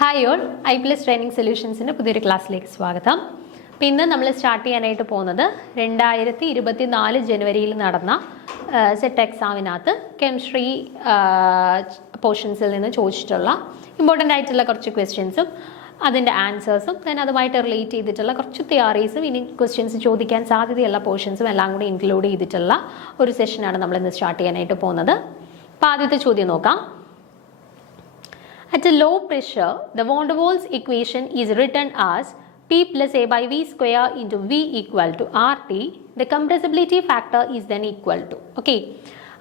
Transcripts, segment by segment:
Hi all, iPlus training സൊല്യൂഷൻസിൻ്റെ പുതിയൊരു ക്ലാസ്സിലേക്ക് സ്വാഗതം. അപ്പോൾ ഇന്ന് നമ്മൾ സ്റ്റാർട്ട് ചെയ്യാനായിട്ട് പോകുന്നത് 2024 ജനുവരിയിൽ നടന്ന സെറ്റ് എക്സാമിനകത്ത് കെമിസ്ട്രി പോർഷൻസിൽ നിന്ന് ചോദിച്ചിട്ടുള്ള ഇമ്പോർട്ടൻ്റ് ആയിട്ടുള്ള കുറച്ച് ക്വസ്റ്റ്യൻസും അതിൻ്റെ ആൻസേഴ്സും then അതുമായിട്ട് റിലേറ്റ് ചെയ്തിട്ടുള്ള കുറച്ച് തിയറീസും ഇനി ക്വസ്റ്റ്യൻസ് ചോദിക്കാൻ സാധ്യതയുള്ള പോർഷൻസും എല്ലാം കൂടി ഇൻക്ലൂഡ് ചെയ്തിട്ടുള്ള ഒരു സെഷനാണ് നമ്മൾ ഇന്ന് സ്റ്റാർട്ട് ചെയ്യാനായിട്ട് പോകുന്നത്. അപ്പോൾ ആദ്യത്തെ ചോദ്യം നോക്കാം. At a low pressure, the van der Waals equation is written as P plus A by V square into V equal to RT. The compressibility factor is then equal to. Okay.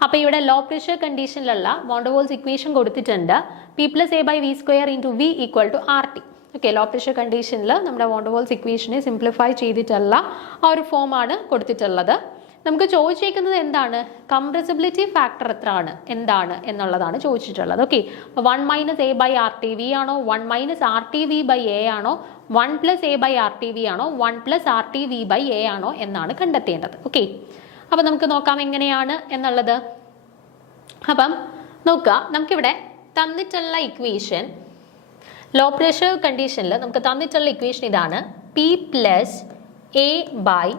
അപ്പോൾ ഇവിടെ low pressure കണ്ടീഷനിലുള്ള van der Waals equation കൊടുത്തിട്ടുണ്ട്. P plus A by V square into V equal to RT. Okay, low pressure കണ്ടീഷനിൽ നമ്മുടെ van der Waals ഇക്വേഷനെ simplify ചെയ്തിട്ടുള്ള ആ ഒരു ഫോമാണ് കൊടുത്തിട്ടുള്ളത്. നമുക്ക് ചോദിച്ചേക്കുന്നത് എന്താണ്? കംപ്രസിബിലിറ്റി ഫാക്ടർ എത്രയാണ്, എന്താണ് എന്നുള്ളതാണ് ചോദിച്ചിട്ടുള്ളത്. ഓക്കെ, അപ്പോൾ 1 minus A by R T V ആണോ, 1 minus R T V by a ആണോ, 1 plus A by R T V ആണോ, 1 plus R T V by a ആണോ എന്നാണ് കണ്ടെത്തേണ്ടത്. ഓക്കെ, അപ്പം നമുക്ക് നോക്കാം എങ്ങനെയാണ് എന്നുള്ളത്. അപ്പം നോക്കുക, നമുക്കിവിടെ തന്നിട്ടുള്ള ഇക്വേഷൻ ലോ പ്രഷർ കണ്ടീഷനിൽ നമുക്ക് തന്നിട്ടുള്ള ഇക്വേഷൻ ഇതാണ്. P plus A by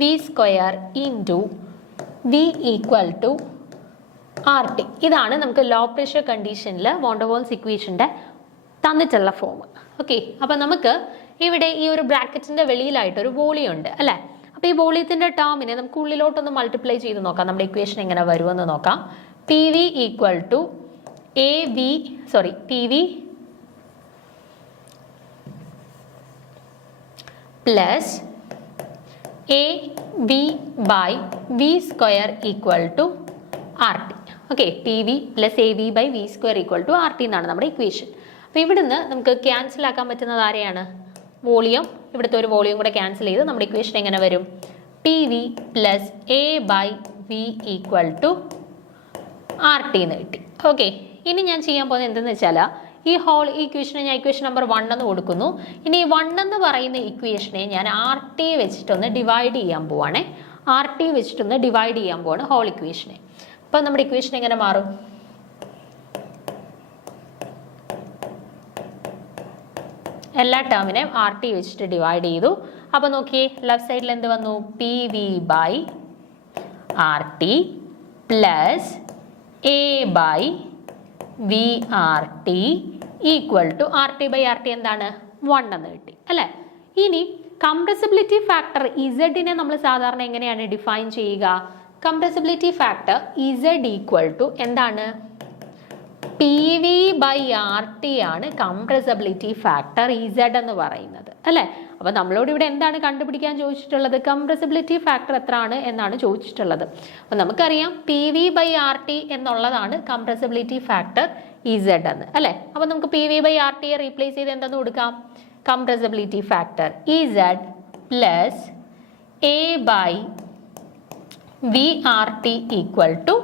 V square into V equal to RT. ഇതാണ് നമുക്ക് ലോ പ്രഷർ കണ്ടീഷനിൽ വാൻ ഡർ വാൾസ് ഇക്വേഷൻ്റെ തന്നിട്ടുള്ള ഫോം. ഓക്കെ, അപ്പം നമുക്ക് ഇവിടെ ഈ ഒരു ബ്രാക്കറ്റിൻ്റെ വെളിയിലായിട്ട് ഒരു വോളിയം ഉണ്ട് അല്ലേ. അപ്പോൾ ഈ വോളിയത്തിൻ്റെ ടേമിനെ നമുക്ക് ഉള്ളിലോട്ടൊന്ന് മൾട്ടിപ്ലൈ ചെയ്ത് നോക്കാം. നമ്മുടെ ഇക്വേഷൻ എങ്ങനെ വരുമെന്ന് നോക്കാം. P V equal to P V plus a V by V square equal to R T. Okay, P V plus a V by V square equal to R T എന്നാണ് നമ്മുടെ equation. അപ്പോൾ ഇവിടുന്ന് നമുക്ക് cancel ആക്കാൻ പറ്റുന്നത് ആരെയാണ്? Volume. ഇവിടുത്തെ ഒരു വോളിയം കൂടെ ക്യാൻസൽ ചെയ്ത് നമ്മുടെ ഇക്വേഷൻ എങ്ങനെ വരും? P V plus A by V equal to R T എന്ന് കിട്ടി. ഓക്കെ, ഇനി ഞാൻ ചെയ്യാൻ പോകുന്നത് എന്തെന്ന് വെച്ചാൽ ഈ ഇക്വേഷനെ ഞാൻ ഇക്വേഷൻ നമ്പർ 1 എന്ന് കൊടുക്കുന്നു. ഇനി ഈ 1 എന്ന് പറയുന്ന ഇക്വേഷനെ ഞാൻ ആർ ടി വെച്ചിട്ടൊന്ന് ഡിവൈഡ് ചെയ്യാൻ പോവാണേ. ആർ ടി വെച്ചിട്ടൊന്ന് ഡിവൈഡ് ചെയ്യാൻ പോവാണ് ഹോൾ ഇക്വേഷനെ. അപ്പം നമ്മുടെ ഇക്വേഷൻ എങ്ങനെ മാറും? എല്ലാ ടേമിനെയും ആർ ടി വെച്ചിട്ട് ഡിവൈഡ് ചെയ്തു. അപ്പം നോക്കിയേ, ലെഫ്റ്റ് സൈഡിൽ എന്ത് വന്നു? P V by R T plus A by V R T equal to R T by R T എന്താണ്? 1 എന്ന് കിട്ടി അല്ലേ. ഇനി കംപ്രസിബിലിറ്റി ഫാക്ടർ ഇസഡിനെ നമ്മൾ സാധാരണ എങ്ങനെയാണ് ഡിഫൈൻ ചെയ്യുക? Compressibility factor Z equal to എന്താണ്? P V by R T ആണ് കംപ്രസിബിലിറ്റി ഫാക്ടർ ഇസഡ് എന്ന് പറയുന്നത് അല്ലേ. അപ്പോൾ നമ്മളോട് ഇവിടെ എന്താണ് കണ്ടുപിടിക്കാൻ ചോദിച്ചിട്ടുള്ളത്? കംപ്രസിബിലിറ്റി ഫാക്ടർ എത്രയാണ് എന്നാണ് ചോദിച്ചിട്ടുള്ളത്. അപ്പോൾ നമുക്കറിയാം P V by R T എന്നുള്ളതാണ് കംപ്രസിബിലിറ്റി ഫാക്ടർ ഇസഡ് എന്ന് അല്ലേ. അപ്പോൾ നമുക്ക് പി വി ബൈ ആർ ടിയെ റീപ്ലേസ് ചെയ്ത് എന്തെന്ന് കൊടുക്കാം? Compressibility factor Z plus A by V R T equal to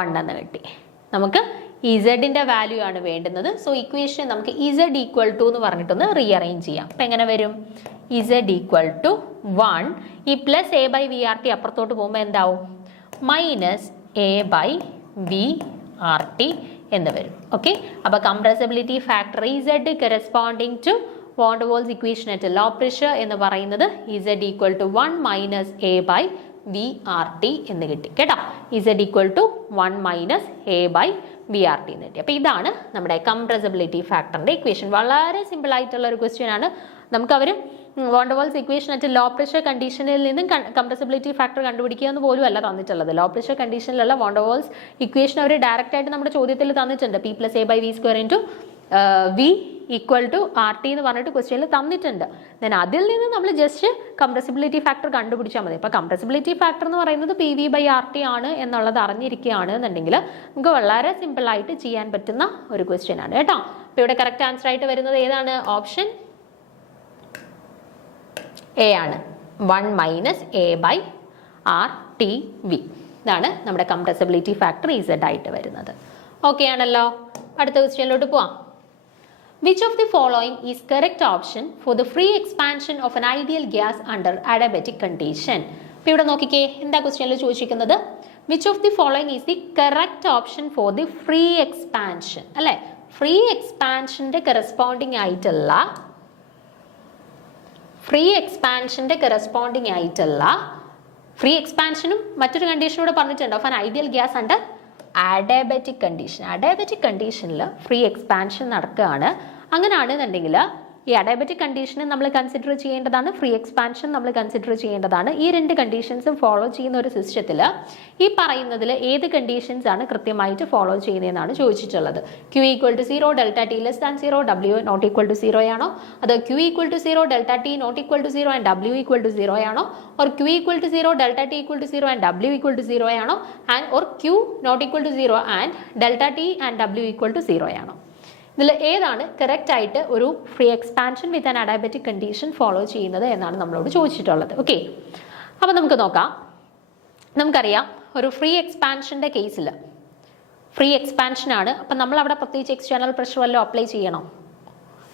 1 എന്ന് കിട്ടി. നമുക്ക് ഇസഡിൻ്റെ വാല്യൂ ആണ് വേണ്ടുന്നത്. സോ ഇക്വേഷൻ നമുക്ക് ഇസഡ് ഈക്വൽ ടു എന്ന് പറഞ്ഞിട്ടൊന്ന് റീഅറേഞ്ച് ചെയ്യാം. അപ്പം എങ്ങനെ വരും? Z equal to 1. ഈ plus A by V R T അപ്പുറത്തോട്ട് പോകുമ്പോൾ എന്താവും? Minus A by V R T എന്ന് വരും. ഓക്കെ, അപ്പോൾ compressibility factor Z corresponding to van der Waals equation at low pressure എന്ന് പറയുന്നത് Z equal to 1 minus A by V R T എന്ന് കിട്ടി കേട്ടോ. Z equal to 1 minus A by V R T എന്ന് കിട്ടി. അപ്പോൾ ഇതാണ് നമ്മുടെ കംപ്രസിബിലിറ്റി ഫാക്ടറിൻ്റെ ഇക്വേഷൻ. വളരെ സിമ്പിൾ ആയിട്ടുള്ള ഒരു ക്വസ്റ്റ്യൻ ആണ്. നമുക്ക് അവർ van der Waals equation at low pressure കണ്ടീഷനിൽ നിന്നും കംപ്രസിബിലിറ്റി ഫാക്ടർ കണ്ടുപിടിക്കുക എന്ന് പോലും അല്ല തന്നിട്ടുള്ളത്. ലോ പ്രഷർ കണ്ടീഷനിലുള്ള വാൻ ഡർ വാൾസ് ഇക്വേഷൻ അവർ ഡയറക്റ്റ് ആയിട്ട് നമ്മുടെ ചോദ്യത്തിൽ തന്നിട്ടുണ്ട്. P plus A by V square into V equal to R T എന്ന് പറഞ്ഞിട്ട് ക്വസ്റ്റ്യനിൽ തന്നിട്ടുണ്ട്. ദെൻ അതിൽ നിന്ന് നമ്മൾ ജസ്റ്റ് കംപ്രസിബിലിറ്റി ഫാക്ടർ കണ്ടുപിടിച്ചാൽ മതി. അപ്പോൾ കംപ്രസിബിലിറ്റി ഫാക്ടർ എന്ന് പറയുന്നത് P V by R T ആണ് എന്നുള്ളത് അറിഞ്ഞിരിക്കുകയാണ് എന്നുണ്ടെങ്കിൽ നമുക്ക് വളരെ സിമ്പിളായിട്ട് ചെയ്യാൻ പറ്റുന്ന ഒരു ക്വസ്റ്റ്യൻ ആണ് കേട്ടോ. അപ്പോൾ ഇവിടെ കറക്റ്റ് ആൻസർ ആയിട്ട് വരുന്നത് ഏതാണ്? ഓപ്ഷൻ എ ആണ്. 1 minus A by R T V. ഇതാണ് നമ്മുടെ കംപ്രസിബിലിറ്റി ഫാക്ടർ ഇസഡ് ആയിട്ട് വരുന്നത്. ഓക്കെ ആണല്ലോ. അടുത്ത ക്വസ്റ്റ്യനിലോട്ട് പോവാം. Which of the following is correct option for the free expansion of an ideal gas under adiabatic condition? ഇപ്പോൾ ഇവിടെ നോക്കിക്കേ, എന്താ ക്വസ്റ്റ്യനിൽ ചോദിച്ചിരിക്കുന്നത്? Which of the following is the correct option for the free expansion? അല്ലേ, ഫ്രീ എക്സ്പാൻഷൻ്റെ corresponding ആയിട്ടുള്ള free എക്സ്പാൻഷനും മറ്റൊരു കണ്ടീഷനോട് പറഞ്ഞിട്ടുണ്ട് of an ideal gas under adiabatic condition. Adiabatic കണ്ടീഷനിൽ ഫ്രീ എക്സ്പാൻഷൻ നടക്കുകയാണ്. അങ്ങനെയാണെന്നുണ്ടെങ്കിൽ ഈ അഡയബറ്റിക് കണ്ടീഷനെ നമ്മൾ കൺസിഡർ ചെയ്യേണ്ടതാണ്, ഫ്രീ എക്സ്പാൻഷൻ നമ്മൾ കൺസിഡർ ചെയ്യേണ്ടതാണ്. ഈ രണ്ട് കണ്ടീഷൻസും ഫോളോ ചെയ്യുന്ന ഒരു സിസ്റ്റത്തിൽ ഈ പറയുന്നതിൽ ഏത് കണ്ടീഷൻസ് ആണ് കൃത്യമായിട്ട് ഫോളോ ചെയ്യുന്നതെന്നാണ് ചോദിച്ചിട്ടുള്ളത്. Q = 0, delta T less than 0, W not equal to 0 ആണോ, അതോ Q = 0, delta T not equal to 0 and W equal to 0 ആണോ, or Q = 0, delta T equal to 0 and W equal to 0 ആണോ, and or Q not equal to 0 and delta T and W equal to 0 ആണോ. ഇതിൽ ഏതാണ് correct ആയിട്ട് ഒരു free expansion with an adiabatic condition follow ചെയ്യുന്നത് എന്നാണ് നമ്മളോട് ചോദിച്ചിട്ടുള്ളത്. ഓക്കെ, അപ്പോൾ നമുക്ക് നോക്കാം. നമുക്കറിയാം ഒരു ഫ്രീ എക്സ്പാൻഷൻ്റെ കേസിൽ ഫ്രീ എക്സ്പാൻഷനാണ്. അപ്പം നമ്മൾ അവിടെ പ്രത്യേകിച്ച് എക്സ്റ്റേണൽ പ്രഷർ വല്ലതും അപ്ലൈ ചെയ്യണോ?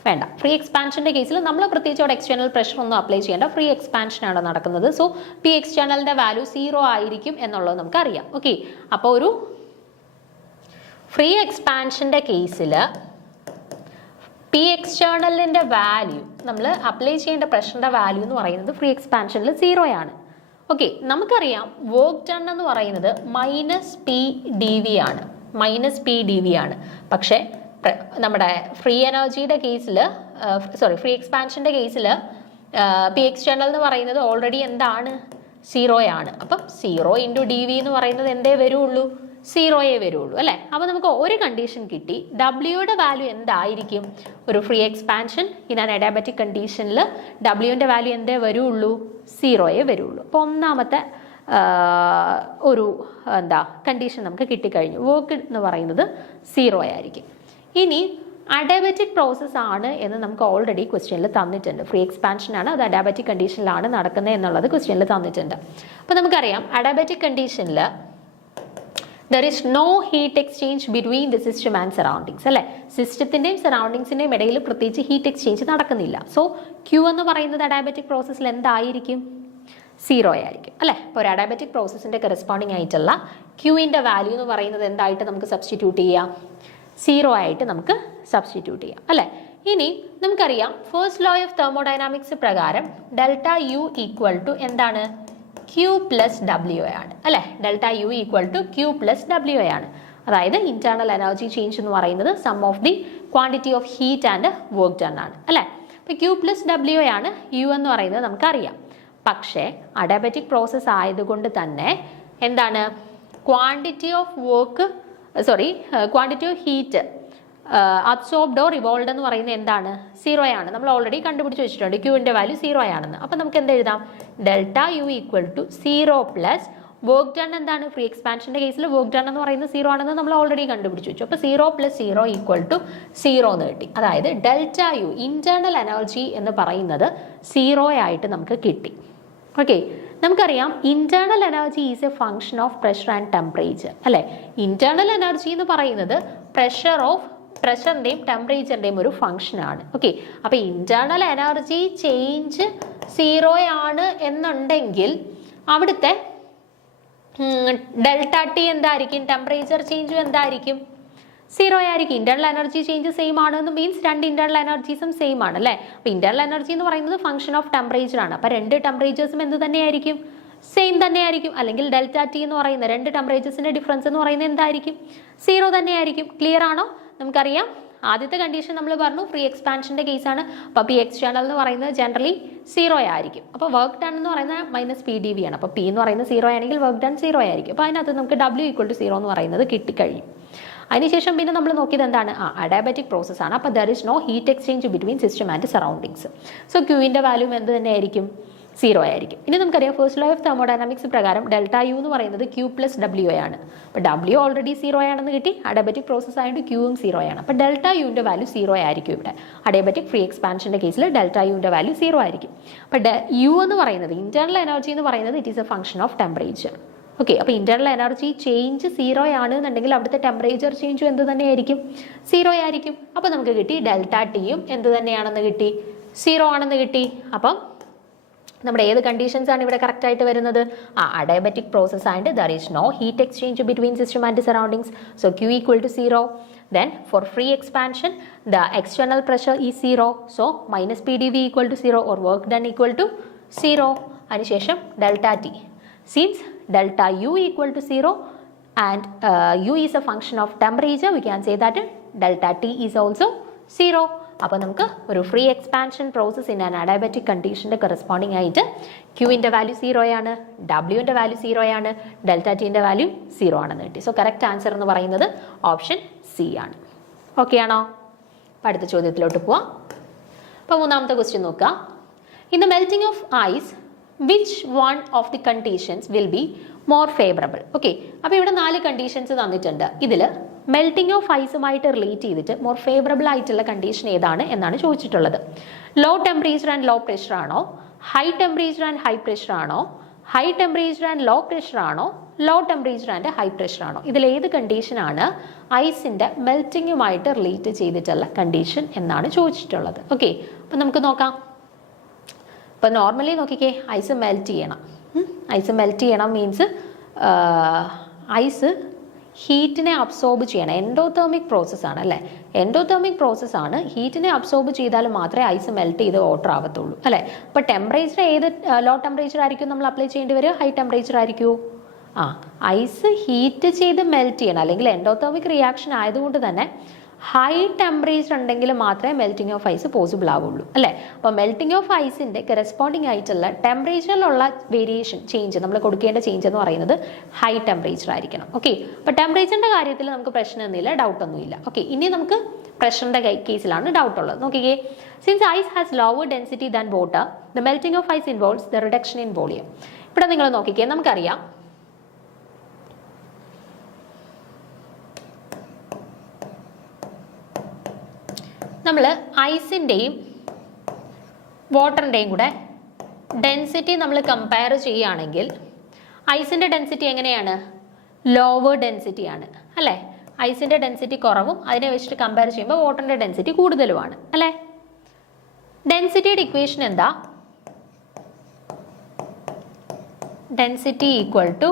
വേണ്ട. ഫ്രീ എക്സ്പാൻഷൻ്റെ കേസിൽ നമ്മൾ പ്രത്യേകിച്ച് അവിടെ എക്സ്റ്റേണൽ പ്രഷർ ഒന്നും അപ്ലൈ ചെയ്യേണ്ട. ഫ്രീ എക്സ്പാൻഷനാണ് നടക്കുന്നത്. സോ പി എക്സ്റ്റേണലിൻ്റെ വാല്യൂ 0 ആയിരിക്കും എന്നുള്ളത് നമുക്കറിയാം. ഓക്കെ, അപ്പോൾ ഒരു ഫ്രീ എക്സ്പാൻഷൻ്റെ കേസിൽ പി എക്സ്റ്റേണലിൻ്റെ വാല്യൂ നമ്മൾ അപ്ലൈ ചെയ്യേണ്ട പ്രഷറിൻ്റെ വാല്യൂ എന്ന് പറയുന്നത് ഫ്രീ എക്സ്പാൻഷനിൽ 0 ആണ്. ഓക്കെ, നമുക്കറിയാം വർക്ക് ഡൺ എന്ന് പറയുന്നത് -P ആണ്. ആണ്. പക്ഷേ നമ്മുടെ ഫ്രീ എനർജിയുടെ കേസിൽ ഫ്രീ എക്സ്പാൻഷൻ്റെ കേസിൽ പി എക്സ്റ്റേണൽ എന്ന് പറയുന്നത് ഓൾറെഡി എന്താണ്? 0 ആണ്. അപ്പം 0 × dV എന്ന് പറയുന്നത് എന്തേ വരുള്ളൂ? 0 വരുള്ളൂ അല്ലേ. അപ്പോൾ നമുക്ക് ഒരു കണ്ടീഷൻ കിട്ടി. ഡബ്ല്യൂയുടെ വാല്യൂ എന്തായിരിക്കും? ഒരു free expansion in an adiabatic കണ്ടീഷനിൽ ഡബ്ല്യൂൻ്റെ വാല്യൂ എന്തേ വരുള്ളൂ? 0 വരുള്ളൂ. അപ്പോൾ ഒന്നാമത്തെ ഒരു കണ്ടീഷൻ നമുക്ക് കിട്ടിക്കഴിഞ്ഞു. വർക്ക് എന്ന് പറയുന്നത് 0 ആയിരിക്കും. ഇനി അഡയബറ്റിക് പ്രോസസ് ആണ് എന്ന് നമുക്ക് ഓൾറെഡി ക്വസ്റ്റ്യനിൽ തന്നിട്ടുണ്ട്. ഫ്രീ എക്സ്പാൻഷൻ ആണ്, അത് അഡയബറ്റിക് കണ്ടീഷനിലാണ് നടക്കുന്നത് എന്നുള്ളത് ക്വസ്റ്റ്യനിൽ തന്നിട്ടുണ്ട്. അപ്പോൾ നമുക്കറിയാം അഡയബറ്റിക് കണ്ടീഷനിൽ there is no heat exchange between the system and surroundings അല്ലേ. സിസ്റ്റത്തിൻ്റെയും സറൗണ്ടിങ്സിൻ്റെയും ഇടയിൽ പ്രത്യേകിച്ച് ഹീറ്റ് എക്സ്ചേഞ്ച് നടക്കുന്നില്ല. സോ Q എന്ന് പറയുന്നത് അഡയബറ്റിക് പ്രോസസ്സിൽ എന്തായിരിക്കും? 0 ആയിരിക്കും അല്ലേ. അപ്പോൾ ഒരു അഡയബറ്റിക് പ്രോസസ്സിൻ്റെ കറസ്പോണ്ടിങ് ആയിട്ടുള്ള Qൻ്റെ വാല്യൂ എന്ന് പറയുന്നത് എന്തായിട്ട് നമുക്ക് സബ്സ്റ്റിറ്റ്യൂട്ട് ചെയ്യാം? 0 ആയിട്ട് നമുക്ക് സബ്സ്റ്റിറ്റ്യൂട്ട് ചെയ്യാം അല്ലേ. ഇനി നമുക്കറിയാം ഫസ്റ്റ് ലോ ഓഫ് തെർമോഡൈനാമിക്സ് പ്രകാരം ഡെൽറ്റ U ഈക്വൽ ടു എന്താണ്? Q + W ആണ് അല്ലേ. Delta U equal to Q + W ആണ്. അതായത് ഇന്റേണൽ എനർജി ചേഞ്ച് എന്ന് പറയുന്നത് sum of the quantity of heat and work done ആണ് അല്ലേ. അപ്പോൾ Q + W ആണ് U എന്ന് പറയുന്നത് നമുക്കറിയാം. പക്ഷേ അഡയബറ്റിക് പ്രോസസ്സ് ആയതുകൊണ്ട് തന്നെ എന്താണ് quantity of heat absorbed or revolved എന്ന് പറയുന്നത് എന്താണ്? 0 ആണ്. നമ്മൾ ഓൾറെഡി കണ്ടുപിടിച്ച് വെച്ചിട്ടുണ്ട് Qൻ്റെ വാല്യൂ 0 ആണെന്ന്. അപ്പം നമുക്ക് എന്ത് എഴുതാം? Delta U equal to 0 plus work done എന്താണ്? ഫ്രീ എക്സ്പാൻഷൻ്റെ കേസിൽ വർക്ക് ഡൺ എന്ന് പറയുന്നത് 0 ആണെന്ന് നമ്മൾ ഓൾറെഡി കണ്ടുപിടിച്ച് വെച്ചു. അപ്പോൾ 0 + 0 ഈക്വൽ ടു 0 എന്ന് കിട്ടി. അതായത് ഡെൽറ്റ U ഇന്റേണൽ എനർജി എന്ന് പറയുന്നത് 0 ആയിട്ട് നമുക്ക് കിട്ടി. ഓക്കെ, നമുക്കറിയാം internal energy is A function of pressure and temperature അല്ലേ. ഇന്റേണൽ എനർജി എന്ന് പറയുന്നത് പ്രഷറിൻ്റെയും ടെമ്പറേച്ചറിൻ്റെയും ഒരു ഫങ്ഷനാണ്. ഓക്കെ, അപ്പോൾ ഇന്റേണൽ എനർജി ചേഞ്ച് 0 ആണ് എന്നുണ്ടെങ്കിൽ അവിടുത്തെ ഡെൽറ്റ ടി എന്തായിരിക്കും? ടെമ്പറേച്ചർ ചേഞ്ചും എന്തായിരിക്കും? 0 ആയിരിക്കും. ഇന്റേണൽ എനർജി ചേഞ്ച് സെയിം ആണെന്ന് മീൻസ് രണ്ട് ഇന്റേണൽ എനർജീസും സെയിം ആണ് അല്ലേ. അപ്പോൾ ഇന്റേണൽ എനർജി എന്ന് പറയുന്നത് ഫംഗ്ഷൻ ഓഫ് ടെമ്പറേച്ചർ ആണ്. അപ്പോൾ രണ്ട് ടെമ്പറേച്ചേഴ്സും എന്ത് തന്നെയായിരിക്കും? സെയിം തന്നെയായിരിക്കും. അല്ലെങ്കിൽ ഡെൽറ്റ ടി എന്ന് പറയുന്ന രണ്ട് ടെമ്പറേച്ചേഴ്സിൻ്റെ ഡിഫറൻസ് എന്ന് പറയുന്നത് എന്തായിരിക്കും? 0 തന്നെയായിരിക്കും. ക്ലിയർ ആണോ? നമുക്കറിയാം ആദ്യത്തെ കണ്ടീഷൻ നമ്മൾ പറഞ്ഞു ഫ്രീ എക്സ്പാൻഷൻ്റെ കേസാണ്. അപ്പോൾ പി എക്സ്റ്റേണൽ എന്ന് പറയുന്നത് ജനറലി 0 ആയിരിക്കും. അപ്പോൾ വർക്ക് ഡൺ എന്ന് പറയുന്നത് -PdV ആണ്. അപ്പോൾ പി എന്ന് പറയുന്നത് 0 ആണെങ്കിൽ വർക്ക് ഡൺ 0 ആയിരിക്കും. അപ്പോൾ അതിനകത്ത് നമുക്ക് W = 0 എന്ന് പറയുന്നത് കിട്ടിക്കഴിയും. അതിനുശേഷം പിന്നെ നമ്മൾ നോക്കിയത് എന്താണ്? അഡയബറ്റിക് പ്രോസസ് ആണ്. അപ്പോൾ there is no heat exchange between system and surroundings. So Qൻ്റെ വാല്യൂ എന്ത് തന്നെയായിരിക്കും? 0 ആയിരിക്കും. ഇനി നമുക്കറിയാം ഫസ്റ്റ് ലോ ഓഫ് തെർമോഡൈനാമിക്സ് പ്രകാരം ഡെൽറ്റ U എന്ന് പറയുന്നത് Q + W ആണ്. അപ്പോൾ W ഓൾറെഡി 0 ആണെന്ന് കിട്ടി. അഡയബറ്റിക് പ്രോസസ് ആയതുകൊണ്ട് Qയും 0 ആണ്. അപ്പോൾ ഡെൽറ്റ Uൻ്റെ വാല്യൂ 0 ആയിരിക്കും ഇവിടെ. അഡയബറ്റിക് ഫ്രീ എക്സ്പാൻഷൻ്റെ കേസിൽ ഡെൽറ്റ Uൻ്റെ വാല്യൂ 0 ആയിരിക്കും. അപ്പോൾ U എന്ന് പറയുന്നത് ഇന്റേണൽ എനർജി എന്ന് പറയുന്നത് it is A function of temperature. Okay, അപ്പോൾ ഇന്റേണൽ എനർജി ചേഞ്ച് 0 ആണ് എന്നുണ്ടെങ്കിൽ അവിടുത്തെ ടെമ്പറേച്ചർ ചേഞ്ചും എന്ത് തന്നെയായിരിക്കും? 0 ആയിരിക്കും. അപ്പോൾ നമുക്ക് കിട്ടി ഡെൽറ്റ ടിയും എന്ത് തന്നെയാണെന്ന് കിട്ടി? 0 ആണെന്ന് കിട്ടി. അപ്പം നമ്മുടെ ഏത് കണ്ടീഷൻസ് ആണ് ഇവിടെ കറക്റ്റ് ആയിട്ട് വരുന്നത്? Adiabatic process and there is no heat exchange between system and surroundings. So Q = 0. Then for free expansion, the external pressure is 0. So minus PdV equal to 0 or work done equal to 0. അതിനുശേഷം delta T. Since delta U equal to 0 and U is a function of temperature, we can say that delta T is also 0. അപ്പോൾ നമുക്ക് ഒരു free expansion process in an adiabatic കണ്ടീഷൻ്റെ corresponding ആയിട്ട് ക്യൂവിൻ്റെ value 0 ആണ്, ഡബ്ല്യുവിൻ്റെ value 0 ആണ്, delta ടിൻ്റെ value 0 ആണെന്ന് കിട്ടി. സോ കറക്റ്റ് ആൻസർ എന്ന് പറയുന്നത് ഓപ്ഷൻ സി ആണ്. ഓക്കെ ആണോ? അപ്പോൾ അടുത്ത ചോദ്യത്തിലോട്ട് പോവാം. അപ്പോൾ മൂന്നാമത്തെ ക്വസ്റ്റ്യൻ നോക്കുക. In the melting of ice which one of the conditions will be more favourable? Okay, അപ്പോൾ ഇവിടെ 4 കണ്ടീഷൻസ് തന്നിട്ടുണ്ട്. ഇതിൽ മെൽറ്റിംഗ് ഓഫ് ഐസുമായിട്ട് റിലേറ്റ് ചെയ്തിട്ട് മോർ ഫേവറബിൾ ആയിട്ടുള്ള കണ്ടീഷൻ ഏതാണ് എന്നാണ് ചോദിച്ചിട്ടുള്ളത്. Low temperature and low pressure ആണോ, high temperature and high pressure ആണോ, high temperature and low pressure ആണോ, low temperature and high pressure ആണോ? ഇതിലേത് കണ്ടീഷനാണ് ഐസിൻ്റെ മെൽറ്റിങ്ങുമായിട്ട് റിലേറ്റ് ചെയ്തിട്ടുള്ള കണ്ടീഷൻ എന്നാണ് ചോദിച്ചിട്ടുള്ളത്. ഓക്കെ, അപ്പം നമുക്ക് നോക്കാം. ഇപ്പം നോർമലി നോക്കിക്കേ, ഐസ് മെൽറ്റ് ചെയ്യണം. ഐസ് മെൽറ്റ് ചെയ്യണം മീൻസ് ഐസ് ഹീറ്റിനെ അബ്സോർബ് ചെയ്യണം. എൻഡോതേർമിക് പ്രോസസ്സാണ് അല്ലേ? എൻഡോതേർമിക് പ്രോസസ്സാണ്. ഹീറ്റിനെ അബ്സോർബ് ചെയ്താൽ മാത്രമേ ഐസ് മെൽറ്റ് ചെയ്ത് വാട്ടർ ആവത്തുള്ളൂ അല്ലേ? അപ്പോൾ ടെമ്പറേച്ചർ ഏത് ലോ ടെമ്പറേച്ചർ ആയിരിക്കും നമ്മൾ അപ്ലൈ ചെയ്യേണ്ടി വരിക? ഹൈ ടെമ്പറേച്ചർ ആയിരിക്കുമോ? ഐസ് ഹീറ്റ് ചെയ്ത് മെൽറ്റ് ചെയ്യണം, അല്ലെങ്കിൽ എൻഡോതേർമിക് റിയാക്ഷൻ ആയതുകൊണ്ട് തന്നെ ഹൈ ടെമ്പറേച്ചർ ഉണ്ടെങ്കിൽ മാത്രമേ മെൽറ്റിംഗ് ഓഫ് ഐസ് പോസിബിൾ ആവുള്ളൂ അല്ലേ? അപ്പോൾ മെൽറ്റിംഗ് ഓഫ് ഐസിൻ്റെ കറസ്പോണ്ടിങ് ആയിട്ടുള്ള ടെമ്പറേച്ചറിലുള്ള വേരിയേഷൻ ചേഞ്ച് നമ്മൾ കൊടുക്കേണ്ട ചേഞ്ച് എന്ന് പറയുന്നത് ഹൈ ടെമ്പറേച്ചർ ആയിരിക്കണം. ഓക്കെ, അപ്പോൾ ടെമ്പറേച്ചറിൻ്റെ കാര്യത്തിൽ നമുക്ക് പ്രശ്നമൊന്നുമില്ല, ഡൗട്ടൊന്നുമില്ല. ഓക്കെ, ഇനി നമുക്ക് പ്രഷറിൻ്റെ കേസിലാണ് ഡൗട്ട് ഉള്ളത്. നോക്കിക്കേ, since ice has lower density than water, the melting of ice involves the reduction in volume. ഇവിടെ നിങ്ങൾ നോക്കിക്കേ, നമുക്കറിയാം നമ്മൾ ഐസിൻ്റെയും വാട്ടറിൻ്റെയും കൂടെ ഡെൻസിറ്റി നമ്മൾ കമ്പയർ ചെയ്യുകയാണെങ്കിൽ ഐസിൻ്റെ ഡെൻസിറ്റി എങ്ങനെയാണ്? ലോവർ ഡെൻസിറ്റി ആണ് അല്ലേ? ഐസിൻ്റെ ഡെൻസിറ്റി കുറവും അതിനെ വെച്ചിട്ട് കമ്പയർ ചെയ്യുമ്പോൾ വാട്ടറിൻ്റെ ഡെൻസിറ്റി കൂടുതലുമാണ് അല്ലേ? ഡെൻസിറ്റിയുടെ ഇക്വേഷൻ എന്താ? Density equal to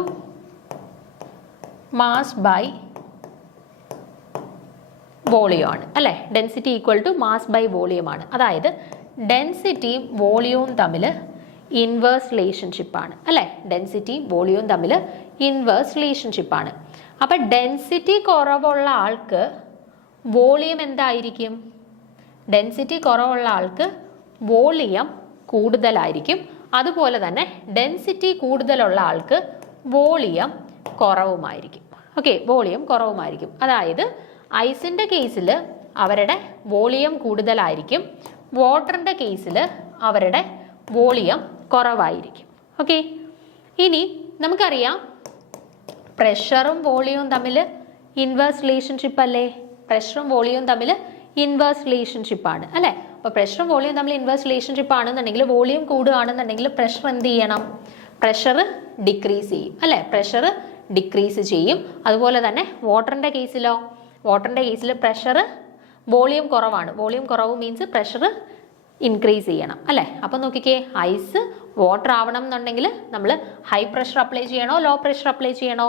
mass by volume ആണ് അല്ലേ? Density equal to mass by volume ആണ്. അതായത് ഡെൻസിറ്റിയും വോളിയവും തമ്മിൽ ഇൻവേഴ്സ് റിലേഷൻഷിപ്പാണ് അല്ലേ? ഡെൻസിറ്റിയും വോളിയവും തമ്മിൽ ഇൻവേഴ്സ് റിലേഷൻഷിപ്പാണ്. അപ്പം ഡെൻസിറ്റി കുറവുള്ള ആൾക്ക് വോളിയം എന്തായിരിക്കും? ഡെൻസിറ്റി കുറവുള്ള ആൾക്ക് വോളിയം കൂടുതലായിരിക്കും. അതുപോലെ തന്നെ ഡെൻസിറ്റി കൂടുതലുള്ള ആൾക്ക് വോളിയം കുറവുമായിരിക്കും. ഓക്കെ, വോളിയം കുറവുമായിരിക്കും. അതായത് ഐസിൻ്റെ കേസിൽ അവരുടെ വോളിയം കൂടുതലായിരിക്കും, വാട്ടറിൻ്റെ കേസിൽ അവരുടെ വോളിയം കുറവായിരിക്കും. ഓക്കെ, ഇനി നമുക്കറിയാം പ്രഷറും വോളിയവും തമ്മിൽ ഇൻവേഴ്സ് റിലേഷൻഷിപ്പ് അല്ലേ? പ്രഷറും വോളിയവും തമ്മിൽ ഇൻവേഴ്സ് റിലേഷൻഷിപ്പാണ് അല്ലേ? അപ്പോൾ പ്രഷറും വോളിയവും തമ്മിൽ ഇൻവേഴ്സ് റിലേഷൻഷിപ്പ് ആണെന്നുണ്ടെങ്കിൽ വോളിയം കൂടുകയാണെന്നുണ്ടെങ്കിൽ പ്രഷർ എന്ത് ചെയ്യണം? പ്രഷർ ഡിക്രീസ് ചെയ്യും അല്ലേ? പ്രഷർ ഡിക്രീസ് ചെയ്യും. അതുപോലെ തന്നെ വാട്ടറിൻ്റെ കേസിലോ? വാട്ടറിൻ്റെ കേസിൽ പ്രഷർ വോളിയം കുറവാണ്. വോളിയം കുറവ് മീൻസ് പ്രഷർ ഇൻക്രീസ് ചെയ്യണം അല്ലേ? അപ്പം നോക്കിക്കേ, ഐസ് വാട്ടർ ആവണം എന്നുണ്ടെങ്കിൽ നമ്മൾ ഹൈ പ്രഷർ അപ്ലൈ ചെയ്യണോ ലോ പ്രഷർ അപ്ലൈ ചെയ്യണോ?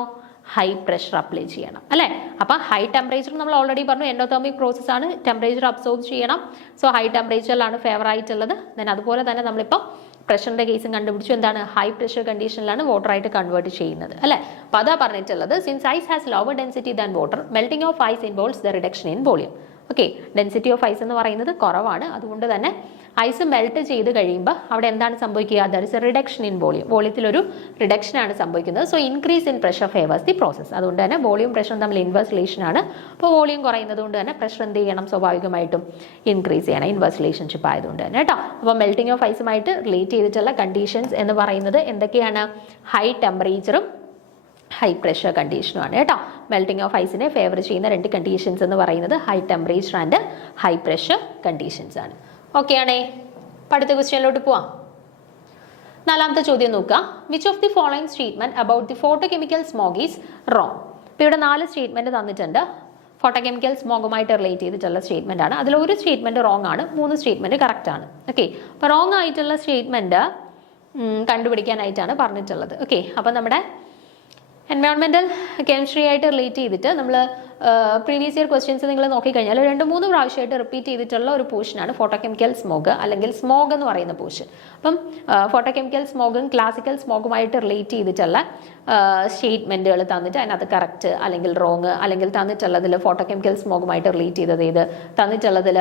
ഹൈ പ്രഷർ അപ്ലൈ ചെയ്യണം അല്ലേ? അപ്പം ഹൈ ടെമ്പറേച്ചർ നമ്മൾ ഓൾറെഡി പറഞ്ഞു എൻഡോതേർമിക് പ്രോസസ്സാണ്, ടെമ്പറേച്ചർ അബ്സോർബ് ചെയ്യണം. സോ ഹൈ ടെമ്പറേച്ചറിലാണ് ഫേവർ ആയിട്ടുള്ളത്. ദെൻ അതുപോലെ തന്നെ നമ്മളിപ്പോൾ പ്രഷറിൻ്റെ കേസും കണ്ടുപിടിച്ചു. എന്താണ്? ഹൈ പ്രഷർ കണ്ടീഷനിലാണ് വാട്ടറായിട്ട് കൺവേർട്ട് ചെയ്യുന്നത് അല്ലേ? അപ്പോൾ അതാ പറഞ്ഞിട്ടുള്ളത്, since ice has lower density than water, melting of ice involves the reduction in volume. Okay, density of ice എന്ന് പറയുന്നത് കുറവാണ്. അതുകൊണ്ട് തന്നെ ഐസ് മെൽറ്റ് ചെയ്ത് കഴിയുമ്പോൾ അവിടെ എന്താണ് സംഭവിക്കുക? There is a reduction in volume. വോളിയത്തിലൊരു റിഡക്ഷനാണ് സംഭവിക്കുന്നത്. So increase in pressure favours the process. അതുകൊണ്ട് തന്നെ വോളിയം പ്രഷറും തമ്മിൽ ഇൻവേഴ്സ് റിലേഷൻ ആണ്. അപ്പോൾ വോളിയം കുറയുന്നത് കൊണ്ട് തന്നെ പ്രഷർ എന്ത് ചെയ്യണം? സ്വാഭാവികമായിട്ടും ഇൻക്രീസ് ചെയ്യണം, ഇൻവേഴ്സ് റിലേഷൻഷിപ്പ് ആയതുകൊണ്ട് തന്നെ കേട്ടോ. അപ്പോൾ മെൽറ്റിംഗ് ഓഫ് ഐസുമായിട്ട് റിലേറ്റ് ചെയ്തിട്ടുള്ള കണ്ടീഷൻസ് എന്ന് പറയുന്നത് എന്തൊക്കെയാണ്? ഹൈ ടെമ്പറേച്ചറും ഹൈ പ്രഷർ കണ്ടീഷനുമാണ് കേട്ടോ. മെൽറ്റിംഗ് ഓഫ് ഐസിനെ ഫേവർ ചെയ്യുന്ന 2 കണ്ടീഷൻസ് എന്ന് പറയുന്നത് high temperature and high pressure conditions ആണ്. ഓക്കെ ആണേ? അടുത്ത ക്വസ്റ്റ്യനിലോട്ട് പോവാം. 4ാമത്തെ ചോദ്യം നോക്കുക. Which of the following statement about the photochemical smog is wrong? ഇപ്പോൾ ഇവിടെ 4 സ്റ്റേറ്റ്മെന്റ് തന്നിട്ടുണ്ട്. ഫോട്ടോകെമിക്കൽ സ്മോഗുമായിട്ട് റിലേറ്റ് ചെയ്തിട്ടുള്ള സ്റ്റേറ്റ്മെന്റ് ആണ്. അതിലൊരു സ്റ്റേറ്റ്മെന്റ് റോങ് ആണ്, 3 സ്റ്റേറ്റ്മെന്റ് കറക്റ്റ് ആണ്. ഓക്കെ, അപ്പോൾ റോങ് ആയിട്ടുള്ള സ്റ്റേറ്റ്മെന്റ് കണ്ടുപിടിക്കാനായിട്ടാണ് പറഞ്ഞിട്ടുള്ളത്. ഓക്കെ, അപ്പോൾ നമ്മുടെ എൻവയോൺമെൻറ്റൽ കെമിസ്ട്രി ആയിട്ട് റിലേറ്റ് ചെയ്തിട്ട് നമ്മൾ പ്രീവിയസ് ഇയർ ക്വസ്റ്റ്യൻസ് നിങ്ങൾ നോക്കിക്കഴിഞ്ഞാൽ 2-3 പ്രാവശ്യമായിട്ട് റിപ്പീറ്റ് ചെയ്തിട്ടുള്ള ഒരു പോർഷനാണ് ഫോട്ടോകെമിക്കൽ സ്മോഗ് അല്ലെങ്കിൽ സ്മോഗ് എന്ന് പറയുന്ന പോർഷൻ. അപ്പം ഫോട്ടോകെമിക്കൽ സ്മോഗും ക്ലാസിക്കൽ സ്മോഗുമായിട്ട് റിലേറ്റ് ചെയ്തിട്ടുള്ള സ്റ്റേറ്റ്മെൻറ്റുകൾ തന്നിട്ട് അതിനകത്ത് കറക്റ്റ് അല്ലെങ്കിൽ റോങ്, അല്ലെങ്കിൽ തന്നിട്ടുള്ളതിൽ ഫോട്ടോകെമിക്കൽ സ്മോഗുമായിട്ട് റിലേറ്റ് ചെയ്തത് ഏത്, തന്നിട്ടുള്ളതിൽ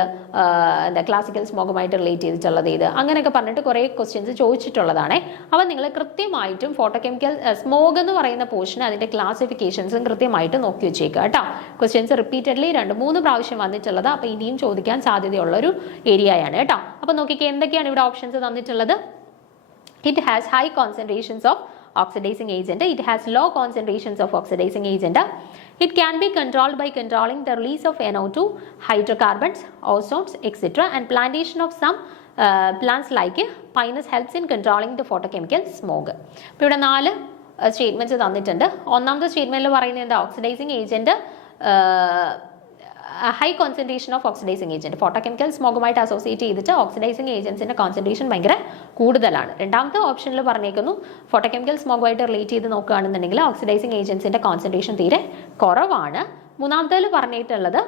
ക്ലാസിക്കൽ സ്മോഗുമായിട്ട് റിലേറ്റ് ചെയ്തിട്ടുള്ളത് ഏത്, അങ്ങനെയൊക്കെ പറഞ്ഞിട്ട് കുറേ ക്വസ്റ്റ്യൻസ് ചോദിച്ചിട്ടുള്ളതാണ്. അപ്പം നിങ്ങൾ കൃത്യമായിട്ടും ഫോട്ടോകെമിക്കൽ സ്മോഗ് എന്ന് പറയുന്ന പോർഷൻ അതിൻ്റെ ക്ലാസിഫിക്കേഷൻസും കൃത്യമായിട്ട് നോക്കി വെച്ചേക്കുക കേട്ടോ. ക്വസ്റ്റ്യൻസ് റിപ്പീറ്റഡ്ലി 2-3 പ്രാവശ്യം വന്നിട്ടുള്ളത്, അപ്പോൾ ഇനിയും ചോദിക്കാൻ സാധ്യതയുള്ളൊരു ഏരിയയാണ് കേട്ടോ. അപ്പോൾ നോക്കിക്കേ എന്തൊക്കെയാണ് ഇവിടെ ഓപ്ഷൻസ് തന്നിട്ടുള്ളത്. It has high concentrations of oxidizing agent. It has low concentrations of oxidizing agent. It can be controlled by controlling the release of NO2, hydrocarbons, ozones, etc. And plantation of some plants like pinus helps in controlling the photochemical smog. ഇപ്പോൾ ഇവിടെ 4 statements തന്നിട്ടുണ്ട്. ഒന്നാമത്തെ സ്റ്റേറ്റ്മെൻറ്റിൽ പറയുന്നത് എന്താ, oxidising agent high concentration of oxidising agent, photochemical സ്മോഗുമായിട്ട് associate ചെയ്തിട്ട് oxidising ഏജൻസിൻ്റെ കോൺസെൻട്രേഷൻ ഭയങ്കര കൂടുതലാണ്. രണ്ടാമത്തെ ഓപ്ഷനിൽ പറഞ്ഞേക്കുന്നു ഫോട്ടോകെമിക്കൽ സ്മോഗുമായിട്ട് റിലേറ്റ് ചെയ്ത് നോക്കുകയാണെന്നുണ്ടെങ്കിൽ ഓക്സിഡൈസിങ് ഏജൻസിൻ്റെ കോൺസെൻട്രേഷൻ തീരെ കുറവാണ്. മൂന്നാമത്തേൽ പറഞ്ഞിട്ടുള്ളത്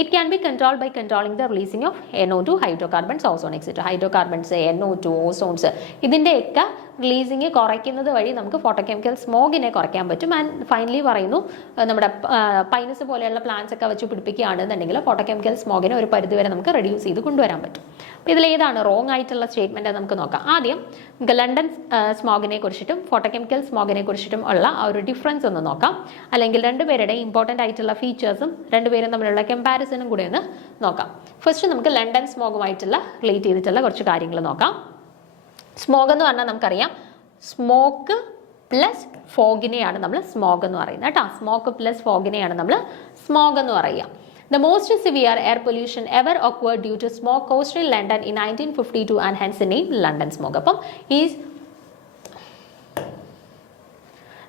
it can be controlled by controlling the releasing of NO2, hydrocarbons, ozone, etc. hydrocarbons, NO2, ozones ഇതിൻ്റെയൊക്കെ റിലീസിങ് കുറയ്ക്കുന്നത് വഴി നമുക്ക് ഫോട്ടോകെമിക്കൽ സ്മോഗിനെ കുറയ്ക്കാൻ പറ്റും. ആൻഡ് ഫൈനലി പറയുന്നു നമ്മുടെ പൈനസ് പോലെയുള്ള പ്ലാന്റ്സ് ഒക്കെ വെച്ച് പിടിപ്പിക്കുകയാണെന്നുണ്ടെങ്കിൽ ഫോട്ടോകെമിക്കൽ സ്മോഗിനെ ഒരു പരിധിവരെ നമുക്ക് റെഡ്യൂസ് ചെയ്ത് കൊണ്ടുവരാൻ പറ്റും. അപ്പോൾ ഇതിലേതാണ് റോങ് ആയിട്ടുള്ള സ്റ്റേറ്റ്മെൻറ്റ് നമുക്ക് നോക്കാം. ആദ്യം നമുക്ക് ലണ്ടൻ സ്മോഗിനെ കുറിച്ചിട്ടും ഫോട്ടോകെമിക്കൽ സ്മോഗിനെ കുറിച്ചിട്ടും ഉള്ള ആ ഒരു ഡിഫറൻസ് ഒന്ന് നോക്കാം. അല്ലെങ്കിൽ രണ്ടുപേരുടെ ഇമ്പോർട്ടൻ്റ് ആയിട്ടുള്ള ഫീച്ചേഴ്സും രണ്ടുപേരും തമ്മിലുള്ള കമ്പാരിസണും കൂടെ ഒന്ന് നോക്കാം. ഫസ്റ്റ് നമുക്ക് ലണ്ടൻ സ്മോഗുമായിട്ടുള്ള റിലേറ്റ് ചെയ്തിട്ടുള്ള കുറച്ച് കാര്യങ്ങൾ നോക്കാം. സ്മോഗ് എന്ന് പറഞ്ഞാൽ നമുക്കറിയാം സ്മോക്ക് പ്ലസ് ഫോഗിനെയാണ് നമ്മൾ സ്മോഗ് എന്ന് പറയുന്നത് കേട്ടോ. സ്മോക്ക് പ്ലസ് ഫോഗിനെയാണ് നമ്മൾ സ്മോഗ് എന്ന് പറയുക. The most severe air pollution ever occurred due to smoke caused in London in 1952 and hence the name London smog. അപ്പം ഈ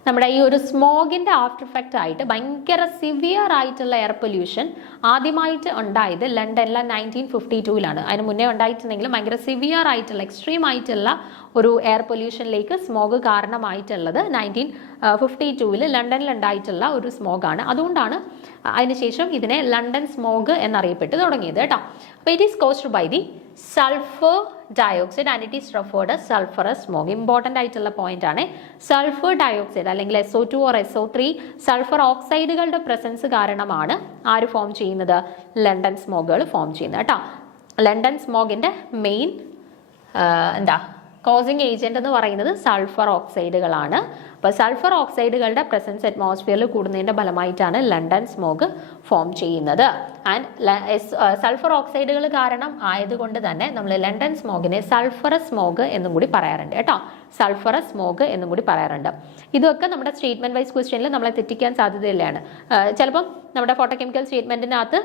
നമ്മുടെ ഈ ഒരു സ്മോഗിൻ്റെ ആഫ്റ്റർ ഇഫക്റ്റ് ആയിട്ട് ഭയങ്കര സിവിയർ ആയിട്ടുള്ള എയർ പൊല്യൂഷൻ ആദ്യമായിട്ട് ഉണ്ടായത് ലണ്ടനിലെ 1952 അതിന് മുന്നേ ഉണ്ടായിട്ടുണ്ടെങ്കിലും ഭയങ്കര സിവിയർ ആയിട്ടുള്ള എക്സ്ട്രീം ആയിട്ടുള്ള ഒരു എയർ പൊല്യൂഷനിലേക്ക് സ്മോഗ് കാരണമായിട്ടുള്ളത് 1952 ലണ്ടനിൽ ഉണ്ടായിട്ടുള്ള ഒരു സ്മോഗാണ്. അതുകൊണ്ടാണ് അതിനുശേഷം ഇതിനെ ലണ്ടൻ സ്മോഗ് എന്നറിയപ്പെട്ട് തുടങ്ങിയത് കേട്ടോ. അപ്പോൾ it is caused by the sulphur dioxide and it is referred as sulfurous smog. Important ആയിട്ടുള്ള പോയിന്റ് ആണ്. സൾഫർ ഡയോക്സൈഡ് അല്ലെങ്കിൽ SO2 or SO3 sulphur ഓക്സൈഡുകളുടെ presence കാരണമാണ് ആര് ഫോം ചെയ്യുന്നത്, ലണ്ടൻ സ്മോഗുകൾ ഫോം ചെയ്യുന്നത് കേട്ടോ. ലണ്ടൻ സ്മോഗിൻ്റെ മെയിൻ കോസിങ് ഏജന്റ് എന്ന് പറയുന്നത് സൾഫർ ഓക്സൈഡുകളാണ്. അപ്പോൾ സൾഫർ ഓക്സൈഡുകളുടെ പ്രസൻസ് അറ്റ്മോസ്ഫിയറിൽ കൂടുന്നതിൻ്റെ ഫലമായിട്ടാണ് ലണ്ടൻ സ്മോഗ് ഫോം ചെയ്യുന്നത്. ആൻഡ് സൾഫർ ഓക്സൈഡുകൾ കാരണം ആയതുകൊണ്ട് തന്നെ നമ്മൾ ലണ്ടൻ സ്മോഗിനെ സൾഫറസ് സ്മോഗ് എന്നും കൂടി പറയാറുണ്ട് കേട്ടോ. സൾഫറസ് സ്മോഗ് എന്നും കൂടി പറയാറുണ്ട്. ഇതൊക്കെ നമ്മുടെ സ്റ്റേറ്റ്മെന്റ് വൈസ് ക്വസ്റ്റ്യനിൽ നമ്മളെ തെറ്റിക്കാൻ സാധ്യതയുള്ളതാണ്. ചിലപ്പം നമ്മുടെ ഫോട്ടോകെമിക്കൽ സ്റ്റേറ്റ്മെന്റിനകത്ത്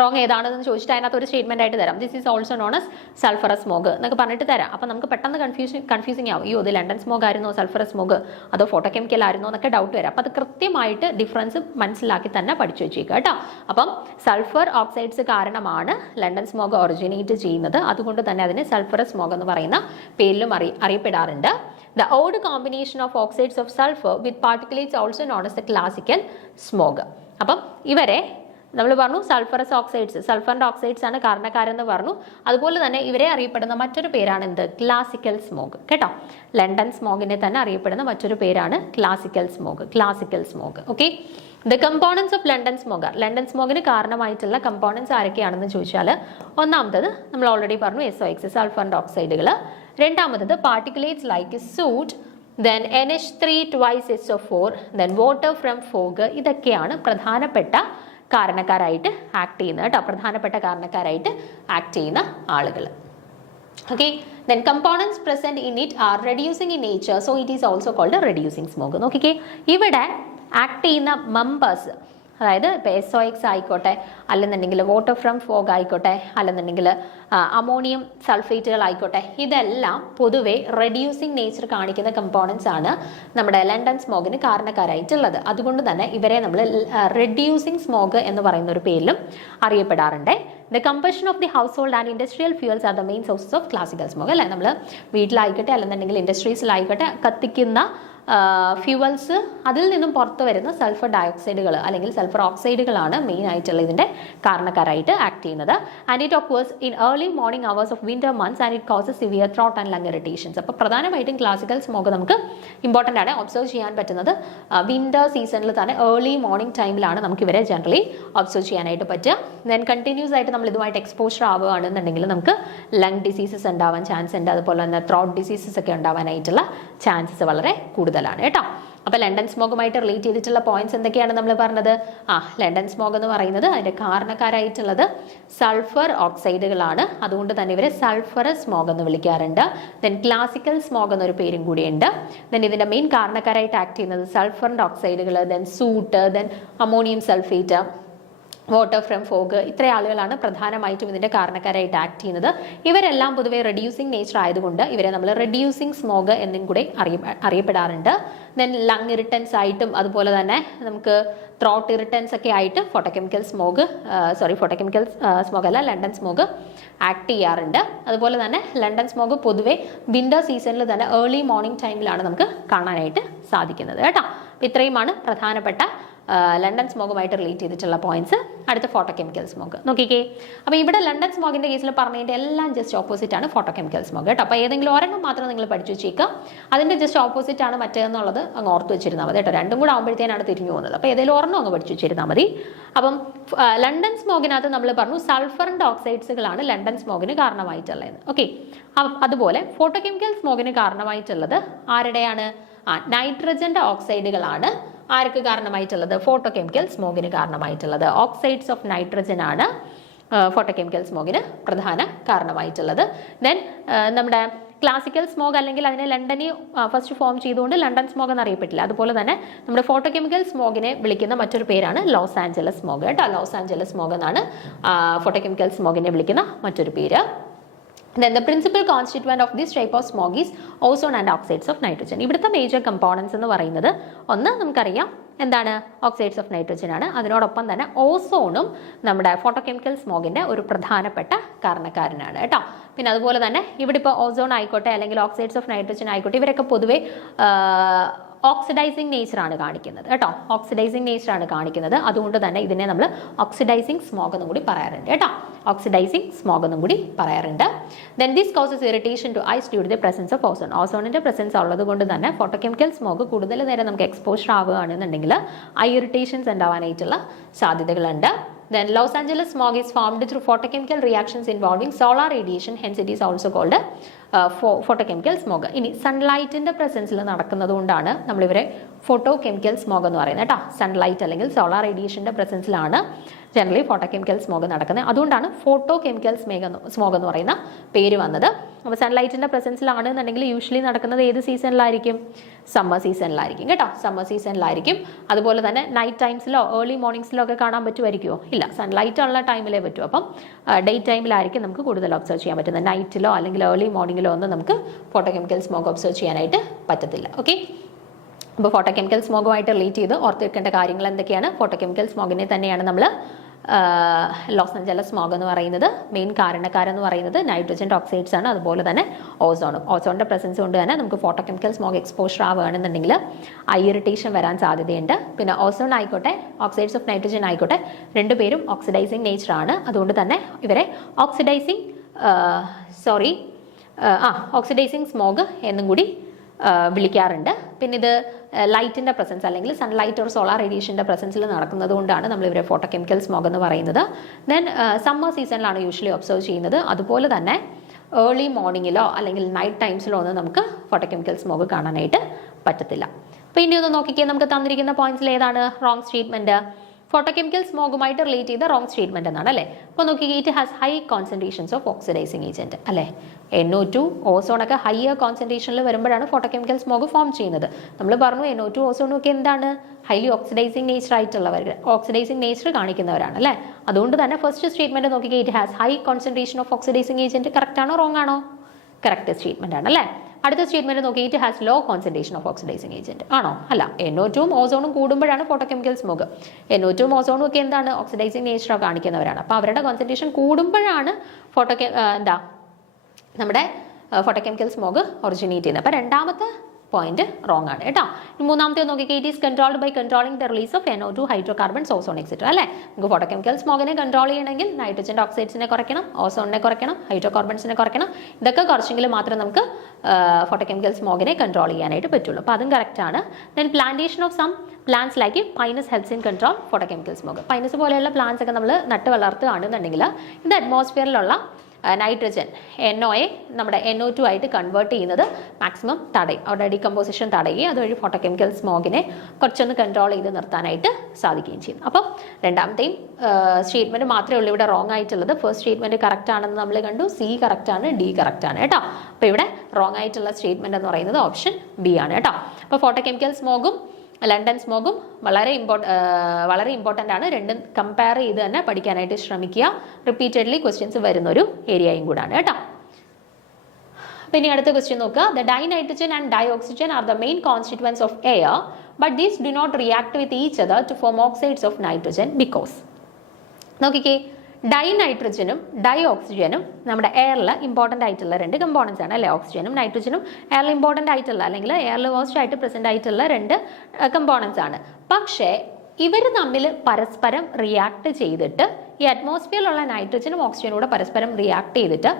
റോങ് ഏതാണെന്ന് ചോദിച്ചിട്ട് അതിനകത്ത് ഒരു സ്റ്റേറ്റ്മെന്റ് ആയിട്ട് തരാം, this is also known as sulphurous smog എന്നൊക്കെ പറഞ്ഞിട്ട് തരാം. അപ്പം നമുക്ക് പെട്ടെന്ന് കൺഫ്യൂസിങ് ആവും, അയ്യോ ഇത് ലണ്ടൻ സ്മോഗ് ആയിരുന്നോ സൾഫറസ് സ്മോഗ് അതോ ഫോട്ടോകെമിക്കൽ ആയിരുന്നോ എന്നൊക്കെ ഡൗട്ട് വരാം. അപ്പം അത് കൃത്യമായിട്ട് ഡിഫറൻസ് മനസ്സിലാക്കി തന്നെ പഠിച്ചു വെച്ചേക്കുക കേട്ടോ. അപ്പം സൾഫർ ഓക്സൈഡ്സ് കാരണമാണ് ലണ്ടൻ സ്മോഗ് ഒറിജിനേറ്റ് ചെയ്യുന്നത്. അതുകൊണ്ട് തന്നെ അതിനെ സൾഫറസ് സ്മോഗ് എന്ന് പറയുന്ന പേരിലും അറിയപ്പെടാറുണ്ട്. The odd combination of oxides of sulfur with particulates also known as the classical smog. അപ്പം ഇവരെ നമ്മൾ പറഞ്ഞു സൾഫറസ് ഓക്സൈഡ്സ്, സൾഫറിൻ്റെ ഓക്സൈഡ്സ് ആണ് കാരണക്കാരെന്ന് പറഞ്ഞു. അതുപോലെ തന്നെ ഇവരെ അറിയപ്പെടുന്ന മറ്റൊരു പേരാണ് എന്ത്, ക്ലാസിക്കൽ സ്മോഗ് കേട്ടോ. ലണ്ടൻ സ്മോഗിനെ തന്നെ അറിയപ്പെടുന്ന മറ്റൊരു പേരാണ് classical smog. Okay, the components of London smog. London സ്മോഗിന് കാരണമായിട്ടുള്ള കമ്പോണൻസ് ആരൊക്കെയാണെന്ന് ചോദിച്ചാൽ ഒന്നാമത്തത് നമ്മൾ ഓൾറെഡി പറഞ്ഞു SOx സൾഫറിൻ്റെ ഓക്സൈഡുകൾ. രണ്ടാമത്തത് particulates like soot, then NH3 twice SO4, then water from fog. ഇതൊക്കെയാണ് പ്രധാനപ്പെട്ട കാരണക്കാരായിട്ട് ആക്ട് ചെയ്യുന്നത് കേട്ടോ, പ്രധാനപ്പെട്ട കാരണക്കാരായിട്ട് ആക്ട് ചെയ്യുന്ന ആളുകൾ. Okay, then components present in it are reducing in nature, so it is also called a reducing smog. നോക്കിക്കേ, ഇവിടെ act ചെയ്യുന്ന മെമ്പേഴ്സ്, അതായത് ഇപ്പോൾ SOx ആയിക്കോട്ടെ, അല്ലെന്നുണ്ടെങ്കിൽ വാട്ടർ ഫ്രം ഫോഗ് ആയിക്കോട്ടെ, അല്ലെന്നുണ്ടെങ്കിൽ അമോണിയം സൾഫേറ്റുകൾ ആയിക്കോട്ടെ, ഇതെല്ലാം പൊതുവെ റെഡ്യൂസിങ് നേച്ചർ കാണിക്കുന്ന കമ്പോണൻസ് ആണ് നമ്മുടെ ലണ്ടൻ സ്മോഗിന് കാരണക്കാരായിട്ടുള്ളത്. അതുകൊണ്ട് തന്നെ ഇവരെ നമ്മൾ റെഡ്യൂസിങ് സ്മോഗ് എന്ന് പറയുന്ന ഒരു പേരിലും അറിയപ്പെടാറുണ്ട്. The combustion of the household and industrial fuels are the main sources of classical smog. അല്ലേ, നമ്മൾ വീട്ടിലായിക്കോട്ടെ അല്ലെന്നുണ്ടെങ്കിൽ ഇൻഡസ്ട്രീസിലായിക്കോട്ടെ കത്തിക്കുന്ന ഫ്യൂവൽസ് അതിൽ നിന്നും പുറത്തു വരുന്ന സൾഫർ ഡയോക്സൈഡുകൾ അല്ലെങ്കിൽ സൾഫർ ഓക്സൈഡുകളാണ് മെയിൻ ആയിട്ടുള്ള ഇതിൻ്റെ കാരണക്കാരായിട്ട് ആക്ട് ചെയ്യുന്നത്. And it occurs in early morning hours of winter months and it causes severe throat and lung irritations. അപ്പോൾ പ്രധാനമായിട്ടും ക്ലാസിക്കൽ സ്മോഗ് നമുക്ക് ഇമ്പോർട്ടൻ്റ് ആണ്, ഒബ്സർവ് ചെയ്യാൻ പറ്റുന്നത് വിന്റർ സീസണിൽ തന്നെ ഏർലി മോർണിംഗ് ടൈമിലാണ് നമുക്ക് ഇവരെ ജനറലി ഒബ്സർവ് ചെയ്യാനായിട്ട് പറ്റുക. ദെൻ കണ്ടിന്യൂസ് ആയിട്ട് നമ്മൾ ഇതുമായിട്ട് എക്സ്പോഷർ ആവുകയാണെന്നുണ്ടെങ്കിൽ നമുക്ക് ലങ് ഡിസീസസ് ഉണ്ടാവാൻ ചാൻസ് ഉണ്ട്, അതുപോലെ തന്നെ ത്രോട്ട് ഡിസീസസ് ഒക്കെ ഉണ്ടാവാനായിട്ടുള്ള ചാൻസസ് വളരെ കൂടുതലാണ് കേട്ടോ. അപ്പോൾ ലണ്ടൻ സ്മോഗുമായിട്ട് റിലേറ്റ് ചെയ്തിട്ടുള്ള പോയിന്റ്സ് എന്തൊക്കെയാണ് നമ്മൾ പറഞ്ഞത്? ലണ്ടൻ സ്മോഗ് എന്ന് പറയുന്നത് അതിൻ്റെ കാരണക്കാരായിട്ടുള്ളത് സൾഫർ ഓക്സൈഡുകളാണ്. അതുകൊണ്ട് തന്നെ ഇവരെ സൾഫറസ് സ്മോഗ് എന്ന് വിളിക്കാറുണ്ട്. ദെൻ ക്ലാസിക്കൽ സ്മോഗ് എന്നൊരു പേരും കൂടിയുണ്ട്. ദെൻ ഇതിൻ്റെ മെയിൻ കാരണക്കാരായിട്ട് ആക്ട് ചെയ്യുന്നത് സൾഫറിൻ്റെ ഓക്സൈഡുകൾ, then soot, then ammonium sulphate, water from fog, ഇത്ര ആളുകളാണ് പ്രധാനമായിട്ടും ഇതിൻ്റെ കാരണക്കാരായിട്ട് ആക്ട് ചെയ്യുന്നത്. ഇവരെല്ലാം പൊതുവെ റെഡ്യൂസിങ് നേച്ചർ ആയതുകൊണ്ട് ഇവരെ നമ്മൾ റെഡ്യൂസിങ് സ്മോഗ് എന്നും കൂടെ അറിയപ്പെടാറുണ്ട്. ദെൻ ലങ് ഇറിറ്റൻസ് ആയിട്ടും അതുപോലെ തന്നെ നമുക്ക് ത്രോട്ട് ഇറിറ്റൻസ് ഒക്കെ ആയിട്ട് ഫോട്ടോകെമിക്കൽ സ്മോഗ് അല്ല ലണ്ടൻ സ്മോഗ് ആക്ട് ചെയ്യാറുണ്ട്. അതുപോലെ തന്നെ ലണ്ടൻ സ്മോഗ് പൊതുവെ വിന്റർ സീസണിൽ തന്നെ ഏർലി മോർണിംഗ് ടൈമിലാണ് നമുക്ക് കാണാനായിട്ട് സാധിക്കുന്നത് കേട്ടോ. ഇത്രയുമാണ് പ്രധാനപ്പെട്ട ലണ്ടൻ സ്മോഗുമായിട്ട് റിലേറ്റ് ചെയ്തിട്ടുള്ള പോയിന്റ്സ്. അടുത്ത ഫോട്ടോകെമിക്കൽ സ്മോഗ് നോക്കിക്കേ. അപ്പോൾ ഇവിടെ ലണ്ടൻ സ്മോഗിൻ്റെ കേസിൽ പറഞ്ഞതിൻ്റെ എല്ലാം ജസ്റ്റ് ഓപ്പോസിറ്റ് ആണ് ഫോട്ടോകെമിക്കൽ സ്മോഗ് കേട്ടോ. അപ്പോൾ ഏതെങ്കിലും ഒരെണ്ണം മാത്രം നിങ്ങൾ പഠിച്ചു വെച്ചേക്കുക, അതിൻ്റെ ജസ്റ്റ് ഓപ്പോസിറ്റ് ആണ് മറ്റേതെന്നുള്ളത് അങ്ങ് ഓർത്ത് വെച്ചിരുന്നാൽ മതി കേട്ടോ. രണ്ടും കൂടെ ആകുമ്പോഴത്തേനാണ് തിരിഞ്ഞു പോകുന്നത്. അപ്പോൾ ഏതെങ്കിലും ഒരെണ്ണം അങ്ങ് പഠിച്ചു വെച്ചിരുന്നാൽ മതി. അപ്പം ലണ്ടൻ സ്മോഗിനകത്ത് നമ്മൾ പറഞ്ഞു സൾഫറിൻ്റെ ഓക്സൈഡ്സുകളാണ് ലണ്ടൻ സ്മോഗിന് കാരണമായിട്ടുള്ളത്. ഓക്കെ, അതുപോലെ ഫോട്ടോകെമിക്കൽ സ്മോഗിന് കാരണമായിട്ടുള്ളത് ആരുടെയാണ്? നൈട്രജൻ്റെ ഓക്സൈഡുകളാണ് ആർക്ക് കാരണമായിട്ടുള്ളത്? ഫോട്ടോകെമിക്കൽ സ്മോഗിന് കാരണമായിട്ടുള്ളത്. ഓക്സൈഡ്സ് ഓഫ് നൈട്രജൻ ആണ് ഫോട്ടോകെമിക്കൽ സ്മോഗിന് പ്രധാന കാരണമായിട്ടുള്ളത്. ദെൻ നമ്മുടെ ക്ലാസിക്കൽ സ്മോഗ് അല്ലെങ്കിൽ അതിനെ ലണ്ടനിൽ ഫസ്റ്റ് ഫോം ചെയ്തുകൊണ്ട് ലണ്ടൻ സ്മോഗ് എന്നറിയപ്പെട്ടില്ല. അതുപോലെ തന്നെ നമ്മുടെ ഫോട്ടോകെമിക്കൽ സ്മോഗിനെ വിളിക്കുന്ന മറ്റൊരു പേരാണ് ലോസ് ആഞ്ചലസ് സ്മോഗ് കേട്ടോ. ലോസ് ആഞ്ചലസ് സ്മോഗ് എന്നാണ് ഫോട്ടോകെമിക്കൽ സ്മോഗിനെ വിളിക്കുന്ന മറ്റൊരു പേര്. Then the principal constituent of this type of smog is ozone and oxides of nitrogen. ഇവിടുത്തെ മേജർ കമ്പോണൻസ് എന്ന് പറയുന്നത് ഒന്ന് നമുക്കറിയാം എന്താണ്? ഓക്സൈഡ്സ് ഓഫ് നൈട്രജൻ ആണ്. അതിനോടൊപ്പം തന്നെ ഓസോണും നമ്മുടെ ഫോട്ടോകെമിക്കൽ സ്മോഗിൻ്റെ ഒരു പ്രധാനപ്പെട്ട കാരണക്കാരനാണ് കേട്ടോ. പിന്നെ അതുപോലെ തന്നെ ഇവിടെ ഇപ്പോൾ ഓസോൺ ആയിക്കോട്ടെ അല്ലെങ്കിൽ ഓക്സൈഡ്സ് ഓഫ് നൈട്രജൻ ആയിക്കോട്ടെ, ഇവരൊക്കെ പൊതുവെ ഓക്സിഡൈസിങ് നേച്ചറാണ് കാണിക്കുന്നത് കേട്ടോ. ഓക്സിഡൈസിങ് നേച്ചറാണ് കാണിക്കുന്നത്. അതുകൊണ്ട് തന്നെ ഇതിനെ നമ്മൾ ഓക്സിഡൈസിങ് സ്മോഗ് എന്നും കൂടി പറയാറുണ്ട് കേട്ടോ. ഓക്സിഡൈസിങ് സ്മോഗ് എന്നും കൂടി പറയാറുണ്ട്. Then this causes irritation to eyes due to the presence of ozone. ഓസോണിൻ്റെ പ്രസൻസ് ഉള്ളത് കൊണ്ട് തന്നെ ഫോട്ടോകെമിക്കൽ സ്മോഗ് കൂടുതൽ നേരം നമുക്ക് എക്സ്പോഷർ ആവുകയാണെന്നുണ്ടെങ്കിൽ ഐ ഇറിറ്റേഷൻസ് ഉണ്ടാവാനായിട്ടുള്ള സാധ്യതകളുണ്ട്. Then Los Angeles smog is formed through photochemical reactions involving solar radiation, hence it is also called photochemical smog. ഇനി സൺലൈറ്റിൻ്റെ പ്രസൻസിൽ നടക്കുന്നത് കൊണ്ടാണ് നമ്മളിവരെ ഫോട്ടോകെമിക്കൽ സ്മോഗ് എന്ന് പറയുന്നത് കേട്ടോ. സൺലൈറ്റ് അല്ലെങ്കിൽ സോളാർ റേഡിയേഷൻ്റെ പ്രസൻസിലാണ് ജനറലി ഫോട്ടോകെമിക്കൽ സ്മോഗ് നടക്കുന്നത്. അതുകൊണ്ടാണ് ഫോട്ടോകെമിക്കൽ സ്മോഗ് എന്ന് പറയുന്ന പേര് വന്നത്. അപ്പോൾ സൺലൈറ്റിൻ്റെ പ്രസൻസിലാണെന്നുണ്ടെങ്കിൽ യൂഷ്വലി നടക്കുന്നത് ഏത് സീസണിലായിരിക്കും? സമ്മർ സീസണിലായിരിക്കും കേട്ടോ. സമ്മർ സീസണിലായിരിക്കും. അതുപോലെ തന്നെ നൈറ്റ് ടൈംസിലോ ഏർലി മോർണിംഗ്സിലോ ഒക്കെ കാണാൻ പറ്റുമായിരിക്കുമോ? ഇല്ല, സൺലൈറ്റ് ഉള്ള ടൈമിലേ പറ്റൂ. അപ്പം ഡേ ടൈമിലായിരിക്കും നമുക്ക് കൂടുതൽ ഒബ്സർവ് ചെയ്യാൻ പറ്റുന്നത്. നൈറ്റിലോ അല്ലെങ്കിൽ ഏർലി മോർണിംഗിലോ ഒന്നും നമുക്ക് ഫോട്ടോകെമിക്കൽ സ്മോഗ് ഒബ്സർവ് ചെയ്യാനായിട്ട് പറ്റത്തില്ല. ഓക്കെ, അപ്പോൾ ഫോട്ടോകെമിക്കൽ സ്മോഗുമായിട്ട് റിലേറ്റ് ചെയ്ത് ഓർത്തിരിക്കേണ്ട കാര്യങ്ങൾ എന്തൊക്കെയാണ്? ഫോട്ടോകെമിക്കൽ സ്മോഗിനെ തന്നെയാണ് നമ്മൾ ലോസ് ആഞ്ചലസ് സ്മോഗ് എന്ന് പറയുന്നത്. മെയിൻ കാരണക്കാരെന്ന് പറയുന്നത് നൈട്രജൻ്റെ ഓക്സൈഡ്സ് ആണ്. അതുപോലെ തന്നെ ഓസോണും. ഓസോണിൻ്റെ പ്രസൻസ് കൊണ്ട് തന്നെ നമുക്ക് ഫോട്ടോകെമിക്കൽ സ്മോഗ് എക്സ്പോഷർ ആവുകയാണെന്നുണ്ടെങ്കിൽ ഐ ഇറിറ്റേഷൻ വരാൻ സാധ്യതയുണ്ട്. പിന്നെ ഓസോൺ ആയിക്കോട്ടെ ഓക്സൈഡ്സ് ഓഫ് നൈട്രജൻ ആയിക്കോട്ടെ രണ്ടുപേരും ഓക്സിഡൈസിങ് നേച്ചറാണ്. അതുകൊണ്ട് തന്നെ ഇവരെ ഓക്സിഡൈസിങ് സ്മോഗ് എന്നും കൂടി വിളിക്കാറുണ്ട്. പിന്നെ ഇത് ലൈറ്റിൻ്റെ പ്രസൻസ് അല്ലെങ്കിൽ സൺലൈറ്റ് ഓർ സോളാർ റേഡിയേഷൻ്റെ പ്രസൻസിൽ നടക്കുന്നത് കൊണ്ടാണ് നമ്മൾ ഇവരെ ഫോട്ടോകെമിക്കൽ സ്മോഗ് എന്ന് പറയുന്നത്. ദെൻ സമ്മർ സീസണിലാണ് യൂഷ്വലി ഒബ്സർവ് ചെയ്യുന്നത്. അതുപോലെ തന്നെ ഏർലി മോർണിംഗിലോ അല്ലെങ്കിൽ നൈറ്റ് ടൈംസിലോ ഒന്നും നമുക്ക് ഫോട്ടോകെമിക്കൽ സ്മോഗ് കാണാനായിട്ട് പറ്റത്തില്ല. അപ്പോൾ ഇനി ഒന്ന് നോക്കിക്കേ, നമുക്ക് തന്നിരിക്കുന്ന പോയിന്റ്സിൽ ഏതാണ് റോങ് സ്റ്റേറ്റ്മെൻറ്റ്? ഫോട്ടോകെമിക്കൽ സ്മോഗുമായിട്ട് റിലേറ്റ് ചെയ്ത റോങ് സ്റ്റേറ്റ്മെന്റ് എന്നാണ് അല്ലേ. അപ്പോൾ നോക്കിക്കേ, it has high concentrations of oxidising agent അല്ലേ. NO2 ഓസോണൊക്കെ ഹയർ കോൺസെൻട്രേഷനിൽ വരുമ്പോഴാണ് ഫോട്ടോകെമിക്കൽ സ്മോഗ് ഫോം ചെയ്യുന്നത്. നമ്മൾ പറഞ്ഞു NO2 ഓസോണും ഒക്കെ എന്താണ്? ഹൈലി ഓക്സിഡൈസിങ് നേച്ചർ ആയിട്ടുള്ളവർ, ഓക്സിഡൈസിങ് നേച്ചർ കാണിക്കുന്നവരാണ് അല്ലേ. അതുകൊണ്ട് തന്നെ ഫസ്റ്റ് സ്റ്റേറ്റ്മെന്റ് നോക്കിക്കേ, it has high concentration of oxidising agent. Correct ആണോ റോങ് ആണോ? കറക്റ്റ് സ്റ്റേറ്റ്മെന്റ് ആണ് അല്ലേ. അടുത്ത സ്റ്റേറ്റ്മെന്റ് നോക്കി, it has low concentration of oxidising agent. ആണോ? അല്ല. NO2 ഓസോണും കൂടുമ്പോഴാണ് ഫോട്ടോകെമിക്കൽ സ്മോഗ്. NO2 ഓസോണും ഒക്കെ എന്താണ്? ഓക്സിഡൈസിങ് നേച്ചർ കാണിക്കുന്നവരാണ്. അപ്പോൾ അവരുടെ കോൺസെൻട്രേഷൻ കൂടുമ്പോഴാണ് നമ്മുടെ ഫോട്ടോകെമിക്കൽ സ്മോഗ് ഒറിജിനേറ്റ് ചെയ്യുന്നത്. അപ്പോൾ രണ്ടാമത്തെ പോയിന്റ് റോങ് ആണ് കേട്ടോ. മൂന്നാമത്തെ നോക്കിക്കേ, it is controlled by controlling the release of NO2 hydrocarbons ozone etcetera അല്ലേ. നമുക്ക് ഫോട്ടോകെമിക്കൽ സ്മോഗിനെ കൺട്രോൾ ചെയ്യണമെങ്കിൽ നൈട്രജൻ്റെ ഓക്സൈഡ്സിനെ കുറയ്ക്കണം, ഓസോണിനെ കുറയ്ക്കണം, ഹൈഡ്രോകാർബൺസിനെ കുറയ്ക്കണം. ഇതൊക്കെ കുറച്ചെങ്കിലും മാത്രമേ നമുക്ക് ഫോട്ടോകെമിക്കൽ സ്മോഗിനെ കൺട്രോൾ ചെയ്യാനായിട്ട് പറ്റുള്ളൂ. അപ്പോൾ അതും കറക്റ്റാണ്. Then plantation of some plants like pinus helps in control photochemical smog. Pinus പോലെയുള്ള പ്ലാന്റ്സ് ഒക്കെ നമ്മൾ നട്ട് വളർത്തുകയാണെന്നുണ്ടെങ്കിൽ ഇത് അറ്റ്മോസ്ഫിയറിലുള്ള നൈട്രജൻ NOയെ നമ്മുടെ NO2 ആയിട്ട് കൺവേർട്ട് ചെയ്യുന്നത് മാക്സിമം തടയും, അവരുടെ ഡീകമ്പോസിഷൻ തടയുകയും അതുവഴി ഫോട്ടോകെമിക്കൽ സ്മോഗിനെ കുറച്ചൊന്ന് കൺട്രോൾ ചെയ്ത് നിർത്താനായിട്ട് സാധിക്കുകയും ചെയ്യും. അപ്പം രണ്ടാമത്തെയും സ്റ്റേറ്റ്മെൻറ്റ് മാത്രമേ ഉള്ളൂ ഇവിടെ റോങ് ആയിട്ടുള്ളത്. ഫസ്റ്റ് സ്റ്റേറ്റ്മെൻറ്റ് കറക്റ്റ് ആണെന്ന് നമ്മൾ കണ്ടു, C കറക്റ്റാണ്, D കറക്റ്റാണ് കേട്ടോ. അപ്പോൾ ഇവിടെ റോങ് ആയിട്ടുള്ള സ്റ്റേറ്റ്മെൻറ്റ് എന്ന് പറയുന്നത് ഓപ്ഷൻ B ആണ് കേട്ടോ. അപ്പോൾ ഫോട്ടോകെമിക്കൽ സ്മോഗും ലണ്ടൻ സ്മോഗും വളരെ ഇമ്പോർട്ടൻ്റ് ആണ്. രണ്ടും കമ്പയർ ചെയ്ത് തന്നെ പഠിക്കാനായിട്ട് ശ്രമിക്കുക. റിപ്പീറ്റഡ്ലി ക്വസ്റ്റ്യൻസ് വരുന്നൊരു ഏരിയയും കൂടാണ് കേട്ടോ. പിന്നെ അടുത്ത ക്വസ്റ്റ്യൻ നോക്കുക. The dinitrogen and dioxygen are the main constituents of air but these do not react with each other to form oxides of nitrogen because. നോക്കിക്കേ, ഡൈനൈട്രജനും ഡൈഓക്സിജനും നമ്മുടെ എയറിൽ ഇമ്പോർട്ടൻ്റ് ആയിട്ടുള്ള രണ്ട് കമ്പോണൻസ് ആണ് അല്ലേ. ഓക്സിജനും നൈട്രജനും എയറിൽ ഇമ്പോർട്ടൻ്റ് ആയിട്ടുള്ള അല്ലെങ്കിൽ എയറിൽ മോസ്റ്റ് ആയിട്ട് പ്രസൻ്റ് ആയിട്ടുള്ള രണ്ട് കമ്പോണൻസ് ആണ്. പക്ഷേ ഇവർ തമ്മിൽ പരസ്പരം റിയാക്ട് ചെയ്തിട്ട് ഈ അറ്റ്മോസ്ഫിയറിലുള്ള നൈട്രജനും ഓക്സിജനും കൂടെ പരസ്പരം റിയാക്ട് ചെയ്തിട്ട്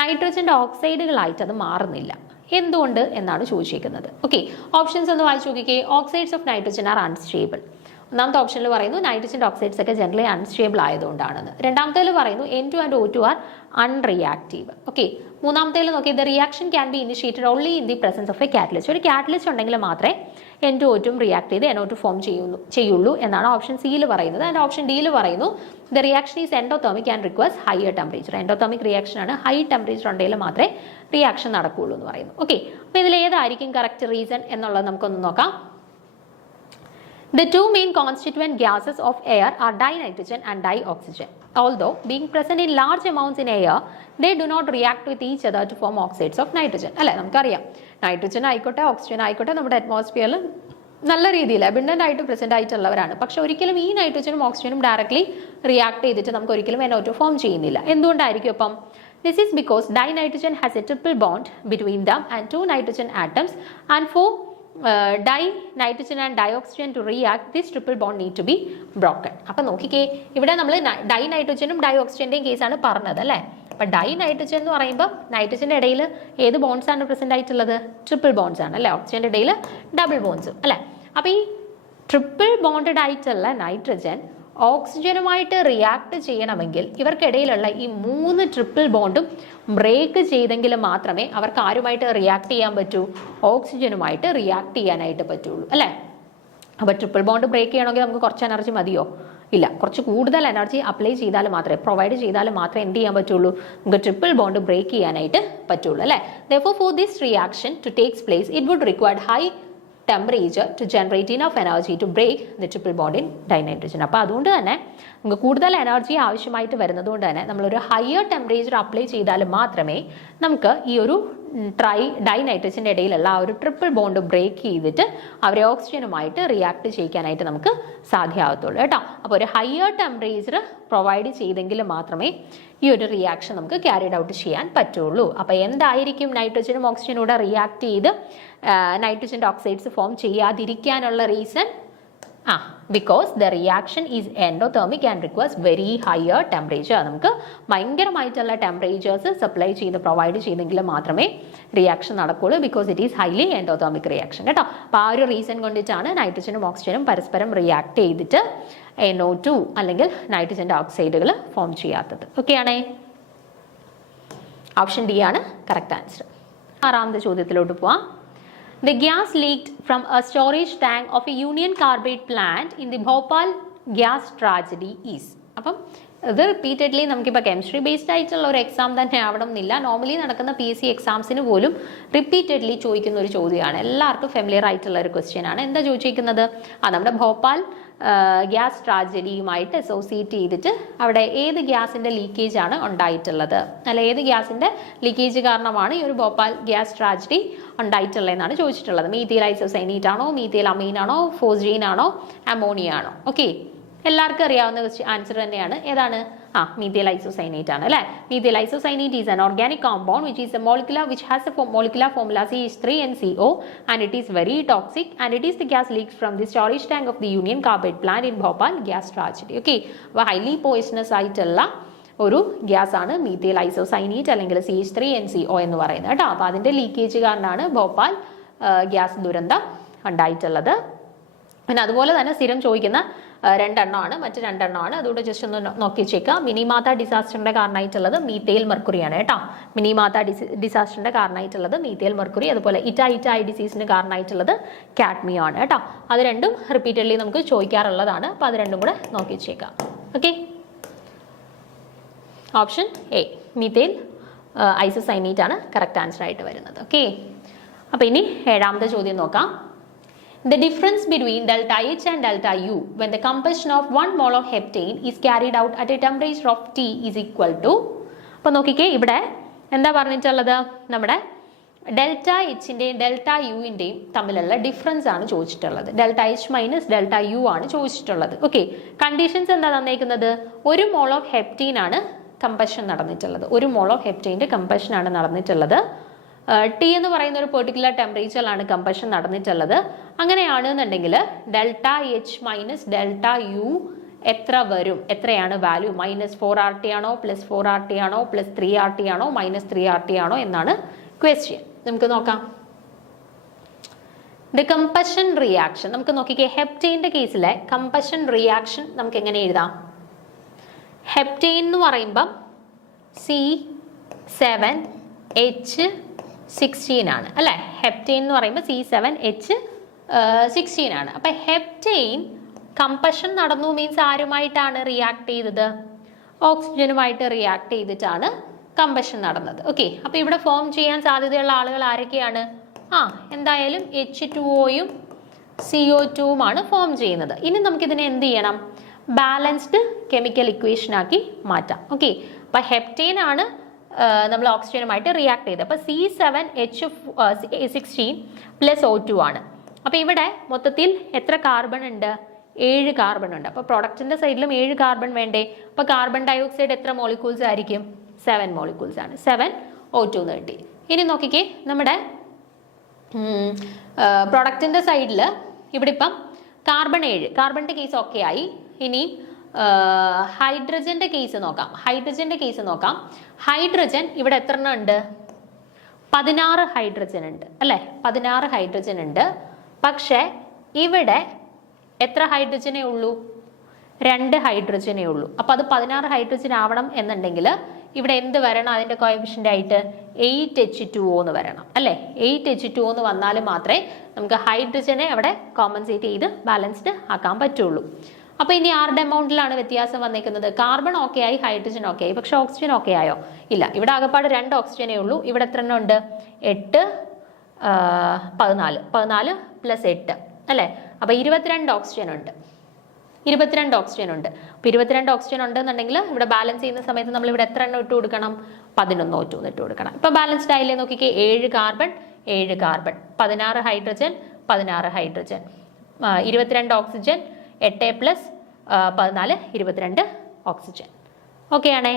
നൈട്രജൻ്റെ ഓക്സൈഡുകളായിട്ട് അത് മാറുന്നില്ല. എന്തുകൊണ്ട് എന്നാണ് ചോദിച്ചിരിക്കുന്നത്. ഓക്കെ, ഓപ്ഷൻസ് ഒന്ന് വായിച്ചു നോക്കിക്കേ. Oxides of nitrogen are unstable. ഒന്നാമത്തെ ഓപ്ഷനിൽ പറയുന്നു നൈട്രജൻ്റെ ഓക്സൈഡ്സ് ഒക്കെ ജനറലി അൺസ്റ്റേബിൾ ആയതുകൊണ്ടാണെന്ന്. രണ്ടാമത്തേൽ പറയുന്നു N2 and O2 are unreactive. Okay, മൂന്നാമത്തേൽ നോക്കി the reaction can be initiated only in the presence of a catalyst. ഒരു കാറ്റലിസ്റ്റ് ഉണ്ടെങ്കിൽ മാത്രമേ N2 O2 റിയാക്ട് ചെയ്ത് NO2 ഫോം ചെയ്യുള്ളൂ എന്നാണ് ഓപ്ഷൻ സിയിൽ പറയുന്നത്. ആൻഡ് ഓപ്ഷൻ ഡിയിൽ പറയുന്നു the reaction is endothermic and requires higher temperature. Endothermic reaction ആണ്, ഹൈ ടെമ്പറേച്ചർ ഉണ്ടെങ്കിൽ മാത്രമേ റിയാക്ഷൻ നടക്കുകയുള്ളൂ എന്ന് പറയുന്നു. ഓക്കെ, അപ്പോൾ ഇതിൽ ഏതായിരിക്കും കറക്റ്റ് റീസൺ എന്നുള്ളത് നമുക്കൊന്ന് നോക്കാം. The two main constituent gases of air are dinitrogen and dioxygen. Although being present in large amounts in air, they do not react with each other to form oxides of nitrogen. അല്ലേ, നമുക്കറിയാം nitrogen ആയിക്കോട്ടെ oxygen ആയിക്കോട്ടെ നമ്മുടെ അറ്റ്മോസ്ഫിയറിൽ നല്ല രീതിയിൽ abundant ആയിട്ട് present ആയിട്ടുള്ളവരാണ്. പക്ഷെ ഒരിക്കലും ഈ നൈട്രജനും ഓക്സിജനും ഡയറക്ട്ലി റിയാക്ട് ചെയ്തിട്ട് നമുക്ക് ഒരിക്കലും NO2 ഫോം ചെയ്യുന്നില്ല. എന്തുകൊണ്ടായിരിക്കും അപ്പം? This is because dinitrogen has a triple bond between them and two nitrogen atoms, and for dinitrogen and dioxygen to react, this triple bond need to be broken. അപ്പം നോക്കിക്കേ, ഇവിടെ നമ്മൾ ഡൈനൈട്രജനും ഡയോക്സിജൻ്റെയും കേസാണ് പറഞ്ഞത് അല്ലേ. അപ്പം ഡൈനൈട്രജൻ എന്ന് പറയുമ്പോൾ നൈട്രജൻ്റെ ഇടയിൽ ഏത് ബോൺസ് ആണ് പ്രസൻ്റ് ആയിട്ടുള്ളത്? ട്രിപ്പിൾ ബോൺസ് ആണ് അല്ലേ. ഓക്സിജൻ്റെ ഇടയിൽ ഡബിൾ ബോൺസും അല്ലേ. അപ്പോൾ ഈ ട്രിപ്പിൾ ബോണ്ടഡ് ആയിട്ടുള്ള നൈട്രജൻ ഓക്സിജനുമായിട്ട് റിയാക്ട് ചെയ്യണമെങ്കിൽ ഇവർക്കിടയിലുള്ള ഈ 3 ട്രിപ്പിൾ ബോണ്ടും ബ്രേക്ക് ചെയ്തെങ്കിൽ മാത്രമേ അവർക്ക് ആരുമായിട്ട് റിയാക്ട് ചെയ്യാൻ പറ്റൂ? ഓക്സിജനുമായിട്ട് റിയാക്ട് ചെയ്യാനായിട്ട് പറ്റുള്ളൂ അല്ലേ. അപ്പോൾ ട്രിപ്പിൾ ബോണ്ട് ബ്രേക്ക് ചെയ്യണമെങ്കിൽ നമുക്ക് കുറച്ച് എനർജി മതിയോ? ഇല്ല, കുറച്ച് കൂടുതൽ എനർജി അപ്ലൈ ചെയ്താൽ മാത്രമേ പ്രൊവൈഡ് ചെയ്താൽ മാത്രമേ എന്ത് ചെയ്യാൻ പറ്റുള്ളൂ? നമുക്ക് ട്രിപ്പിൾ ബോണ്ട് ബ്രേക്ക് ചെയ്യാനായിട്ട് പറ്റുള്ളൂ അല്ലേ. Therefore, for this reaction to take place, it would require high temperature to generate enough energy to break the triple bond in dinitrogen. അപ്പോൾ അതുകൊണ്ട് തന്നെ നമുക്ക് കൂടുതൽ എനർജി ആവശ്യമായിട്ട് വരുന്നത് കൊണ്ട് തന്നെ നമ്മളൊരു ഹയർ ടെമ്പറേച്ചർ അപ്ലൈ ചെയ്താൽ മാത്രമേ നമുക്ക് ഈ ഒരു ഡൈനൈട്രജൻ്റെ ഇടയിലുള്ള ആ ഒരു ട്രിപ്പിൾ ബോണ്ട് ബ്രേക്ക് ചെയ്തിട്ട് അവരെ ഓക്സിജനുമായിട്ട് റിയാക്ട് ചെയ്യിക്കാനായിട്ട് നമുക്ക് സാധ്യമാകത്തുള്ളൂ കേട്ടോ. അപ്പോൾ ഒരു ഹയർ ടെമ്പറേച്ചർ പ്രൊവൈഡ് ചെയ്തെങ്കിൽ മാത്രമേ ഈ ഒരു റിയാക്ഷൻ നമുക്ക് ക്യാരിഡ് ഔട്ട് ചെയ്യാൻ പറ്റുള്ളൂ. അപ്പോൾ എന്തായിരിക്കും നൈട്രജനും ഓക്സിജനും കൂടെ റിയാക്ട് ചെയ്ത് നൈട്രജൻ്റെ ഓക്സൈഡ്സ് ഫോം ചെയ്യാതിരിക്കാനുള്ള reason? Because the reaction is endothermic and requires very higher temperature. നമുക്ക് ഭയങ്കരമായിട്ടുള്ള ടെമ്പറേച്ചേഴ്സ് സപ്ലൈ ചെയ്ത് പ്രൊവൈഡ് ചെയ്തെങ്കിൽ മാത്രമേ റിയാക്ഷൻ നടക്കുകയുള്ളൂ. Because it is highly endothermic reaction കേട്ടോ. അപ്പോൾ ആ ഒരു റീസൺ കൊണ്ടിട്ടാണ് നൈട്രജനും ഓക്സിജനും പരസ്പരം റിയാക്ട് ചെയ്തിട്ട് NO2 അല്ലെങ്കിൽ നൈട്രജൻ്റെ ഓക്സൈഡുകൾ ഫോം ചെയ്യാത്തത്. ഓക്കെ ആണേ. ഓപ്ഷൻ ഡി ആണ് കറക്റ്റ് ആൻസർ. ആറാമത്തെ ചോദ്യത്തിലോട്ട് പോവാം. The gas leaked from a storage tank of a Union Carbide plant in the Bhopal gas tragedy is. അപ്പം ഇത് റിപ്പീറ്റഡ്ലി നമുക്കിപ്പോൾ കെമിസ്ട്രി ബേസ്ഡ് ആയിട്ടുള്ള ഒരു എക്സാം തന്നെ ആവണം എന്നില്ല. നോർമലി നടക്കുന്ന PSC എക്സാംസിന് പോലും റിപ്പീറ്റഡ്ലി ചോദിക്കുന്ന ഒരു ചോദ്യമാണ്. എല്ലാവർക്കും ഫെമിലിയർ ആയിട്ടുള്ള ഒരു ക്വസ്റ്റ്യൻ ആണ്. എന്താ ചോദിച്ചിരിക്കുന്നത്? നമ്മുടെ ഭോപ്പാൽ ഗ്യാസ് ട്രാജഡിയുമായിട്ട് അസോസിയേറ്റ് ചെയ്തിട്ട് അവിടെ ഏത് ഗ്യാസിൻ്റെ ലീക്കേജ് ആണ് ഉണ്ടായിട്ടുള്ളത്, അല്ല ഏത് ഗ്യാസിൻ്റെ ലീക്കേജ് കാരണമാണ് ഈ ഒരു ഭോപ്പാൽ ഗ്യാസ് ട്രാജഡി ഉണ്ടായിട്ടുള്ളതെന്നാണ് ചോദിച്ചിട്ടുള്ളത്. മീഥൈൽ ഐസോസൈനേറ്റ് ആണോ, മീഥൈൽ അമീൻ ആണോ, ഫോസ്ജീൻ ആണോ, അമോണിയ ആണോ? ഓക്കെ, എല്ലാവർക്കും അറിയാവുന്ന ആൻസർ തന്നെയാണ്. ഏതാണ്? methyl isocyanate ആണ് അല്ലേ. methyl isocyanate is an organic compound which is a molecular which has a molecular formula CH3NCO and it is very toxic and it is the gas leaked from the storage tank of the Union Carbide plant in Bhopal gas tragedy. Okay, അപ്പോൾ highly poisonous ആയിട്ടുള്ള ഒരു gas ആണ് methyl isocyanate അല്ലെങ്കിൽ CH3NCO എന്ന് പറയുന്നത് കേട്ടോ. അപ്പോൾ അതിൻ്റെ ലീക്കേജ് കാരണമാണ് ഭോപ്പാൽ ഗ്യാസ് ദുരന്തം ഉണ്ടായിട്ടുള്ളത്. പിന്നെ അതുപോലെ തന്നെ സ്ഥിരം ചോദിക്കുന്ന രണ്ടെണ്ണമാണ്, മറ്റ് രണ്ടെണ്ണമാണ്. അതുകൊണ്ട് ജസ്റ്റ് ഒന്ന് നോക്കി വെച്ചേക്കാം. മിനിമാത്ത ഡിസാസ്റ്ററിന്റെ കാരണമായിട്ടുള്ളത് മീഥൈൽ മെർക്കുറിയാണ് കേട്ടോ. മിനിമാത്ത ഡിസാസ്റ്ററിന്റെ കാരണമായിട്ടുള്ളത് മീഥൈൽ മെർക്കുറി. അതുപോലെ ഇറ്റായി ഡിസീസിന് കാരണമായിട്ടുള്ളത് കാഡ്മിയം ആണ് കേട്ടോ. അത് രണ്ടും റിപ്പീറ്റഡ്ലി നമുക്ക് ചോദിക്കാറുള്ളതാണ്. അപ്പോൾ അത് രണ്ടും കൂടെ നോക്കി വെച്ചേക്കാം. Okay, option A methyl isocyanate ആണ് കറക്റ്റ് ആൻസർ ആയിട്ട് വരുന്നത്. ഓക്കെ, അപ്പോൾ ഇനി ഏഴാമത്തെ ചോദ്യം നോക്കാം. The difference between delta H and delta U when the combustion of 1 mole of heptane is carried out at a temperature of T is equal to. അപ്പോൾ നോക്കിക്കേ, ഇവിടെ എന്താ പറഞ്ഞിട്ടുള്ളത്, നമ്മുടെ ഡെൽറ്റ എച്ചിൻ്റെയും ഡെൽറ്റ യുവിൻ്റെയും തമ്മിലുള്ള ഡിഫറൻസ് ആണ് ചോദിച്ചിട്ടുള്ളത്. Delta H minus delta U ആണ് ചോദിച്ചിട്ടുള്ളത്. ഓക്കെ, കണ്ടീഷൻസ് എന്താ തന്നേക്കുന്നത്, 1 മോൾ ഓഫ് ഹെപ്റ്റീൻ ആണ് കമ്പഷൻ നടന്നിട്ടുള്ളത്. 1 മോൾ ഓഫ് ഹെപ്റ്റൈൻ്റെ കമ്പഷൻ ആണ് നടന്നിട്ടുള്ളത്. ടി എന്ന് പറയുന്ന ഒരു പെർട്ടിക്കുലർ ടെമ്പറേച്ചറിലാണ് കമ്പഷൻ നടന്നിട്ടുള്ളത്. അങ്ങനെയാണെന്നുണ്ടെങ്കിൽ delta H minus delta U എത്ര വരും, എത്രയാണ് വാല്യൂ? -4RT ആണോ, +4RT ആണോ, +3RT ആണോ, -3RT ആണോ എന്നാണ് ക്വസ്റ്റ്യൻ. നമുക്ക് നോക്കാം. ദ കമ്പഷൻ റിയാക്ഷൻ നമുക്ക് നോക്കിക്കേ. ഹെപ്റ്റൈൻ്റെ കേസിലെ കമ്പഷൻ റിയാക്ഷൻ നമുക്ക് എങ്ങനെ എഴുതാം? ഹെപ്റ്റൈൻ എന്ന് പറയുമ്പം C7H16 ആണ് അല്ലേ. ഹെപ്റ്റൈൻ എന്ന് പറയുമ്പോൾ C7H16 ആണ്. അപ്പം ഹെപ്റ്റൈൻ കമ്പഷൻ നടന്നു മീൻസ് ആരുമായിട്ടാണ് റിയാക്ട് ചെയ്തത്? ഓക്സിജനുമായിട്ട് റിയാക്ട് ചെയ്തിട്ടാണ് കമ്പഷൻ നടന്നത്. ഓക്കെ, അപ്പോൾ ഇവിടെ ഫോം ചെയ്യാൻ സാധ്യതയുള്ള ആളുകൾ ആരൊക്കെയാണ്? എന്തായാലും H2Oയും CO2വുമാണ് ഫോം ചെയ്യുന്നത്. ഇനി നമുക്കിതിനെ എന്ത് ചെയ്യണം? ബാലൻസ്ഡ് കെമിക്കൽ ഇക്വേഷൻ ആക്കി മാറ്റാം. ഓക്കെ, അപ്പം ഹെപ്റ്റൈൻ ആണ് നമ്മൾ ഓക്സിജനുമായിട്ട് റിയാക്ട് ചെയ്തത്. അപ്പോൾ C7H16 + O2 ആണ്. അപ്പോൾ ഇവിടെ മൊത്തത്തിൽ എത്ര കാർബൺ ഉണ്ട്? 7 കാർബൺ ഉണ്ട്. അപ്പോൾ പ്രൊഡക്റ്റിൻ്റെ സൈഡിലും 7 കാർബൺ വേണ്ടേ? അപ്പോൾ കാർബൺ ഡയോക്സൈഡ് എത്ര മോളിക്യൂൾസ് ആയിരിക്കും? 7 മോളിക്യൂൾസ് ആണ്. 7O2 എന്ന് കിട്ടി. ഇനി നോക്കിക്കേ, നമ്മുടെ പ്രൊഡക്റ്റിൻ്റെ സൈഡിൽ ഇവിടെ ഇപ്പം കാർബൺ 7, കാർബണിൻ്റെ കേസ് ഓക്കെ ആയി. ഇനി ഹൈഡ്രജൻ്റെ കേസ് നോക്കാം. ഹൈഡ്രജൻ ഇവിടെ എത്ര എണ്ണം ഉണ്ട്? 16 ഹൈഡ്രജൻ ഉണ്ട് അല്ലേ. 16 ഹൈഡ്രജൻ ഉണ്ട്. പക്ഷേ ഇവിടെ എത്ര ഹൈഡ്രജനേ ഉള്ളൂ? 2 ഹൈഡ്രജനേ ഉള്ളൂ. അപ്പോൾ അത് 16 ഹൈഡ്രജൻ ആവണം എന്നുണ്ടെങ്കിൽ ഇവിടെ എന്ത് വരണം? അതിൻ്റെ കോഎഫിഷ്യൻ്റ് ആയിട്ട് 8H2O എന്ന് വരണം അല്ലേ. 8H2O എന്ന് വന്നാൽ മാത്രമേ നമുക്ക് ഹൈഡ്രജനെ അവിടെ കോമ്പൻസേറ്റ് ചെയ്ത് ബാലൻസ്ഡ് ആക്കാൻ പറ്റുള്ളൂ. അപ്പോൾ ഇനി ആരുടെ എമൗണ്ടിലാണ് വ്യത്യാസം വന്നേക്കുന്നത്? കാർബൺ ഓക്കെ ആയി, ഹൈഡ്രജൻ ഓക്കെ ആയി, പക്ഷെ ഓക്സിജൻ ഓക്കെ ആയോ? ഇല്ല. ഇവിടെ ആകെപ്പാട് 2 ഓക്സിജനേ ഉള്ളൂ. ഇവിടെ എത്ര എണ്ണം ഉണ്ട്? 8 14 14 + 8 അല്ലേ. അപ്പോൾ 22 ഓക്സിജൻ ഉണ്ട്. 22 ഓക്സിജൻ ഉണ്ട്. അപ്പോൾ 22 ഓക്സിജൻ ഉണ്ടെന്നുണ്ടെങ്കിൽ ഇവിടെ ബാലൻസ് ചെയ്യുന്ന സമയത്ത് നമ്മൾ ഇവിടെ എത്ര എണ്ണം ഇട്ട് കൊടുക്കണം? 11 O2 ഇട്ട് കൊടുക്കണം. ഇപ്പോൾ ബാലൻസ്ഡ് ആയില്ലേ നോക്കിക്കേ. 7 carbon 7 carbon, 16 hydrogen 16 hydrogen, 22 oxygen, 8 + 14 22 oxygen. Okay ആണേ.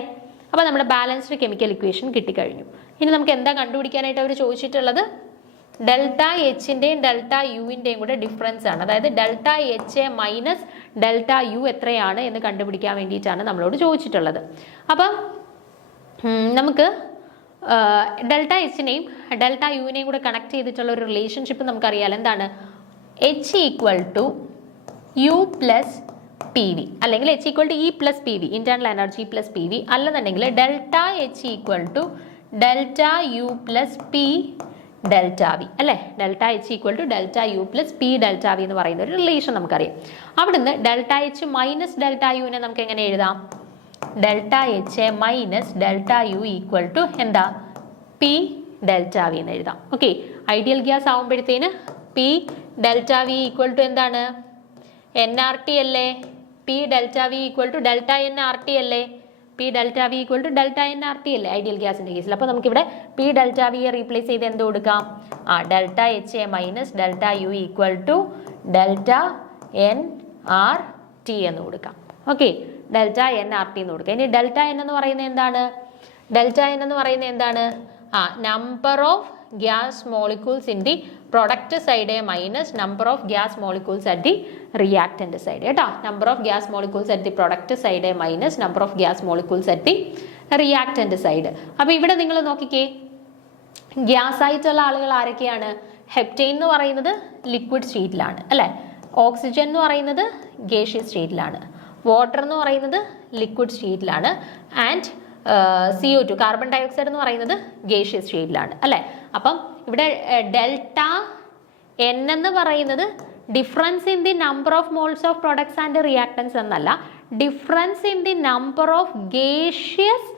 അപ്പോൾ നമ്മുടെ ബാലൻസ്ഡ് കെമിക്കൽ ഇക്വേഷൻ കിട്ടിക്കഴിഞ്ഞു. ഇനി നമുക്ക് എന്താ കണ്ടുപിടിക്കാനായിട്ട് അവർ ചോദിച്ചിട്ടുള്ളത്? ഡെൽറ്റ എച്ചിൻ്റെയും ഡെൽറ്റ യുവിൻ്റെയും കൂടെ ഡിഫറൻസ് ആണ്. അതായത് delta H minus delta U എത്രയാണ് എന്ന് കണ്ടുപിടിക്കാൻ വേണ്ടിയിട്ടാണ് നമ്മളോട് ചോദിച്ചിട്ടുള്ളത്. അപ്പം നമുക്ക് ഡെൽറ്റ എച്ചിനെയും ഡെൽറ്റ യുവിനെയും കൂടെ കണക്ട് ചെയ്തിട്ടുള്ള ഒരു റിലേഷൻഷിപ്പ് നമുക്കറിയാം. എന്താണ്? H = U + PV അല്ലെങ്കിൽ H = E + PV, internal energy + PV. അല്ലെന്നുണ്ടെങ്കിൽ delta H = delta U + P delta V അല്ലേ. Delta H = delta U + P delta V എന്ന് പറയുന്ന ഒരു റിലേഷൻ നമുക്കറിയാം. അവിടുന്ന് ഡെൽറ്റ H മൈനസ് ഡെൽറ്റ യുവിനെ നമുക്ക് എങ്ങനെ എഴുതാം? Delta H minus delta U = എന്താ? P ഡെൽറ്റ വി എന്ന് എഴുതാം. ഓക്കെ, ഐഡിയൽ ഗ്യാസ് ആവുമ്പോഴത്തേന് P ഡെൽറ്റ വി = എന്താണ്? NRT അല്ലേ. P delta V = delta NRT അല്ലേ. P delta V = delta NRT അല്ലേ ഐഡിയൽ ഗ്യാസിൻ്റെ കേസിൽ. അപ്പോൾ നമുക്കിവിടെ P ഡെൽറ്റ വിയെ റീപ്ലേസ് ചെയ്ത് എന്ത് കൊടുക്കാം? Delta H minus delta U = delta NRT എന്ന് കൊടുക്കാം. Okay, delta N R T എന്ന് കൊടുക്കുക. ഇനി ഡെൽറ്റ എൻ എന്ന് പറയുന്നത് എന്താണ്? ഡെൽറ്റ എൻ എന്ന് പറയുന്നത് എന്താണ്? Number of gas molecules in the product side minus number of gas molecules at the reactant side കേട്ടോ. Number of gas molecules at the product side minus number of gas molecules at the reactant side. അപ്പോൾ ഇവിടെ നിങ്ങൾ നോക്കിക്കേ, gas ആയിട്ടുള്ള ആളുകൾ ആരൊക്കെയാണ്? Heptane എന്ന് പറയുന്നത് ലിക്വിഡ് സ്റ്റേറ്റിലാണ് അല്ലേ, ഓക്സിജൻ എന്ന് പറയുന്നത് ഗേഷ്യസ് സ്റ്റേറ്റിലാണ്, വാട്ടർ എന്ന് പറയുന്നത് ലിക്വിഡ് സ്റ്റേറ്റിലാണ്, ആൻഡ് CO2 കാർബൺ ഡയോക്സൈഡ് എന്ന് പറയുന്നത് ഗേഷ്യസ് സ്റ്റേറ്റിലാണ് അല്ലേ. അപ്പം ഇവിടെ ഡെൽറ്റ എൻ എന്ന് പറയുന്നത് difference in the number of moles of products and reactants എന്നല്ല, difference in the number of gaseous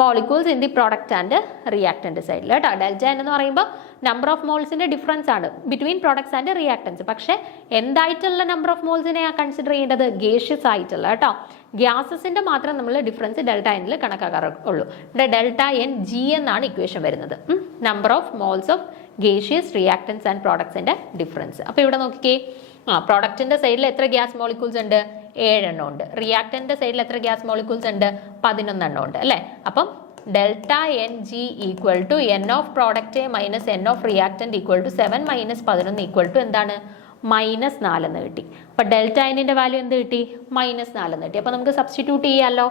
molecules in the product and reactant സൈഡിൽ കേട്ടോ. ഡെൽറ്റ എൻ എന്ന് പറയുമ്പോൾ നമ്പർ ഓഫ് മോൾസിന്റെ ഡിഫറൻസ് ആണ് ബിറ്റ്വീൻ പ്രൊഡക്ട്സ് ആൻഡ് റിയാക്ടൻസ്. പക്ഷേ എന്തായിട്ടുള്ള number of മോൾസിനെ കൺസിഡർ ചെയ്യേണ്ടത്? ഗേഷ്യസ് ആയിട്ടുള്ള കേട്ടോ. ഗ്യാസസിന്റെ മാത്രം നമ്മൾ ഡിഫറൻസ് ഡെൽറ്റ എനിൽ കണക്കാക്കാറുള്ളൂ. ഇവിടെ ഡെൽറ്റ എൻ ജി എന്നാണ് ഇക്വേഷൻ വരുന്നത്, number of moles of gaseous reactants and പ്രോഡക്ട്സിന്റെ ഡിഫറൻസ്. അപ്പോൾ ഇവിടെ നോക്കിക്കേ, പ്രോഡക്റ്റിന്റെ സൈഡിൽ എത്ര ഗ്യാസ് മോളിക്യൂൾസ് ഉണ്ട്? 7 എണ്ണം ഉണ്ട്. റിയാക്ടന്റെ സൈഡിൽ എത്ര ഗ്യാസ് മോളിക്യൂൾസ് ഉണ്ട്? 11 എണ്ണം ഉണ്ട് അല്ലേ. അപ്പം delta N G equal to N of product minus N of reactant equal to 7 minus 11 equal to എന്താണ്? -4 എന്ന് കിട്ടി. അപ്പൊ ഡെൽറ്റ എന്നിന്റെ വാല്യൂ എന്ത് കിട്ടി? -4 എന്ന് കിട്ടി. അപ്പൊ നമുക്ക് സബ്സ്റ്റിറ്റ്യൂട്ട് ചെയ്യാമല്ലോ.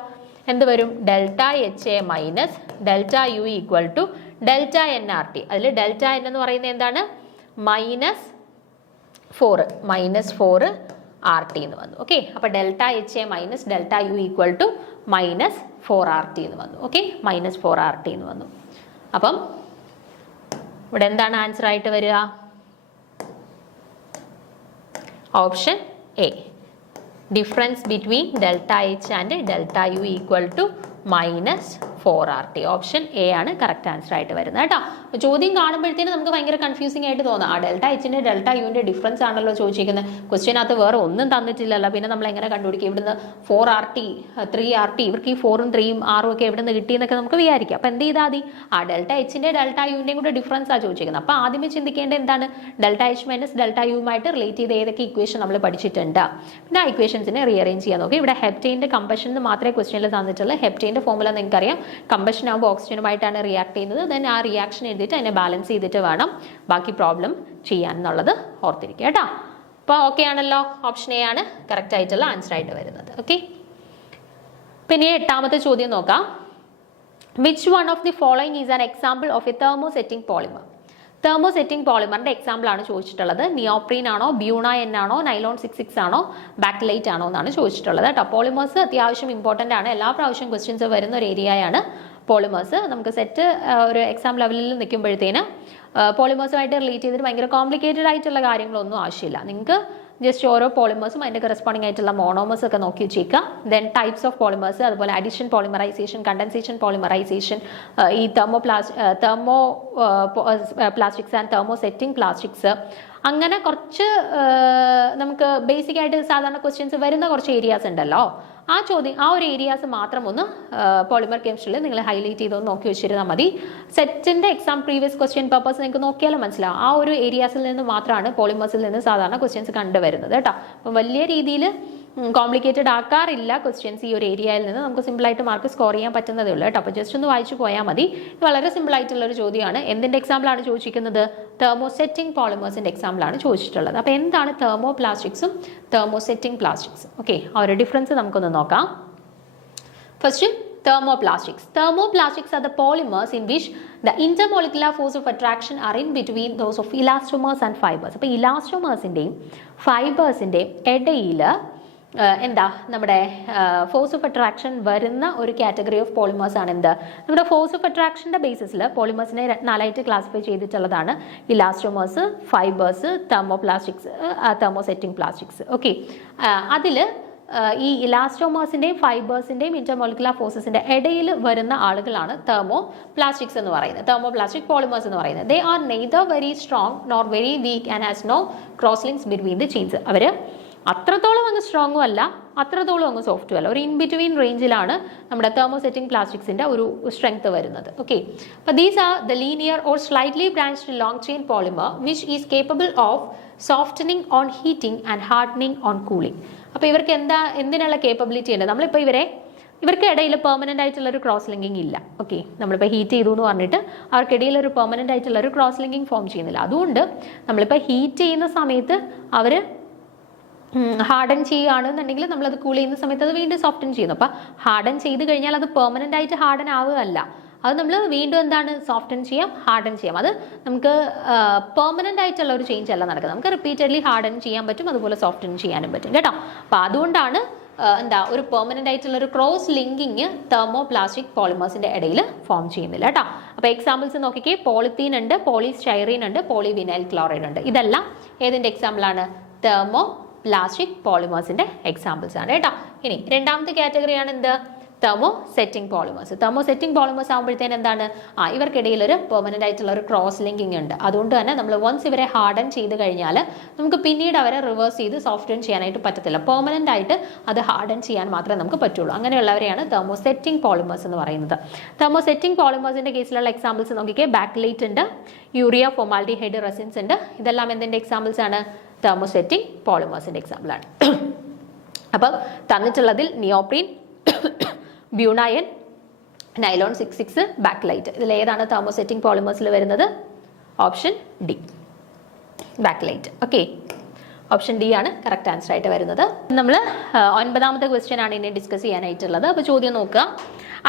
എന്ത് വരും? Delta H A minus delta U equal to delta N R T. അതിൽ ഡെൽറ്റ എൻ എന്ന് പറയുന്നത് എന്താണ്? -4 ആർ ടി എന്ന് വന്നു. ഓക്കെ, അപ്പൊ delta H A minus delta U equal to -4 R T എന്ന് വന്നു. ഓക്കെ, -4 ആർ ടി എന്ന് വന്നു. അപ്പം ഇവിടെ എന്താണ് ആൻസർ ആയിട്ട് വരിക? Option A, difference between delta H and delta U equal to -4 R T. Option A ആണ് കറക്റ്റ് ആൻസർ ആയിട്ട് വരുന്നത് കേട്ടോ. ചോദ്യം കാണുമ്പോഴത്തേനും നമുക്ക് ഭയങ്കര കൺഫ്യൂസിംഗ് ആയിട്ട് തോന്നാം. ഡെൽറ്റ എച്ചിന്റെ ഡെൽറ്റ യുവിന്റെ ഡിഫറൻസ് ആണല്ലോ ചോദിച്ചിരിക്കുന്നത്, ക്വസ്റ്റ്യനകത്ത് വേറെ ഒന്നും തന്നിട്ടില്ലല്ലോ, പിന്നെ നമ്മൾ എങ്ങനെ കണ്ടുപിടിക്കും? ഇവിടുന്ന് 4 ആർ ടി 3 ആർ ടി, ഇവർക്ക് ഈ 4ഉം 3ഉം 6ഉം ഒക്കെ എവിടെ നിന്ന് കിട്ടിയെന്നൊക്കെ നമുക്ക് വിചാരിക്കാം. അപ്പം എന്ത് ചെയ്താൽ മതി? ഡെൽറ്റ എച്ചിന്റെ ഡെൽറ്റ യുവിന്റെയും കൂടെ ഡിഫറൻസ് ആണ് ചോദിച്ചിരിക്കുന്നത്. അപ്പോൾ ആദ്യമേ ചിന്തിക്കേണ്ടത് എന്താണ്? ഡെൽറ്റ എച്ച് മൈനസ് ഡെൽറ്റ യുമായിട്ട് റിലേറ്റ് ചെയ്ത് ഏതൊക്കെ ഇക്വേഷൻ നമ്മൾ പഠിച്ചിട്ടുണ്ട്, പിന്നെ ആ ഇക്വേഷൻസിനെ റീഅറേഞ്ച് ചെയ്യാൻ നോക്കി. ഇവിടെ ഹെപ്റ്റെയിന്റെ കമ്പഷൻ മാത്രമേ ക്വസ്റ്റ്യനിൽ തന്നിട്ടുള്ളൂ. ഹെപ്റ്റെയിന്റെ ഫോർമുല നിങ്ങൾക്കറിയാം, കമ്പഷൻ ആകുമ്പോൾ ഓക്സിജനുമായിട്ടാണ് റിയാക്ട് ചെയ്യുന്നത്. ദെൻ ആ റിയാക്ഷൻ എഴുതിയിട്ട് അതിനെ ബാലൻസ് ചെയ്തിട്ട് വേണം ബാക്കി പ്രോബ്ലം ചെയ്യാൻ എന്നുള്ളത് ഓർത്തിരിക്കുക കേട്ടോ. അപ്പോൾ ഓക്കെ ആണല്ലോ, ഓപ്ഷൻ എ ആണ് കറക്റ്റ് ആയിട്ടുള്ള ആൻസർ ആയിട്ട് വരുന്നത്. ഓക്കെ, പിന്നെ 8ാമത്തെ ചോദ്യം നോക്കാം. Which one of the following is an example of a thermosetting polymer? Thermosetting പോളിമറിന്റെ എക്സാമ്പിൾ ആണ് ചോദിച്ചിട്ടുള്ളത്. നിയോപ്രീൻ ആണോ, ബ്യൂണ എൻ ആണോ, നൈലോൺ 66 ആണോ, ബാക്ലൈറ്റ് ആണോ എന്നാണ് ചോദിച്ചിട്ടുള്ളത് കേട്ടോ. പോളിമേഴ്സ് അത്യാവശ്യം ഇമ്പോർട്ടൻ്റ് ആണ്, എല്ലാ പ്രാവശ്യം ക്വസ്റ്റ്യൻസ് വരുന്ന ഒരു ഏരിയയാണ് പോളിമേഴ്സ്. നമുക്ക് സെറ്റ് ഒരു എക്സാം ലെവലിൽ നിൽക്കുമ്പോഴത്തേന് പോളിമേഴ്സുമായിട്ട് റിലേറ്റ് ചെയ്തിട്ട് ഭയങ്കര കോംപ്ലിക്കേറ്റഡ് ആയിട്ടുള്ള കാര്യങ്ങളൊന്നും ആവശ്യമില്ല. നിങ്ങൾക്ക് ജസ്റ്റ് ഓരോ പോളിമേഴ്സും അതിൻ്റെ കറസ്പോണ്ടിങ് ആയിട്ടുള്ള മോണോമേഴ്സ് ഒക്കെ നോക്കി വെച്ചേക്കുക. ദെൻ ടൈപ്സ് ഓഫ് പോളിമേഴ്സ്, അതുപോലെ അഡിഷൻ പോളിമറൈസേഷൻ, കണ്ടൻസേഷൻ പോളിമറൈസേഷൻ, ഈ പ്ലാസ്റ്റിക്സ് ആൻഡ് തെർമോസെറ്റിംഗ് പ്ലാസ്റ്റിക്സ്, അങ്ങനെ കുറച്ച് നമുക്ക് ബേസിക് ആയിട്ട് സാധാരണ ക്വസ്റ്റ്യൻസ് വരുന്ന കുറച്ച് ഏരിയാസ് ഉണ്ടല്ലോ. ആ ഒരു ഏരിയാസ് മാത്രം ഒന്ന് പോളിമർ കെമിസ്ട്രിയിൽ നിങ്ങൾ ഹൈലൈറ്റ് ചെയ്തൊന്ന് നോക്കി വെച്ചിരുന്നാൽ മതി. സെറ്റിന്റെ എക്സാം പ്രീവിയസ് ക്വസ്റ്റ്യൻ പേപ്പേഴ്സ് നിങ്ങൾക്ക് നോക്കിയാലും മനസ്സിലാവും. ആ ഒരു ഏരിയാസിൽ നിന്ന് മാത്രമാണ് പോളിമേഴ്സിൽ നിന്ന് സാധാരണ ക്വസ്റ്റ്യൻസ് കണ്ടുവരുന്നത് കേട്ടോ. അപ്പം വലിയ രീതിയിൽ കോംപ്ലിക്കേറ്റഡ് ആക്കാറില്ല ക്വസ്റ്റ്യൻസ്. ഈ ഒരു ഏരിയയിൽ നിന്ന് നമുക്ക് സിമ്പിളായിട്ട് മാർക്ക് സ്കോർ ചെയ്യാൻ പറ്റുന്നതേ ഉള്ളൂ കേട്ടോ. അപ്പോൾ ജസ്റ്റ് ഒന്ന് വായിച്ചു പോയാൽ മതി. വളരെ സിമ്പിൾ ആയിട്ടുള്ള ഒരു ചോദ്യമാണ്. എന്തിൻ്റെ എക്സാമ്പിളാണ് ചോദിച്ചിരിക്കുന്നത്? തെർമോസെറ്റിംഗ് പോളിമേഴ്സിൻ്റെ എക്സാമ്പിളാണ് ചോദിച്ചിട്ടുള്ളത്. അപ്പോൾ എന്താണ് തെർമോ പ്ലാസ്റ്റിക്സും തെർമോസെറ്റിംഗ് പ്ലാസ്റ്റിക്സും? ഓക്കെ, ആ ഒരു ഡിഫറൻസ് നമുക്കൊന്ന് നോക്കാം. First, thermoplastics. Thermoplastics are the polymers in which the intermolecular force of attraction are in between those of elastomers and fibers. അപ്പോൾ ഇലാസ്റ്റോമേഴ്സിൻ്റെയും ഫൈബേഴ്സിൻ്റെയും ഇടയിൽ എന്താ നമ്മുടെ ഫോഴ്സ് ഓഫ് അട്രാക്ഷൻ വരുന്ന ഒരു കാറ്റഗറി ഓഫ് പോളിമേഴ്സ് ആണ് എന്ത്? നമ്മുടെ ഫോഴ്സ് ഓഫ് അട്രാക്ഷൻ്റെ ബേസിസിൽ പോളിമേഴ്സിനെ 4ആയിട്ട് ക്ലാസിഫൈ ചെയ്തിട്ടുള്ളതാണ് elastomers, fibres, thermoplastics, thermosetting plastics. Okay, അതിൽ ഈ ഇലാസ്റ്റോമേഴ്സിൻ്റെയും ഫൈബേഴ്സിൻ്റെയും ഇന്റർമോളിക്കുലർ ഫോഴ്സസിൻ്റെ ഇടയിൽ വരുന്ന ആളുകളാണ് തെർമോ പ്ലാസ്റ്റിക്സ് എന്ന് പറയുന്നത്, തെർമോപ്ലാസ്റ്റിക് പോളിമേഴ്സ് എന്ന് പറയുന്നത്. They are neither very strong nor very weak and has no cross links between the chains. അവർ അത്രത്തോളം അങ്ങ് സ്ട്രോങ്ങും അല്ല, അത്രത്തോളം അങ്ങ് സോഫ്റ്റും അല്ല, ഒരു ഇൻ ബിറ്റ്വീൻ റേഞ്ചിലാണ് നമ്മുടെ തെർമോസെറ്റിംഗ് പ്ലാസ്റ്റിക്സിൻ്റെ ഒരു സ്ട്രെങ്ത് വരുന്നത്. ഓക്കെ, അപ്പോൾ these are the linear or slightly branched long chain polymer which is capable of softening on heating and hardening on cooling. അപ്പോൾ ഇവർക്ക് എന്തിനുള്ള കേപ്പബിലിറ്റി ഉണ്ട്? നമ്മളിപ്പോൾ ഇവർക്ക് ഇടയിൽ പെർമനൻ്റ് ആയിട്ടുള്ള ഒരു ക്രോസ് ലിങ്കിങ് ഇല്ല. ഓക്കെ, നമ്മളിപ്പോൾ ഹീറ്റ് ചെയ്തു എന്ന് പറഞ്ഞിട്ട് അവർക്കിടയിൽ ഒരു പെർമനൻ്റ് ആയിട്ടുള്ള ഒരു ക്രോസ് ലിങ്കിങ് ഫോം ചെയ്യുന്നില്ല. അതുകൊണ്ട് നമ്മളിപ്പോൾ ഹീറ്റ് ചെയ്യുന്ന സമയത്ത് അവർ ഹാർഡൻ ചെയ്യുകയാണെന്നുണ്ടെങ്കിൽ നമ്മളത് കൂൾ ചെയ്യുന്ന സമയത്ത് അത് വീണ്ടും സോഫ്റ്റൻ ചെയ്യുന്നു. അപ്പോൾ ഹാർഡൻ ചെയ്ത് കഴിഞ്ഞാൽ അത് പെർമനൻ്റ് ആയിട്ട് ഹാർഡൻ ആവുകയല്ല, അത് നമ്മൾ വീണ്ടും എന്താണ് സോഫ്റ്റൻ ചെയ്യാം, ഹാർഡൻ ചെയ്യാം. അത് നമുക്ക് പെർമനൻ്റ് ആയിട്ടുള്ള ഒരു ചേഞ്ച് അല്ല നടക്കുന്നത്. നമുക്ക് റിപ്പീറ്റഡ്ലി ഹാർഡൻ ചെയ്യാൻ പറ്റും, അതുപോലെ സോഫ്റ്റൻ ചെയ്യാനും പറ്റും കേട്ടോ. അപ്പോൾ അതുകൊണ്ടാണ് ഒരു പെർമനൻ്റ് ആയിട്ടുള്ള ഒരു ക്രോസ് ലിങ്കിങ് തെർമോ പ്ലാസ്റ്റിക് പോളിമേഴ്സിന്റെ ഇടയിൽ ഫോം ചെയ്യുന്നില്ല കേട്ടോ. അപ്പോൾ എക്സാമ്പിൾസ് നോക്കിക്കേ, പോളിത്തീൻ ഉണ്ട്, പോളിസ്റ്റൈറീൻ ഉണ്ട്, പോളിവിനൈൽ ക്ലോറൈഡ് ഉണ്ട്. ഇതെല്ലാം ഏതിൻ്റെ എക്സാമ്പിൾ ആണ്? തെർമോ പ്ലാസ്റ്റിക് പോളിമേഴ്സിന്റെ എക്സാമ്പിൾസ് ആണ് കേട്ടോ. ഇനി രണ്ടാമത്തെ കാറ്റഗറിയാണ് എന്ത്? Thermosetting polymers. Thermosetting polymers ആകുമ്പോഴത്തേന് എന്താണ്? ഇവർക്കിടയിൽ ഒരു പെർമനൻ്റ് ആയിട്ടുള്ള ഒരു ക്രോസ് ലിങ്കിങ് ഉണ്ട്. അതുകൊണ്ട് തന്നെ നമ്മൾ വൺസ് ഇവരെ ഹാർഡൻ ചെയ്ത് കഴിഞ്ഞാൽ നമുക്ക് പിന്നീട് അവരെ റിവേഴ്സ് ചെയ്ത് സോഫ്റ്റൻ ചെയ്യാനായിട്ട് പറ്റത്തില്ല. പെർമനൻ്റ് ആയിട്ട് അത് ഹാർഡൻ ചെയ്യാൻ മാത്രമേ നമുക്ക് പറ്റുള്ളൂ. അങ്ങനെയുള്ളവരെയാണ് തെർമോ സെറ്റിംഗ് പോളിമേഴ്സ് എന്ന് പറയുന്നത്. തെർമോ സെറ്റിംഗ് പോളിമേഴ്സിന്റെ കേസിലുള്ള എക്സാമ്പിൾസ് നോക്കിക്കേ, ബാക്ക്ലൈറ്റ് ഉണ്ട്, യൂറിയ ഫോമാൽഡിഹൈഡ് റെസിൻസ് ഉണ്ട്. ഇതെല്ലാം എന്തിന്റെ എക്സാമ്പിൾസ് ആണ്? തെർമോ സെറ്റിംഗ് പോളിമേഴ്സിന്റെ എക്സാമ്പിൾ ആണ്. അപ്പം തന്നിട്ടുള്ളതിൽ നിയോപ്രീൻ, ബ്യൂണയൻ, നൈലോൺ 66, ബാക്ക്ലൈറ്റ്, ഇതിൽ ഏതാണ് തെർമോസെറ്റിംഗ് പോളിമേഴ്സിൽ വരുന്നത്? Option D, backlight. Okay, option D ആണ് കറക്റ്റ് ആൻസർ ആയിട്ട് വരുന്നത്. നമ്മൾ 9ാമത്തെ ക്വസ്റ്റ്യൻ ആണ് ഇനി ഡിസ്കസ് ചെയ്യാനായിട്ടുള്ളത്. അപ്പോൾ ചോദ്യം നോക്കുക,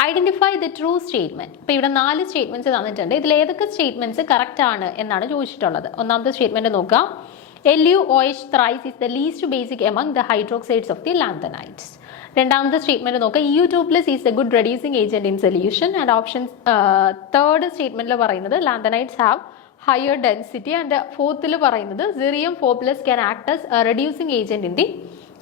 ഐഡന്റിഫൈ ദ ട്രൂ സ്റ്റേറ്റ്മെന്റ്. ഇപ്പോൾ ഇവിടെ 4 സ്റ്റേറ്റ്മെന്റ്സ് തന്നിട്ടുണ്ട്. ഇതിൽ ഏതൊക്കെ സ്റ്റേറ്റ്മെന്റ്സ് കറക്റ്റ് ആണ് എന്നാണ് ചോദിച്ചിട്ടുള്ളത്. ഒന്നാമത്തെ സ്റ്റേറ്റ്മെന്റ് നോക്കുക, LuOH thrice is the least basic among the hydroxides of the lanthanides. രണ്ടാമത്തെ സ്റ്റേറ്റ്മെന്റ് നോക്കുക, EU2+ is a good reducing agent in solution. And option third സ്റ്റേറ്റ്മെന്റിൽ പറയുന്നത് lanthanides have higher density. And ഫോർത്തിൽ പറയുന്നത് Cerium 4+ can act as a reducing agent in the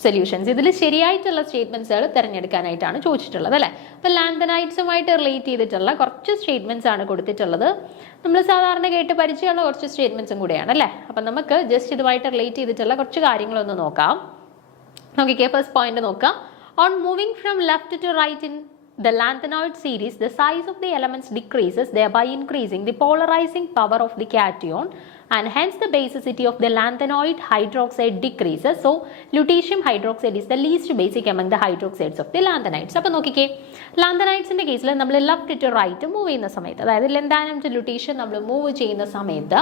solutions. ഇതിൽ ശരിയായിട്ടുള്ള സ്റ്റേറ്റ്മെന്റ്സുകൾ തിരഞ്ഞെടുക്കാനായിട്ടാണ് ചോദിച്ചിട്ടുള്ളത് അല്ലേ. അപ്പോൾ ലാന്തനൈറ്റ്സുമായിട്ട് റിലേറ്റ് ചെയ്തിട്ടുള്ള കുറച്ച് സ്റ്റേറ്റ്മെന്റ്സ് ആണ് കൊടുത്തിട്ടുള്ളത്. നമ്മൾ സാധാരണ കേട്ട് പരിചയമുള്ള കുറച്ച് സ്റ്റേറ്റ്മെന്റ്സും കൂടെയാണ് അല്ലേ. അപ്പം നമുക്ക് ജസ്റ്റ് ഇതുമായിട്ട് റിലേറ്റ് ചെയ്തിട്ടുള്ള കുറച്ച് കാര്യങ്ങളൊന്ന് നോക്കാം. നോക്കിക്കേ, ഫസ്റ്റ് പോയിന്റ് നോക്കാം. On moving from left to right in the lanthanoid series, the size of the elements decreases, thereby increasing the polarizing power of the cation, and hence the basicity of the lanthanoid hydroxide decreases. So lutetium hydroxide is the least basic among the hydroxides of the lanthanides. അപ്പോൾ നോക്കിക്കേ, ലാന്തനൈഡ്സിന്റെ കേസിൽ നമ്മൾ left to right move ചെയ്യുന്ന സമയത്ത്, അതായത് ലെന്താനം to lutetium നമ്മൾ move ചെയ്യുന്ന സമയത്ത്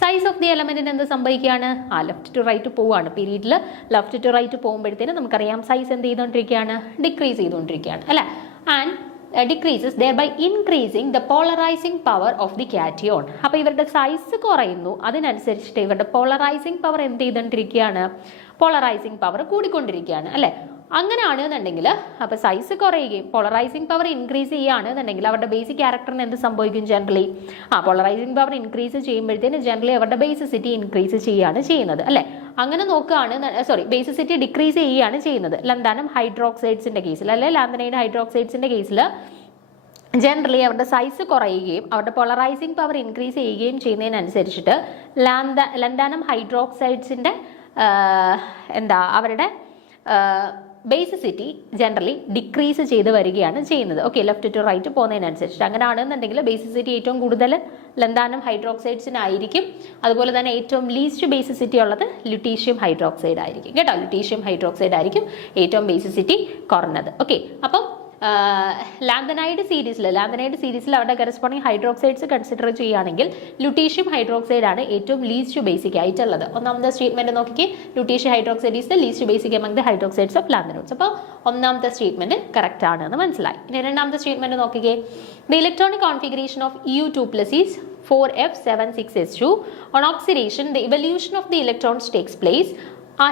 സൈസ് ഓഫ് ദി എലമെന്റിന് എന്ത് സംഭവിക്കുകയാണ്? ലെഫ്റ്റ് ടു റൈറ്റ് പോവുകയാണ്. പീരീഡിൽ ലെഫ്റ്റ് ടു റൈറ്റ് പോകുമ്പോഴത്തേന് നമുക്കറിയാം സൈസ് എന്ത് ചെയ്തുകൊണ്ടിരിക്കുകയാണ്? ഡിക്രീസ് ചെയ്തുകൊണ്ടിരിക്കുകയാണ് അല്ലേ. And decreases, thereby increasing the polarizing power of the cation. അപ്പോൾ ഇവരുടെ സൈസ് കുറയുന്നു, അതിനനുസരിച്ചിട്ട് ഇവരുടെ പോളറൈസിങ് പവർ എന്ത് ചെയ്തുകൊണ്ടിരിക്കുകയാണ്? പോളറൈസിങ് പവർ കൂടിക്കൊണ്ടിരിക്കുകയാണ് അല്ലേ. അങ്ങനെയാണെന്നുണ്ടെങ്കിൽ അപ്പോൾ സൈസ് കുറയുകയും പോളറൈസിങ് പവർ ഇൻക്രീസ് ചെയ്യുകയാണെന്നുണ്ടെങ്കിൽ അവരുടെ ബേസിക് ക്യാരക്ടറിന് എന്ത് സംഭവിക്കും? ജനറലി പോളറൈസിങ് പവർ ഇൻക്രീസ് ചെയ്യുമ്പോഴത്തേന് ജനറലി അവരുടെ ബേസിസിറ്റി ഇൻക്രീസ് ചെയ്യുകയാണ് ചെയ്യുന്നത് അല്ലേ. അങ്ങനെ നോക്കുകയാണ്, ബേസിസിറ്റി ഡിക്രീസ് ചെയ്യുകയാണ് ചെയ്യുന്നത് ലാന്തനം ഹൈഡ്രോക്സൈഡ്സിന്റെ കേസിൽ അല്ലെ. ലാന്തനൈഡ് ഹൈഡ്രോക്സൈഡ്സിന്റെ കേസിൽ ജനറലി അവരുടെ സൈസ് കുറയുകയും അവരുടെ പോളറൈസിങ് പവർ ഇൻക്രീസ് ചെയ്യുകയും ചെയ്യുന്നതിനനുസരിച്ചിട്ട് ലാന്തനം ഹൈഡ്രോക്സൈഡ്സിന്റെ അവരുടെ ബേസിസിറ്റി ജനറലി ഡിക്രീസ് ചെയ്ത് വരികയാണ് ചെയ്യുന്നത്. ഓക്കെ, ലെഫ്റ്റ് ടു റൈറ്റ് പോകുന്നതിനനുസരിച്ച്. അങ്ങനെയാണെന്നുണ്ടെങ്കിൽ ബേസിസിറ്റി ഏറ്റവും കൂടുതൽ ലെന്താനം ഹൈഡ്രോക്സൈഡ്സിനായിരിക്കും. അതുപോലെ തന്നെ ഏറ്റവും ലീസ്റ്റ് ബേസിസിറ്റി ഉള്ളത് ലുട്ടീഷ്യം ഹൈഡ്രോക്സൈഡ് ആയിരിക്കും കേട്ടോ. ലുട്ടീഷ്യം ഹൈഡ്രോക്സൈഡ് ആയിരിക്കും ഏറ്റവും ബേസിസിറ്റി കുറഞ്ഞത്. ഓക്കെ, അപ്പം ലാന്തനൈഡ് സീരീസിൽ അവരുടെ കറസ്പോണ്ടിങ് ഹൈഡ്രോക്സൈഡ്സ് കൺസിഡർ ചെയ്യുകയാണെങ്കിൽ ലുട്ടീഷ്യം ഹൈഡ്രോക്സൈഡ് ആണ് ഏറ്റവും ലീസ്റ്റ് ബേസിക് ആയിട്ടുള്ളത്. ഒന്നാമത്തെ സ്റ്റേറ്റ്മെന്റ് നോക്കിക്കേ, lutetium hydroxide is the least basic among the hydroxides of lanthanoids. അപ്പോൾ ഒന്നാമത്തെ സ്റ്റേറ്റ്മെന്റ് കറക്റ്റ് ആണ് എന്ന് മനസ്സിലായി. ഇനി രണ്ടാമത്തെ സ്റ്റേറ്റ്മെന്റ് നോക്കിക്കേ, the electronic configuration of EU2+ is 4f76s2. On oxidation, the evolution of the electrons takes place.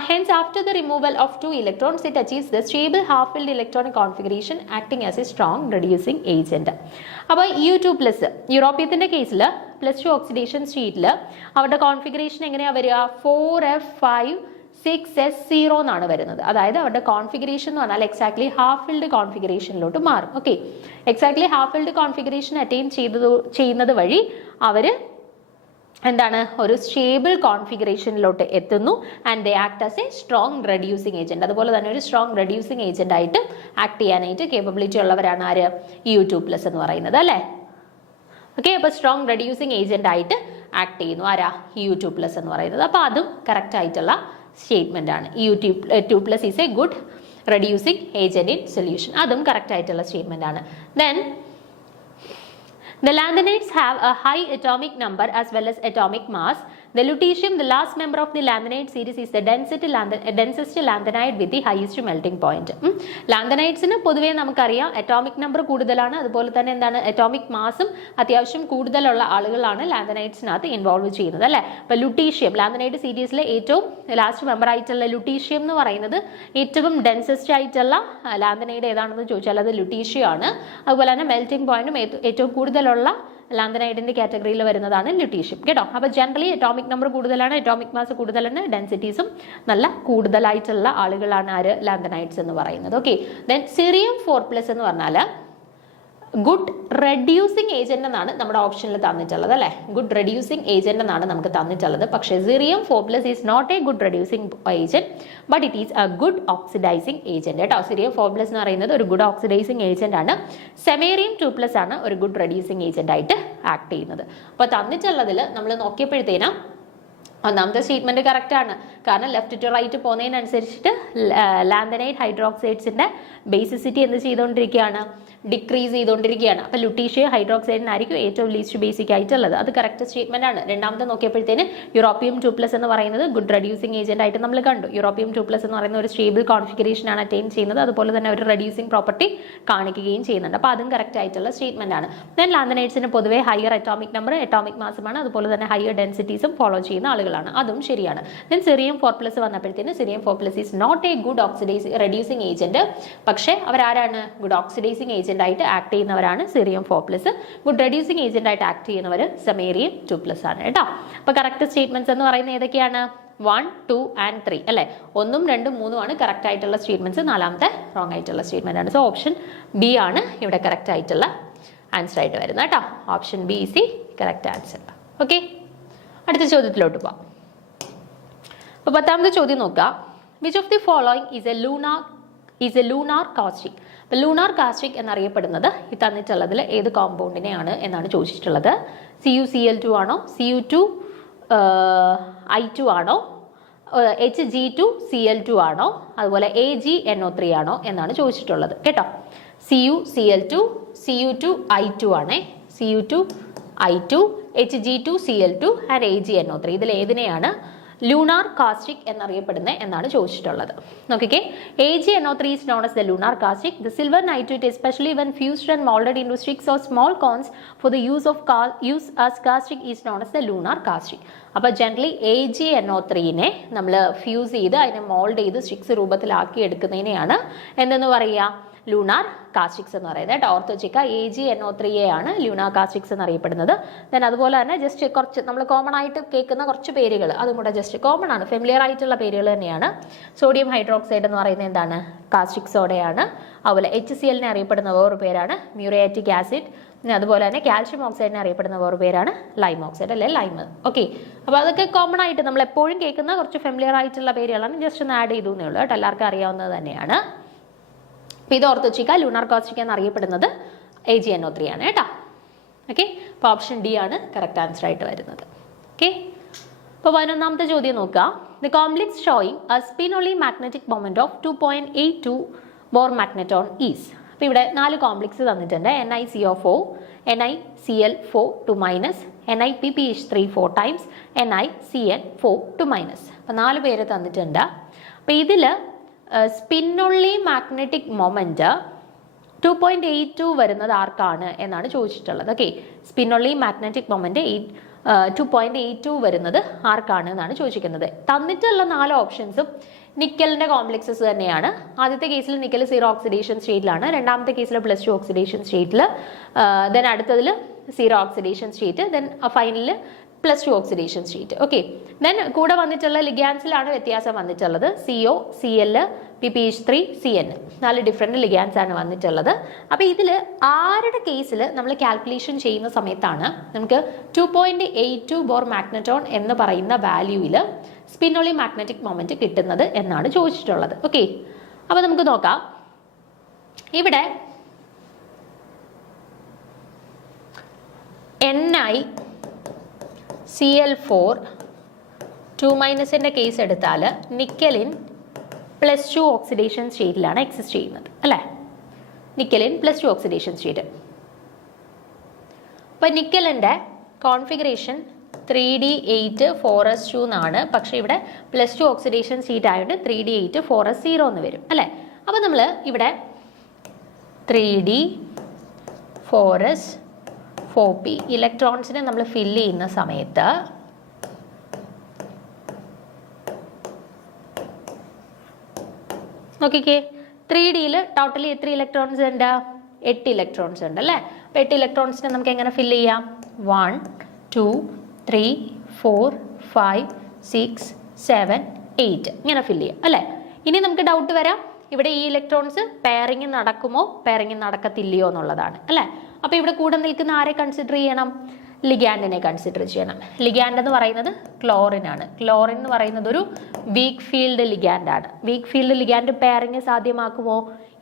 Hence, after the removal of 2 electrons, it achieves the stable half-filled electronic configuration, acting as a strong reducing agent. അപ്പോൾ EU2+, യൂറോപ്യത്തിൻ്റെ കേസിൽ +2 oxidation സ്റ്റേറ്റിൽ അവരുടെ configuration എങ്ങനെയാണ് വരിക? 4f5 6s0 എന്നാണ് വരുന്നത്. അതായത് അവരുടെ കോൺഫിഗറേഷൻ എന്ന് പറഞ്ഞാൽ എക്സാക്ട്ലി ഹാഫ് ഫിൽഡ് കോൺഫിഗറേഷനിലോട്ട് മാറും. Okay, exactly half filled configuration attain ചെയ്യുന്നത് വഴി അവർ ഒരു സ്റ്റേബിൾ കോൺഫിഗറേഷനിലോട്ട് എത്തുന്നു. And they act as A strong reducing agent. അതുപോലെ തന്നെ ഒരു സ്ട്രോങ് റെഡ്യൂസിങ് ഏജന്റ് ആയിട്ട് ആക്ട് ചെയ്യാനായിട്ട് കേപ്പബിലിറ്റി ഉള്ളവരാണ് ആര്? EU2+ എന്ന് പറയുന്നത് അല്ലേ. ഓക്കെ, അപ്പോൾ സ്ട്രോങ് റെഡ്യൂസിങ് ഏജന്റ് ആയിട്ട് ആക്ട് ചെയ്യുന്നു ആരാ? EU2+ എന്ന് പറയുന്നത്. അപ്പോൾ അതും കറക്റ്റ് ആയിട്ടുള്ള സ്റ്റേറ്റ്മെൻ്റ് ആണ്. U2+ is a good reducing agent in solution. അതും കറക്റ്റ് ആയിട്ടുള്ള സ്റ്റേറ്റ്മെൻ്റ് ആണ്. Then the lanthanides have a high atomic number as well as atomic mass. The lutetium, the last member of the lanthanide series, is the densest lanthanide with the highest melting point. Lanthanides ന് പൊതുവേ നമുക്കറിയാം atomic number കൂടുതലാണ്, അതുപോലെ തന്നെ എന്താണ് atomic മാസും അത്യാവശ്യം കൂടുതലുള്ള ആളുകളാണ് ലാന്തനൈഡ്സിനകത്ത് ഇൻവോൾവ് ചെയ്യുന്നത് അല്ലേ. അപ്പോൾ ലുട്ടീഷ്യം ലാന്തനൈഡ് സീരീസിലെ ഏറ്റവും ലാസ്റ്റ് മെമ്പർ ആയിട്ടുള്ള ലുട്ടീഷ്യം എന്ന് പറയുന്നത് ഏറ്റവും ഡെൻസസ്റ്റ് ആയിട്ടുള്ള ലാന്തനൈഡ് ഏതാണെന്ന് ചോദിച്ചാൽ അത് ലുട്ടീഷ്യം ആണ്. അതുപോലെ തന്നെ മെൽറ്റിംഗ് പോയിന്റും ഏറ്റവും കൂടുതലുള്ള ലാന്തനൈഡിന്റെ കാറ്റഗറിയിൽ വരുന്നതാണ് ലുട്ടീഷ്യം കേട്ടോ. അപ്പോൾ ജനറലി അറ്റോമിക് നമ്പർ കൂടുതലാണ്, അറ്റോമിക് മാസ് കൂടുതലാണ്, ഡെൻസിറ്റീസും നല്ല കൂടുതലായിട്ടുള്ള ആളുകളാണ് ആര് ലാന്തനൈഡ്സ് എന്ന് പറയുന്നത്. ഓക്കെ, ദെൻ സീറിയം 4+ എന്ന് പറഞ്ഞാൽ ഗുഡ് റെഡ്യൂസിങ് ഏജന്റ് എന്നാണ് നമ്മുടെ ഓപ്ഷനിൽ തന്നിട്ടുള്ളത് അല്ലേ. ഗുഡ് റെഡ്യൂസിങ് ഏജന്റ് എന്നാണ് നമുക്ക് തന്നിട്ടുള്ളത്. പക്ഷേ cerium 4+ is not a good reducing agent but it is a good oxidising agent കേട്ടോ. സീറിയം 4+ എന്ന് പറയുന്നത് ഒരു ഗുഡ് ഓക്സിഡൈസിങ് ഏജന്റ് ആണ്. സെമേറിയം 2+ ആണ് ഒരു ഗുഡ് റെഡ്യൂസിങ് ഏജന്റ് ആയിട്ട് ആക്ട് ചെയ്യുന്നത്. അപ്പോൾ തന്നിട്ടുള്ളതിൽ നമ്മൾ നോക്കിയപ്പോഴത്തേനും ഒന്നാമത്തെ സ്റ്റേറ്റ്മെന്റ് കറക്റ്റ് ആണ്. കാരണം ലെഫ്റ്റ് ടു റൈറ്റ് പോകുന്നതിനനുസരിച്ചിട്ട് ലാന്തനൈഡ് ഹൈഡ്രോക്സൈഡ്സിന്റെ ബേസിസിറ്റി എന്ത് ചെയ്തുകൊണ്ടിരിക്കുകയാണ്, ഡിക്രീസ് ചെയ്തുകൊണ്ടിരിക്കുകയാണ്. അപ്പോൾ ലുട്ടീഷ്യം ഹൈഡ്രോക്സൈഡിനായിരിക്കും ഏറ്റവും ലീസ്റ്റ് ബേസിക് ആയിട്ടുള്ളത്. അത് കറക്റ്റ് സ്റ്റേറ്റ്മെന്റ് ആണ്. രണ്ടാമത്തെ നോക്കിയപ്പോഴത്തേന് യൂറോപ്പിയം 2+ എന്ന് പറയുന്നത് ഗുഡ് റെഡ്യൂസിങ് ഏജന്റ് ആയിട്ട് നമ്മൾ കണ്ടു. യൂറോപ്പിയം 2+ എന്ന് പറയുന്ന ഒരു സ്റ്റേബിൾ കോൺഫിഗറേഷൻ ആണ് അറ്റൈൻ ചെയ്യുന്നത്, അതുപോലെ തന്നെ ഒരു റെഡ്യൂസിങ് പ്രോപ്പർട്ടി കാണിക്കുകയും ചെയ്യുന്നുണ്ട്. അപ്പോൾ അതും കറക്റ്റ് ആയിട്ടുള്ള സ്റ്റേറ്റ്മെന്റ് ആണ്. ദെൻ ലാന്തനൈഡ്സിന് പൊതുവേ ഹയർ അറ്റോമിക് നമ്പർ, അറ്റോമിക് മാസുമാണ്, അതുപോലെ തന്നെ ഹയർ ഡെൻസിറ്റീസും ഫോളോ ചെയ്യുന്ന ആളുകളാണ്. അതും ശരിയാണ്. ദെൻ സീറിയം 4+ വന്നപ്പോഴത്തേന് cerium 4+ is not a good reducing agent. പക്ഷേ അവരാരാണ് ഗുഡ് ഓക്സിഡൈസിങ് ഏജന്റ് ആയിട്ട് ആക്ട് ചെയ്യുന്നവരാണ് സീറിയം 4+. ഗുഡ് റെഡ്യൂസിങ് ഏജന്റ് ആയിട്ട് ആക്ട് ചെയ്യുന്നവർ സെമേറിയം 2+ ആണ് കേട്ടോ. അപ്പോൾ കറക്റ്റ് സ്റ്റേറ്റ്മെന്റ്സ് എന്ന് പറയുന്നത് ഏതൊക്കെയാണ്? 1, 2 and 3 അല്ലേ. 1, 2, 3 ആണ് കറക്റ്റ് ആയിട്ടുള്ള സ്റ്റേറ്റ്മെന്റ്സ്. നാലാമത്തെ റോങ് ആയിട്ടുള്ള സ്റ്റേറ്റ്മെന്റ് ആണ്. സോ ഓപ്ഷൻ ബി ആണ് ഇവിടെ കറക്റ്റ് ആയിട്ടുള്ള ആൻസർ ആയിട്ട് വരുന്നത് കേട്ടോ. Option B is the correct answer. Okay, അടുത്ത ചോദ്യത്തിലോട്ട് പോവാം. അപ്പോൾ 10ാമത്തെ ചോദ്യം നോക്കുക. Which of the following is A lunar caustic. അപ്പോൾ ലൂണാർ കാസ്റ്റിക് എന്നറിയപ്പെടുന്നത് ഈ തന്നിട്ടുള്ളതിൽ ഏത് കോമ്പൗണ്ടിനെയാണ് എന്നാണ് ചോദിച്ചിട്ടുള്ളത്. CuCl2 ആണോ, Cu2 I2 ആണോ, Hg2Cl2 ആണോ, അതുപോലെ AgNO3 ആണോ എന്നാണ് ചോദിച്ചിട്ടുള്ളത് കേട്ടോ. CuCl2, Cu2 I2 ആണേ, Cu2 I2, Hg2Cl2 and AgNO3. ഇതിൽ ഏതിനെയാണ് ലൂണാർ കാസ്റ്റിക് എന്നറിയപ്പെടുന്നത് എന്നാണ് ചോദിച്ചിട്ടുള്ളത്. നോക്കിക്കേ, AgNO3 is known as the lunar caustic. The silver nitrate, especially when fused and molded into sticks or small cones for the use as caustic, is known as the lunar caustic. അപ്പോൾ generally AgNO3നെ നമ്മൾ fuse ചെയ്ത് അതിനെ mould ചെയ്ത് sticks രൂപത്തിലാക്കി എടുക്കുന്നതിനെയാണ് എന്തെന്ന് പറയുക, lunar കാസ്റ്റിക്സ് എന്ന് പറയുന്നത് കേട്ടോ. ഓർത്ത് വെച്ചിക്ക, AgNO3 ആണ് ലൂണാർ കാസ്റ്റിക്സ് എന്നറിയപ്പെടുന്നത്. ദെൻ അതുപോലെ തന്നെ ജസ്റ്റ് കുറച്ച് നമ്മൾ കോമൺ ആയിട്ട് കേൾക്കുന്ന കുറച്ച് പേരുകൾ അതും കൂടെ ജസ്റ്റ് കോമൺ ആണ്, ഫെമിലിയർ ആയിട്ടുള്ള പേരുകൾ തന്നെയാണ്. സോഡിയം ഹൈഡ്രോക്സൈഡ് എന്ന് പറയുന്നത് എന്താണ്, കാസ്റ്റിക് സോഡയാണ്. അതുപോലെ HCl അറിയപ്പെടുന്ന വേറൊരു പേരാണ് മ്യൂറിയാറ്റിക് ആസിഡ്. അതുപോലെ തന്നെ കാൽഷ്യം ഓക്സൈഡിനെ അറിയപ്പെടുന്ന വേറൊരു പേരാണ് ലൈം ഓക്സൈഡ് അല്ലെ, ലൈം. ഓക്കെ, അപ്പോൾ അതൊക്കെ കോമൺ ആയിട്ട് നമ്മൾ എപ്പോഴും കേൾക്കുന്ന കുറച്ച് ഫെമിലിയർ ആയിട്ടുള്ള പേരുകളാണ്. ജസ്റ്റ് ഒന്ന് ആഡ് ചെയ്തു എന്നേ ഉള്ളൂ കേട്ടോ, എല്ലാവർക്കും അറിയാവുന്നത് തന്നെയാണ്. അപ്പോൾ ഇത് ഓർത്ത് വെച്ചിരിക്കുക, ലൂണാർ കാസ്റ്റിക് എന്നറിയപ്പെടുന്നത് AgNO3 ആണ് കേട്ടോ. ഓക്കെ, അപ്പോൾ ഓപ്ഷൻ ഡി ആണ് കറക്റ്റ് ആൻസർ ആയിട്ട് വരുന്നത്. ഓക്കെ, അപ്പോൾ 11ാമത്തെ ചോദ്യം നോക്കുക. The complex showing A സ്പിനോളി magnetic moment of 2.82 bore magneton is. അപ്പോൾ ഇവിടെ 4 കോംപ്ലക്സ് തന്നിട്ടുണ്ട്. NiCO4, NiCl4 2-, NiPPH3 4 times, NiCN4 2-. അപ്പോൾ 4 പേര് തന്നിട്ടുണ്ട്. അപ്പോൾ ഇതിൽ സ്പിന്നൊള്ളി മാഗ്നറ്റിക് മൊമെന്റ് 2.82 വരുന്നത് ആർക്കാണ് എന്നാണ് ചോദിച്ചിട്ടുള്ളത്. ഓക്കെ, സ്പിന്നൊള്ളി മാഗ്നറ്റിക് മൊമെന്റ് 2.82 വരുന്നത് ആർക്കാണ് എന്നാണ് ചോദിച്ചിരിക്കുന്നത്. തന്നിട്ടുള്ള 4 ഓപ്ഷൻസും നിക്കലിന്റെ കോംപ്ലക്സസ് തന്നെയാണ്. ആദ്യത്തെ കേസിൽ നിക്കൽ 0 ഓക്സിഡേഷൻ സ്റ്റേറ്റിലാണ്, രണ്ടാമത്തെ കേസിൽ +2 ഓക്സിഡേഷൻ സ്റ്റേറ്റിൽ, ദെൻ അടുത്തതിൽ 0 ഓക്സിഡേഷൻ സ്റ്റേറ്റ്, ദെൻ ഫൈനലിൽ +2 ഓക്സിഡേഷൻ സ്റ്റേറ്റ്. ഓക്കെ, ദെൻ കൂടെ വന്നിട്ടുള്ള ലിഗാൻസിലാണ് വ്യത്യാസം വന്നിട്ടുള്ളത്. CO, Cl, PPH3, CN 4 different ligands ആണ് വന്നിട്ടുള്ളത്. അപ്പോൾ ഇതിൽ ആരുടെ കേസിൽ നമ്മൾ കാൽക്കുലേഷൻ ചെയ്യുന്ന സമയത്താണ് നമുക്ക് 2.82 ബോർ മാഗ്നറ്റോൺ എന്ന് പറയുന്ന വാല്യൂവിൽ സ്പിന്നോളി മാഗ്നറ്റിക് മൊമെന്റ് കിട്ടുന്നത് എന്നാണ് ചോദിച്ചിട്ടുള്ളത്. ഓക്കെ, അപ്പോൾ നമുക്ക് നോക്കാം. ഇവിടെ NiCl4 2- കേസ് എടുത്താൽ നിക്കലിൻ +2 ഓക്സിഡേഷൻ സ്റ്റേറ്റിലാണ് എക്സിസ്റ്റ് ചെയ്യുന്നത് അല്ലേ? നിക്കലിൻ +2 ഓക്സിഡേഷൻ സ്റ്റേറ്റ്. അപ്പോൾ നിക്കലിൻ്റെ കോൺഫിഗറേഷൻ 3d8 എന്നാണ്. പക്ഷേ ഇവിടെ +2 ഓക്സിഡേഷൻ സ്റ്റേറ്റ് ആയതുകൊണ്ട് 3d8 എന്ന് വരും അല്ലേ? അപ്പോൾ നമ്മൾ ഇവിടെ 3d4s4p ഇലക്ട്രോൺസിനെ നമ്മൾ ഫില്ല് ചെയ്യുന്ന സമയത്ത് നോക്കിക്കേ, 3Dയിൽ ടോട്ടലി എത്ര ഇലക്ട്രോൺസ് ഉണ്ട്? 8 ഇലക്ട്രോൺസ് ഉണ്ട് അല്ലേ? അപ്പോൾ 8 ഇലക്ട്രോൺസിനെ നമുക്ക് എങ്ങനെ ഫില്ല് ചെയ്യാം? 1 2 3 4 5 6 7 8 ഇങ്ങനെ ഫില്ല് ചെയ്യാം അല്ലേ? ഇനി നമുക്ക് ഡൗട്ട് വരാം, ഇവിടെ ഈ ഇലക്ട്രോൺസ് പെയറിങ് നടക്കുമോ പെയറിങ് നടക്കത്തില്ലയോ എന്നുള്ളതാണ് അല്ലേ? അപ്പോൾ ഇവിടെ കൂടെ നിൽക്കുന്ന ആരെ കൺസിഡർ ചെയ്യണം? ലിഗാൻഡിനെ കൺസിഡർ ചെയ്യണം. ലിഗാൻഡ് എന്ന് പറയുന്നത് ക്ലോറിൻ ആണ്. ക്ലോറിൻ എന്ന് പറയുന്നത് ഒരു വീക്ക് ഫീൽഡ് ലിഗാൻഡ് ആണ്. വീക്ക് ഫീൽഡ് ലിഗാൻഡ് പെയറിങ് സാധ്യമാക്കുമോ?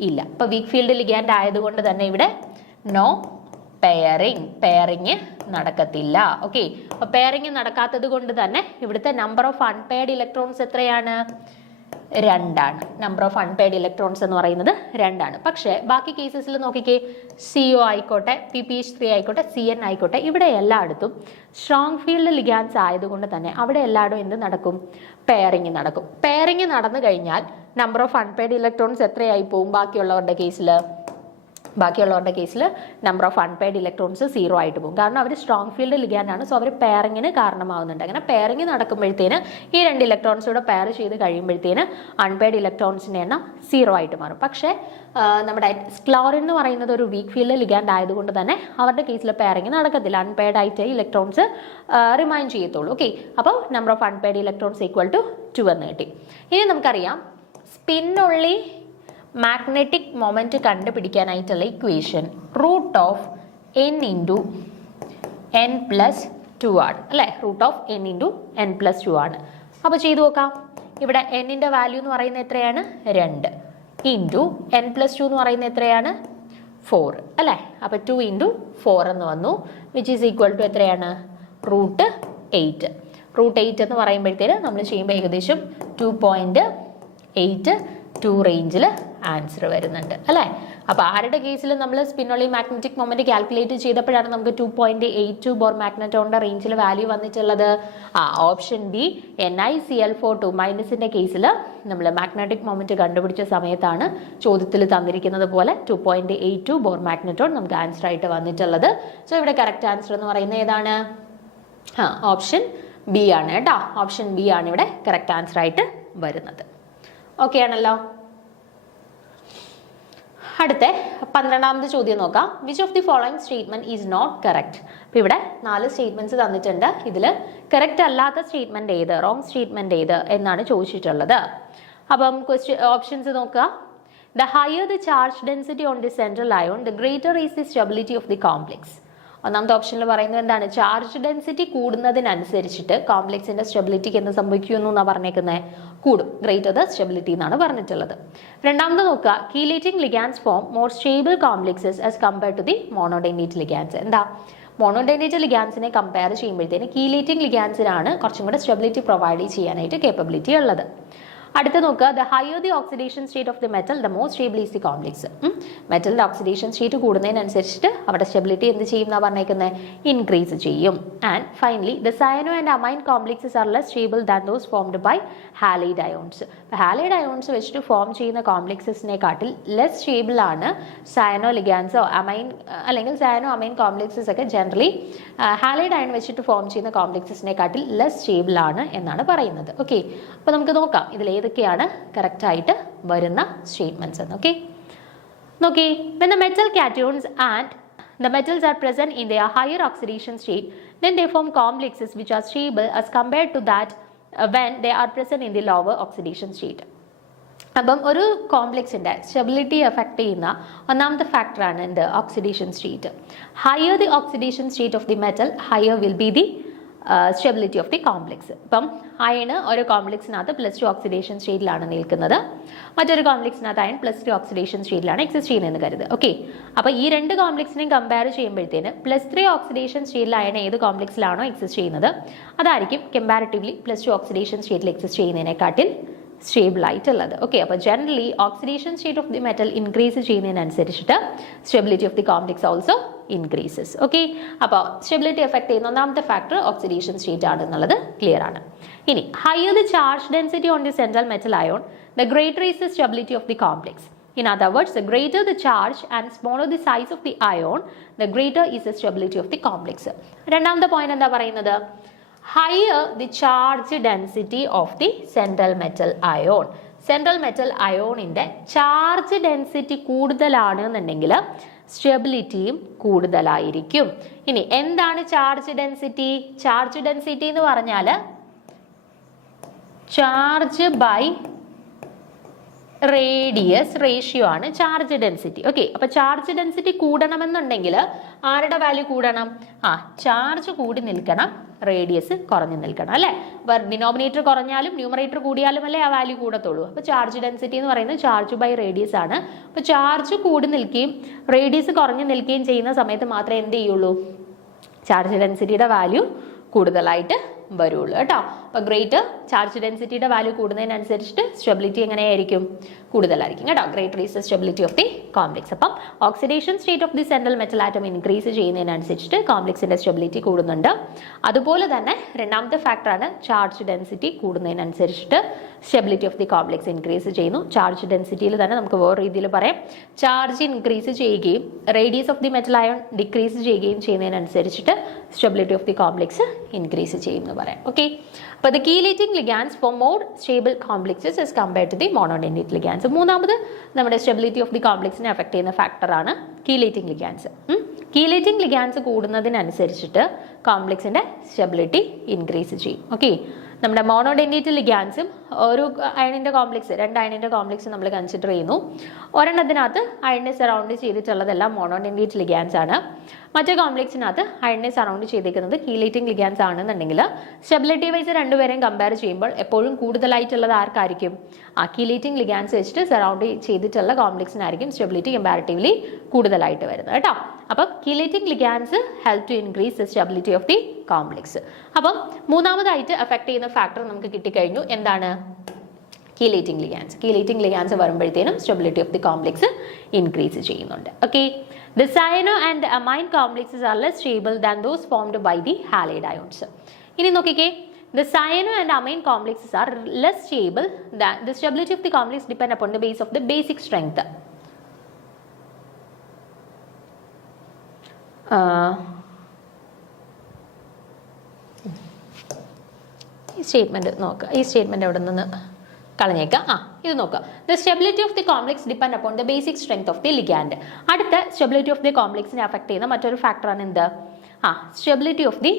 ഇല്ല. അപ്പോൾ വീക്ക് ഫീൽഡ് ലിഗാൻഡ് ആയതുകൊണ്ട് തന്നെ ഇവിടെ നോ പെയറിങ് നടക്കത്തില്ല. ഓക്കെ, അപ്പോൾ പെയറിങ് നടക്കാത്തത് കൊണ്ട് തന്നെ ഇവിടുത്തെ നമ്പർ ഓഫ് അൺപെയർഡ് ഇലക്ട്രോൺസ് എത്രയാണ്? 2 ആണ്. നമ്പർ ഓഫ് അൺപെയർഡ് ഇലക്ട്രോൺസ് എന്ന് പറയുന്നത് 2 ആണ്. പക്ഷേ ബാക്കി കേസസിൽ നോക്കിക്കേ, CO ആയിക്കോട്ടെ, PPH3 ആയിക്കോട്ടെ, CN ആയിക്കോട്ടെ, ഇവിടെ എല്ലായിടത്തും സ്ട്രോങ് ഫീൽഡ് ലിഗാൻഡ്സ് ആയതുകൊണ്ട് തന്നെ അവിടെ എല്ലായിടും എന്ത് നടക്കും? പെയറിങ് നടക്കും. പെയറിങ് നടന്നു കഴിഞ്ഞാൽ നമ്പർ ഓഫ് അൺപെയർഡ് ഇലക്ട്രോൺസ് എത്രയായി പോവും? ബാക്കിയുള്ളവരുടെ കേസിൽ നമ്പർ ഓഫ് അൺപെയർഡ് ഇലക്ട്രോൺസ് 0 ആയിട്ട് പോകും. കാരണം അവർ സ്ട്രോങ് ഫീൽഡ് ലിഗാൻഡ് ആണ്. സോ അവർ പെയറിങ്ങിന് കാരണമാവുന്നുണ്ട്. അങ്ങനെ പെയറിങ് നടക്കുമ്പോഴത്തേന് ഈ 2 ഇലക്ട്രോൺസൂടെ പെയർ ചെയ്ത് കഴിയുമ്പോഴത്തേന് അൺപെയർഡ് ഇലക്ട്രോൺസിൻ്റെ എണ്ണം 0 ആയിട്ട് മാറും. പക്ഷേ നമ്മുടെ ക്ലോറിൻ എന്ന് പറയുന്നത് ഒരു വീക്ക് ഫീൽഡ് ലിഗാൻഡ് ആയതുകൊണ്ട് തന്നെ അവരുടെ കേസിൽ പെയറിങ് നടക്കത്തില്ല. അൺപെയർഡ് ആയിട്ട് ഇലക്ട്രോൺസ് റിമൈൻ ചെയ്യത്തുള്ളൂ. ഓക്കെ, അപ്പോൾ നമ്പർ ഓഫ് അൺപെയർഡ് ഇലക്ട്രോൺസ് = 2 എന്ന് കിട്ടി. ഇനി നമുക്കറിയാം സ്പിന്നുള്ളി മാഗ്നറ്റിക് മൊമെന്റ് കണ്ടുപിടിക്കാനായിട്ടുള്ള ഇക്വേഷൻ √n × n+2 ആണ് അല്ലേ? √n × n+2 ആണ്. അപ്പോൾ ചെയ്തു നോക്കാം. ഇവിടെ n-ന്റെ വാല്യൂ എന്ന് പറയുന്നത് എത്രയാണ്? 2 × n+2 എന്ന് പറയുന്നത് എത്രയാണ്? 4 അല്ലേ? അപ്പോൾ 2 × 4 എന്ന് വന്നു, വിച്ച് ഈസ് ഈക്വൽ ടു എത്രയാണ്? √8. √8 എന്ന് പറയുമ്പോഴത്തേന് നമ്മൾ ചെയ്യുമ്പോൾ ഏകദേശം 2.82 റേഞ്ചിൽ ആൻസർ വരുന്നുണ്ട് അല്ലേ? അപ്പോൾ ആരുടെ കേസിൽ നമ്മൾ സ്പിന്നോളി മാഗ്നറ്റിക് മൊമെന്റ് കാൽക്കുലേറ്റ് ചെയ്തപ്പോഴാണ് നമുക്ക് 2.82 ബോർ മാഗ്നറ്റോണിന്റെ റേഞ്ചിൽ വാല്യൂ വന്നിട്ടുള്ളത്? ഓപ്ഷൻ ബി NiCl4 മൈനസിന്റെ കേസിൽ നമ്മൾ മാഗ്നറ്റിക് മൊമെന്റ് കണ്ടുപിടിച്ച സമയത്താണ് ചോദ്യത്തിൽ തന്നിരിക്കുന്നത് പോലെ 2.82 ബോർ മാഗ്നറ്റോൺ നമുക്ക് ആൻസർ ആയിട്ട് വന്നിട്ടുള്ളത്. സോ ഇവിടെ കറക്റ്റ് ആൻസർ എന്ന് പറയുന്നത് ഏതാണ്? ഓപ്ഷൻ ബി ആണ് കേട്ടോ. ഓപ്ഷൻ ബി ആണ് ഇവിടെ കറക്റ്റ് ആൻസർ ആയിട്ട് വരുന്നത്. ഓക്കെ ആണല്ലോ. അടുത്ത 12ാമത്തെ ചോദ്യം നോക്കാം. Which of the following statement is not correct? അപ്പോൾ ഇവിടെ 4 സ്റ്റേറ്റ്മെന്റ്സ് തന്നിട്ടുണ്ട്. ഇതിൽ കറക്റ്റ് അല്ലാത്ത സ്റ്റേറ്റ്മെന്റ് ഏത്, റോങ് സ്റ്റേറ്റ്മെന്റ് ഏത് എന്നാണ് ചോദിച്ചിട്ടുള്ളത്. അപ്പം ഓപ്ഷൻസ് നോക്കുക. The higher the charge density on the central ion the greater is the stability of the complex. ഒന്നാമത്തെ ഓപ്ഷനിൽ പറയുന്നത് എന്താണ്? ചാർജ് ഡെൻസിറ്റി കൂടുന്നതിനനുസരിച്ചിട്ട് കോംപ്ലെക്സിന്റെ സ്റ്റെബിലിറ്റിക്ക് എന്ത് സംഭവിക്കുന്നു എന്നാണ് പറഞ്ഞേക്കുന്നത്? കൂടും. ഗ്രേറ്റർ ദ സ്റ്റെബിലിറ്റി എന്നാണ് പറഞ്ഞിട്ടുള്ളത്. രണ്ടാമത് നോക്കുക. Chelating ligands form more stable complexes as compare to the monodentate ligands. എന്താ? മോണോഡൈനേറ്റ് ലിഗാൻഡ്സിനെ കമ്പയർ ചെയ്യുമ്പോഴത്തേന് കീലേറ്റിംഗ് ലിഗാൻഡ്സിനാണ് കുറച്ചും കൂടെ സ്റ്റെബിലിറ്റി പ്രൊവൈഡ് ചെയ്യാനായിട്ട് കേപ്പബിലിറ്റി ഉള്ളത്. അടുത്ത നോക്കുക. The higher the oxidation state of the metal the more stable is the complex. മെറ്റലിന്റെ oxidation state കൂടുന്നതിനനുസരിച്ചിട്ട് അവിടെ സ്റ്റെബിലിറ്റി എന്ത് ചെയ്യും എന്നാണ് പറഞ്ഞേക്കുന്നത്? ഇൻക്രീസ് ചെയ്യും. And finally the cyano and amine complexes are less stable than those formed by halide ions. Halide ions വെച്ചിട്ട് form ചെയ്യുന്ന കോംപ്ലെക്സസിനെക്കാട്ടിൽ ലെസ് സ്റ്റേബിൾ ആണ് സയനോ ലിഗാൻസോ അമൈൻ അല്ലെങ്കിൽ സയനോ അമൈൻ കോംപ്ലെക്സസ് ഒക്കെ ജനറലി ഹാലൈഡ് അയൺ വെച്ചിട്ട് ഫോം ചെയ്യുന്ന കോംപ്ലെക്സസിനെക്കാട്ടിൽ ലെസ് സ്റ്റേബിൾ ആണ് എന്നാണ് പറയുന്നത്. ഓക്കെ, അപ്പോൾ നമുക്ക് നോക്കാം ഇതിൽ ഏതൊക്കെയാണ് കറക്റ്റ് ആയിട്ട് വരുന്ന സ്റ്റേറ്റ്മെന്റ്സ് എന്ന്. ഓക്കെ, നോക്കി. When the metal cations and the metals are present in their higher oxidation state, then they form complexes which are stable as compared to that when they are present in the lower oxidation state. അപ്പം ഒരു കോംപ്ലെക്സിൻ്റെ stability effect ചെയ്യുന്ന ഒന്നാമത്തെ ഫാക്ടറാണ് എന്ത്? Oxidation state. Higher the oxidation state of the metal, higher will be the stability of the complex. ഇപ്പം iron ഒരു കോംപ്ലക്സിനകത്ത് +2 oxidation സ്റ്റേറ്റിലാണ് നിൽക്കുന്നത്, മറ്റൊരു കോംപ്ലക്സിനകത്ത് അയൺ +3 ഓക്സിഡേഷൻ സ്റ്റേറ്റിലാണ് എക്സിസ്റ്റ് ചെയ്യുന്നതെന്ന് കരുതുക. ഓക്കെ, അപ്പോൾ ഈ രണ്ട് കോംപ്ലക്സിനെയും കമ്പയർ ചെയ്യുമ്പോഴത്തേന് +3 ഓക്സിഡേഷൻ സ്റ്റേറ്റിൽ അയൺ ഏത് കോംപ്ലക്സിലാണോ എക്സിസ്റ്റ് ചെയ്യുന്നത് അതായിരിക്കും കമ്പാരിറ്റീവ്ലി +2 ഓക്സിഡേഷൻ സ്റ്റേറ്റിൽ എക്സിസ്റ്റ് ചെയ്യുന്നതിനെക്കാട്ടിൽ സ്റ്റേബിൾ ആയിട്ടുള്ളത്. ഓക്കെ, അപ്പോൾ generally oxidation state of the metal increase ചെയ്യുന്നതിനനുസരിച്ചിട്ട് stability of the complex also increases. Okay, അപ്പോൾ സ്റ്റെബിലിറ്റി എഫക്ട് ചെയ്യുന്ന ഒന്നാമത്തെ ഫാക്ടർ ഓക്സിഡേഷൻ സ്റ്റേറ്റ് ആണ് എന്നുള്ളത് ക്ലിയർ ആണ്. ഇനി higher the charge density on the central metal ion the greater is the stability of the complex. In other words, the greater the charge and smaller the size of the ion, the greater is the stability of the complex. രണ്ടാമത്തെ point എന്താ പറയുന്നത്? Higher the charge density of the central metal ion. Central metal ion-ന്റെ charge density കൂടുതലാണ് എന്നുണ്ടെങ്കിൽ സ്റ്റെബിലിറ്റിയും കൂടുതലായിരിക്കും. ഇനി എന്താണ് charge density? Charge density എന്ന് പറഞ്ഞാൽ ചാർജ് ബൈ റേഡിയസ് റേഷ്യോ ആണ് ചാർജ് ഡെൻസിറ്റി. ഓക്കെ, അപ്പൊ ചാർജ് ഡെൻസിറ്റി കൂടണമെന്നുണ്ടെങ്കിൽ ആരുടെ വാല്യൂ കൂടണം? ചാർജ് കൂടി നിൽക്കണം, റേഡിയസ് കുറഞ്ഞു നിൽക്കണം, അല്ലേ? അപ്പൊ ഡിനോമിനേറ്റർ കുറഞ്ഞാലും ന്യൂമറേറ്റർ കൂടിയാലും അല്ലേ ആ വാല്യൂ കൂടത്തുള്ളൂ. അപ്പൊ ചാർജ് ഡെൻസിറ്റി എന്ന് പറയുന്നത് ചാർജ് ബൈ റേഡിയസ് ആണ്. അപ്പൊ ചാർജ് കൂടി നിൽക്കുകയും റേഡിയസ് കുറഞ്ഞു നിൽക്കുകയും ചെയ്യുന്ന സമയത്ത് മാത്രമേ എന്ത് ചെയ്യുള്ളൂ? ചാർജ് ഡെൻസിറ്റിയുടെ വാല്യൂ കൂടുതലായിട്ട് വരുള്ളൂ കേട്ടോ. അപ്പോൾ ഗ്രേറ്റർ ചാർജ് ഡെൻസിറ്റിയുടെ വാല്യൂ കൂടുന്നതിനനുസരിച്ചിട്ട് സ്റ്റെബിലിറ്റി എങ്ങനെയായിരിക്കും? കൂടുതലായിരിക്കും കേട്ടോ. Greater is the stability of the complex. അപ്പം oxidation state of the central metal atom increase ചെയ്യുന്നതിനനുസരിച്ചിട്ട് കോംപ്ലക്സിന്റെ സ്റ്റെബിലിറ്റി കൂടുന്നുണ്ട്. അതുപോലെ തന്നെ രണ്ടാമത്തെ ഫാക്ടറാണ് ചാർജ് ഡെൻസിറ്റി കൂടുന്നതിനനുസരിച്ചിട്ട് stability of the complex increase ചെയ്യുന്നു. ചാർജ് ഡെൻസിറ്റിയിൽ തന്നെ നമുക്ക് വേറെ രീതിയിൽ പറയാം, ചാർജ് ഇൻക്രീസ് ചെയ്യുകയും radius of the metal ion decrease ചെയ്യുകയും ചെയ്യുന്നതിനനുസരിച്ചിട്ട് stability of the complex increase ചെയ്യുന്നു പറയാം. ഓക്കെ, അപ്പോൾ the chelating ligands for more stable complexes as compared to the monodentate ligands. മൂന്നാമത് നമ്മുടെ സ്റ്റെബിലിറ്റി ഓഫ് ദി കോംപ്ലക്സിനെ അഫക്ട് ചെയ്യുന്ന ഫാക്ടറാണ് കീലേറ്റിംഗ് ലിഗാൻസ്. കീലേറ്റിംഗ് ലിഗാൻസ് കൂടുന്നതിനനുസരിച്ചിട്ട് കോംപ്ലക്സിന്റെ സ്റ്റെബിലിറ്റി ഇൻക്രീസ് ചെയ്യും. ഓക്കെ, നമ്മുടെ മോണോഡെൻഡേറ്റ് ലിഗാൻസും ഒരു അയണിന്റെ കോംപ്ലക്സ്, രണ്ട് അയണിന്റെ കോംപ്ലക്സ് നമ്മൾ കൺസിഡർ ചെയ്യുന്നു. ഒരെണ്ണത്തിനകത്ത് അയണിനെ സറൗണ്ട് ചെയ്തിട്ടുള്ളതെല്ലാം മോണോഡെൻഡേറ്റ് ലിഗാൻസ് ആണ്. മറ്റേ കോംപ്ലക്സിനകത്ത് അയണിനെ സറൗണ്ട് ചെയ്തിരിക്കുന്നത് കീലേറ്റിംഗ് ലിഗാൻസ് ആണെന്നുണ്ടെങ്കിൽ സ്റ്റെബിലിറ്റി വൈസ് രണ്ടുപേരെയും കമ്പയർ ചെയ്യുമ്പോൾ എപ്പോഴും കൂടുതലായിട്ടുള്ളത് ആർക്കായിരിക്കും? കീലേറ്റിംഗ് ലിഗാൻസ് വെച്ചിട്ട് സറൗണ്ട് ചെയ്തിട്ടുള്ള കോംപ്ലക്സിനായിരിക്കും സ്റ്റെബിലിറ്റി കമ്പാരിറ്റീവ്ലി കൂടുതലായിട്ട് വരുന്നത് കേട്ടോ. അപ്പം chelating ligands help to increase the stability of the complex. അപ്പം മൂന്നാമതായിട്ട് അഫക്ട് ചെയ്യുന്ന ഫാക്ടർ നമുക്ക് കിട്ടിക്കഴിഞ്ഞു. എന്താണ്? Chelating ligands. കീലേറ്റിംഗ് ലിഗാൻസ് വരുമ്പോഴത്തേനും stability of the complex increase ചെയ്യുന്നുണ്ട്. Okay, the cyano and amine complexes are less stable than those formed by the halide ions. ഇനി നോക്കിക്കേ, the cyano and amine complexes are less stable than the stability of the complex depend upon the base of the basic strength. ഈ statement നോക്കുക, ഈ statement എവിടെ നിന്ന് കളഞ്ഞേക്കാം. ഇത് നോക്കുക, the stability of the complex depend upon the basic strength of the ligand. അടുത്ത stability of the കോംപ്ലക്സിനെ അഫക്ട് ചെയ്യുന്ന മറ്റൊരു ഫാക്ടറാണ് എന്ത്? Stability of the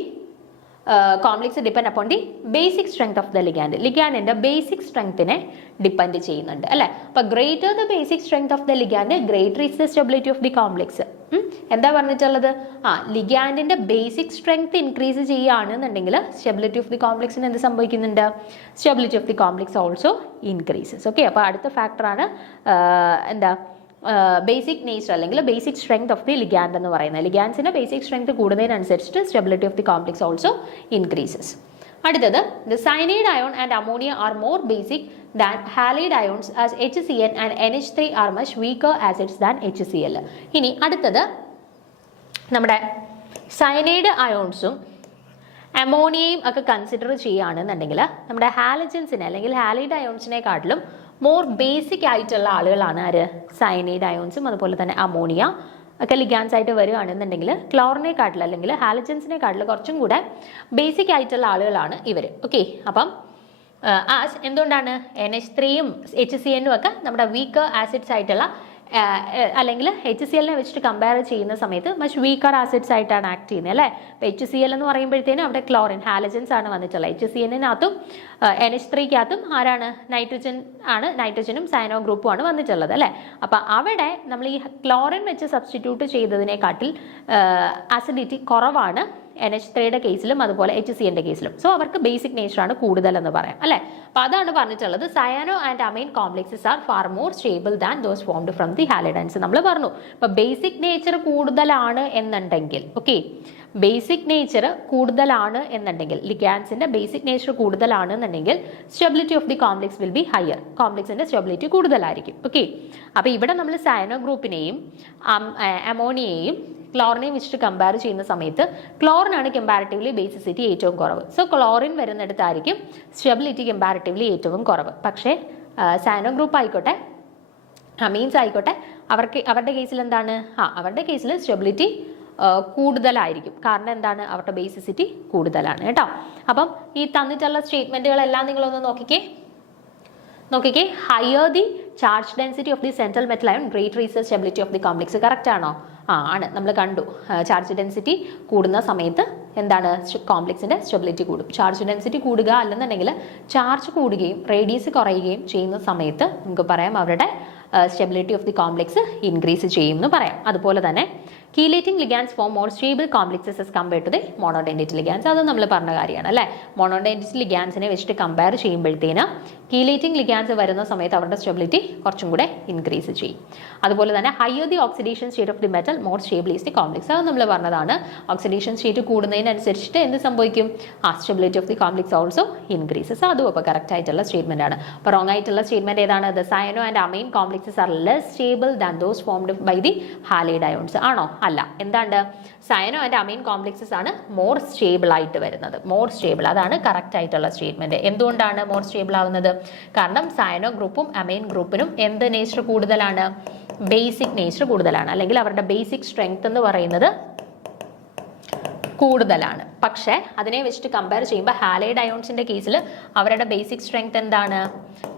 complex depend upon the basic strength of the ligand. ലിഗാൻഡിന്റെ ബേസിക് സ്ട്രെങ്ത്തിനെ ഡിപ്പെൻഡ് ചെയ്യുന്നുണ്ട് അല്ലേ? അപ്പൊ greater the basic strength of the ligand greater is the stability of the complex. എന്താ പറഞ്ഞിട്ടുള്ളത്? ലിഗാൻഡിന്റെ ബേസിക് സ്ട്രെങ്ത് ഇൻക്രീസ് ചെയ്യുകയാണെന്നുണ്ടെങ്കിൽ stability of the കോംപ്ലക്സിന് എന്ത് സംഭവിക്കുന്നുണ്ട്? Stability of the complex also increases. Okay, അപ്പോൾ അടുത്ത ഫാക്ടറാണ് എന്താ? ബേസിക് നേച്ചർ അല്ലെങ്കിൽ basic strength of the ligand എന്ന് പറയുന്നത്. ലിഗാൻസിന്റെ ബേസിക് സ്ട്രെങ്ത് കൂടുന്നതിനനുസരിച്ചിട്ട് stability of the complex also increases. അടുത്തത്, the cyanide ion and ammonia are more basic than halide ions as HCN and NH3 are much weaker acids than HCl. ഇനി അടുത്തത് നമ്മുടെ cyanide അയോൺസും അമോണിയയും ഒക്കെ consider ചെയ്യുകയാണെന്നുണ്ടെങ്കിൽ നമ്മുടെ ഹാലജൻസിനെ അല്ലെങ്കിൽ halide അയോൺസിനെക്കാട്ടിലും more basic ആയിട്ടുള്ള ആളുകളാണ് ആര്? സയനൈഡ് അയോൺസും അതുപോലെ തന്നെ അമോണിയ ഒക്കെ ലിഗാൻസ് ആയിട്ട് വരികയാണെന്നുണ്ടെങ്കിൽ ക്ലോറിനെക്കാട്ടിൽ അല്ലെങ്കിൽ ഹാലജൻസിനെക്കാട്ടിൽ കുറച്ചും കൂടെ ബേസിക് ആയിട്ടുള്ള ആളുകളാണ് ഇവർ. ഓക്കെ, അപ്പം എന്തുകൊണ്ടാണ് NH3യും HCN ഒക്കെ നമ്മുടെ വീക്കർ ആസിഡ്സ് ആയിട്ടുള്ള അല്ലെങ്കിൽ HCl വെച്ചിട്ട് കമ്പയർ ചെയ്യുന്ന സമയത്ത് മച്ച് വീക്കർ ആസിഡ്സ് ആയിട്ടാണ് ആക്ട് ചെയ്യുന്നത് അല്ലേ? അപ്പോൾ HCl എന്ന് പറയുമ്പോഴത്തേനും അവിടെ ക്ലോറിൻ ഹാലജൻസ് ആണ് വന്നിട്ടുള്ളത്. HCN-നകത്തും NH3-കകത്തും ആരാണ്? നൈട്രജൻ ആണ്, നൈട്രജനും സയനോ ഗ്രൂപ്പും ആണ് വന്നിട്ടുള്ളത് അല്ലേ? അപ്പോൾ അവിടെ നമ്മൾ ഈ ക്ലോറിൻ വെച്ച് സബ്സ്റ്റിറ്റ്യൂട്ട് ചെയ്തതിനെക്കാട്ടിൽ ആസിഡിറ്റി കുറവാണ് NH3യുടെ കേസിലും അതുപോലെ HClന്റെ കേസിലും. സോ അവർക്ക് ബേസിക് നേച്ചറാണ് കൂടുതൽ എന്ന് പറയാം അല്ലേ. അപ്പോൾ അതാണ് പറഞ്ഞിട്ടുള്ളത് cyano and amine complexes are far more stable than those formed from the halide ions. നമ്മൾ പറഞ്ഞു ഇപ്പോൾ ബേസിക് നേച്ചർ കൂടുതലാണ് എന്നുണ്ടെങ്കിൽ, ഓക്കെ, ബേസിക് നേച്ചർ കൂടുതലാണ് എന്നുണ്ടെങ്കിൽ, ലിഗാൻസിന്റെ ബേസിക് നേച്ചർ കൂടുതലാണ് എന്നുണ്ടെങ്കിൽ stability of the complex will be higher. കോംപ്ലക്സിന്റെ സ്റ്റെബിലിറ്റി കൂടുതലായിരിക്കും. ഓക്കെ, അപ്പോൾ ഇവിടെ നമ്മൾ സയനോ ഗ്രൂപ്പിനെയും അമോണിയയെയും ക്ലോറിനെയും വെച്ചിട്ട് കമ്പയർ ചെയ്യുന്ന സമയത്ത് ക്ലോറിനാണ് കമ്പാരിറ്റീവ്ലി ബേസിസിറ്റി ഏറ്റവും കുറവ്. സോ ക്ലോറിൻ വരുന്നിടത്തായിരിക്കും സ്റ്റെബിലിറ്റി കമ്പാരിറ്റീവ്ലി ഏറ്റവും കുറവ്. പക്ഷേ സയനോ ഗ്രൂപ്പ് ആയിക്കോട്ടെ, അമീൻസ് ആയിക്കോട്ടെ, അവരുടെ കേസിൽ എന്താണ്, അവരുടെ കേസിൽ സ്റ്റെബിലിറ്റി കൂടുതലായിരിക്കും. കാരണം എന്താണ്, അവരുടെ ബേസിസിറ്റി കൂടുതലാണ് കേട്ടോ. അപ്പം ഈ തന്നിട്ടുള്ള സ്റ്റേറ്റ്മെന്റുകളെല്ലാം നിങ്ങളൊന്ന് നോക്കിക്കേ. Higher the charge density of the central metal ion greater is the stability of the complex. Correct ആണോ? ആണ്. നമ്മൾ കണ്ടു ചാർജ് ഡെൻസിറ്റി കൂടുന്ന സമയത്ത് എന്താണ്, കോംപ്ലക്സിന്റെ സ്റ്റെബിലിറ്റി കൂടും. ചാർജ് ഡെൻസിറ്റി കൂടുക അല്ലെന്നുണ്ടെങ്കിൽ ചാർജ് കൂടുകയും റേഡിയസ് കുറയുകയും ചെയ്യുന്ന സമയത്ത് നമുക്ക് പറയാം അവരുടെ stability of the complex increase ചെയ്യും എന്ന് പറയാം. അതുപോലെ തന്നെ chelating ligands form more stable complexes as compared to the monodentate ligands. അത് നമ്മൾ പറഞ്ഞ കാര്യമാണ് അല്ലേ. മോണോഡെൻഡിറ്റി ലിഗാൻസിനെ വെച്ചിട്ട് കമ്പയർ ചെയ്യുമ്പോഴത്തേന് കീലേറ്റിംഗ് ലിഗാൻസ് വരുന്ന സമയത്ത് അവരുടെ സ്റ്റെബിലിറ്റി കുറച്ചും കൂടെ ഇൻക്രീസ് ചെയ്യും. അതുപോലെ തന്നെ higher the oxidation state of the metal more stable is the complex. അത് നമ്മൾ പറഞ്ഞതാണ്. ഓക്സിഡേഷൻ സ്റ്റേറ്റ് കൂടുന്നതിനനുസരിച്ചിട്ട് എന്ത് സംഭവിക്കും, stability of the complex also increases. അതും അപ്പോൾ കറക്റ്റ് ആയിട്ടുള്ള സ്റ്റേറ്റ്മെന്റ് ആണ്. അപ്പോൾ റോങ് ആയിട്ടുള്ള സ്റ്റേറ്റ്മെന്റ് ഏതാണ്, the cyano and amine complexes are less stable than those formed by the halide ions. ആണോ? അല്ല. എന്താണ്, സയനോ ആൻഡ് അമൈൻ കോംപ്ലക്സസ് ആണ് മോർ സ്റ്റേബിൾ ആയിട്ട് വരുന്നത്. മോർ സ്റ്റേബിൾ, അതാണ് കറക്റ്റ് ആയിട്ടുള്ള സ്റ്റേറ്റ്മെന്റ്. എന്തുകൊണ്ടാണ് മോർ സ്റ്റേബിൾ ആവുന്നത്? കാരണം സയനോ ഗ്രൂപ്പും അമൈൻ ഗ്രൂപ്പിനും എന്ത് നേച്ചർ കൂടുതലാണ്, ബേസിക് നേച്ചർ കൂടുതലാണ്. അല്ലെങ്കിൽ അവരുടെ ബേസിക് സ്ട്രെങ്ത് എന്ന് പറയുന്നത് കൂടുതലാണ്. പക്ഷേ അതിനെ വെച്ചിട്ട് കമ്പയർ ചെയ്യുമ്പോൾ ഹാലൈഡ് അയോൺസിന്റെ കേസിൽ അവരുടെ ബേസിക് സ്ട്രെങ്ത് എന്താണ്,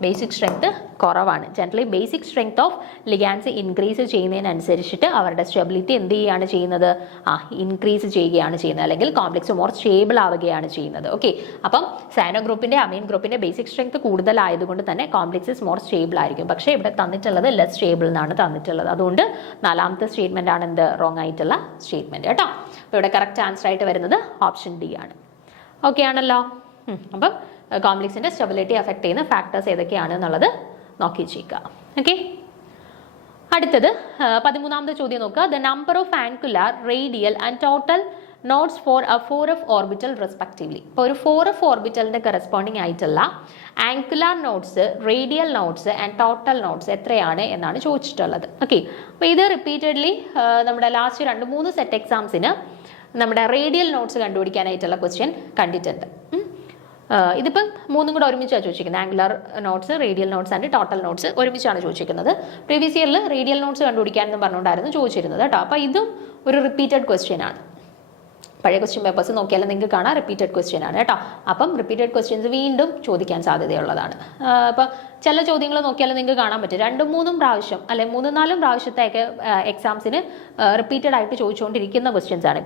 ബേസിക് സ്ട്രെങ്ത് കുറവാണ്. Generally basic strength of ligands increase ചെയ്യുന്നതിനനുസരിച്ചിട്ട് അവരുടെ സ്റ്റെബിലിറ്റി എന്ത് ചെയ്യുകയാണ് ചെയ്യുന്നത്, ഇൻക്രീസ് ചെയ്യുകയാണ് ചെയ്യുന്നത്. അല്ലെങ്കിൽ കോംപ്ലക്സ് മോർ സ്റ്റേബിൾ ആവുകയാണ് ചെയ്യുന്നത്. ഓക്കെ, അപ്പം സയനോ ഗ്രൂപ്പിന്റെ അമീൻ ഗ്രൂപ്പിന്റെ ബേസിക് സ്ട്രെങ്ത് കൂടുതലായതുകൊണ്ട് തന്നെ കോംപ്ലക്സസ് മോർ സ്റ്റേബിൾ ആയിരിക്കും. പക്ഷേ ഇവിടെ തന്നിട്ടുള്ളത് ലെസ് സ്റ്റേബിൾ എന്നാണ് തന്നിട്ടുള്ളത്. അതുകൊണ്ട് നാലാമത്തെ സ്റ്റേറ്റ്മെന്റ് ആണ് എന്ത്, റോങ് ആയിട്ടുള്ള സ്റ്റേറ്റ്മെന്റ് കേട്ടോ. അപ്പോൾ ഇവിടെ കറക്റ്റ് ആൻസർ ആയിട്ട് വരുന്നത് ഓപ്ഷൻ ഡി ആണ്. ഓക്കെ ആണല്ലോ. അപ്പം കോംപ്ലക്സിന്റെ സ്റ്റെബിലിറ്റി അഫക്ട് ചെയ്യുന്ന ഫാക്ടേഴ്സ് ഏതൊക്കെയാണ് എന്നുള്ളത് നോക്കി വെച്ചേക്കുക. ഓക്കെ, അടുത്തത് 13ാമത്തെ ചോദ്യം നോക്കുക. The number of angular, radial and total nodes for a 4f orbital respectively. ഇപ്പോൾ ഒരു 4f ഓർബിറ്റലിന്റെ കറസ്പോണ്ടിങ് ആയിട്ടുള്ള angular nodes, radial nodes and total nodes എത്രയാണ് എന്നാണ് ചോദിച്ചിട്ടുള്ളത്. ഓക്കെ, അപ്പോൾ ഇത് റിപ്പീറ്റഡ്ലി നമ്മുടെ ലാസ്റ്റ് 2-3 സെറ്റ് എക്സാംസിന് നമ്മുടെ റേഡിയൽ നോട്ട്സ് കണ്ടുപിടിക്കാനായിട്ടുള്ള ക്വസ്റ്റ്യൻ കണ്ടിട്ടുണ്ട്. ഇതിപ്പം മൂന്നും കൂടെ ഒരുമിച്ചാണ് ചോദിച്ചിരിക്കുന്നത്. Angular nodes, radial nodes and total notes ഒരുമിച്ചാണ് ചോദിച്ചിരിക്കുന്നത്. പ്രീവിയസ് ഇയറിൽ റേഡിയൽ നോട്ട്സ് കണ്ടുപിടിക്കാനെന്ന് പറഞ്ഞുകൊണ്ടായിരുന്നു ചോദിച്ചിരുന്നത് കേട്ടോ. അപ്പോൾ ഇതും ഒരു റിപ്പീറ്റഡ് ക്വസ്റ്റ്യൻ ആണ്. പഴയ ക്വസ്റ്റ്യൻ പേപ്പേഴ്സ് നോക്കിയാലും നിങ്ങൾക്ക് കാണാം റിപ്പീറ്റഡ് ക്വസ്റ്റ്യൻ ആണ് കേട്ടോ. അപ്പം റിപ്പീറ്റഡ് ക്വസ്റ്റ്യൻസ് വീണ്ടും ചോദിക്കാൻ സാധ്യതയുള്ളതാണ്. അപ്പം ചില ചോദ്യങ്ങൾ നോക്കിയാലും നിങ്ങൾക്ക് കാണാൻ പറ്റും 2-3 പ്രാവശ്യം അല്ലെ 3-4 പ്രാവശ്യത്തെയൊക്കെ എക്സാംസിന് റിപ്പീറ്റഡ് ആയിട്ട് ചോദിച്ചുകൊണ്ടിരിക്കുന്ന ക്വസ്റ്റ്യൻസ് ആണ്.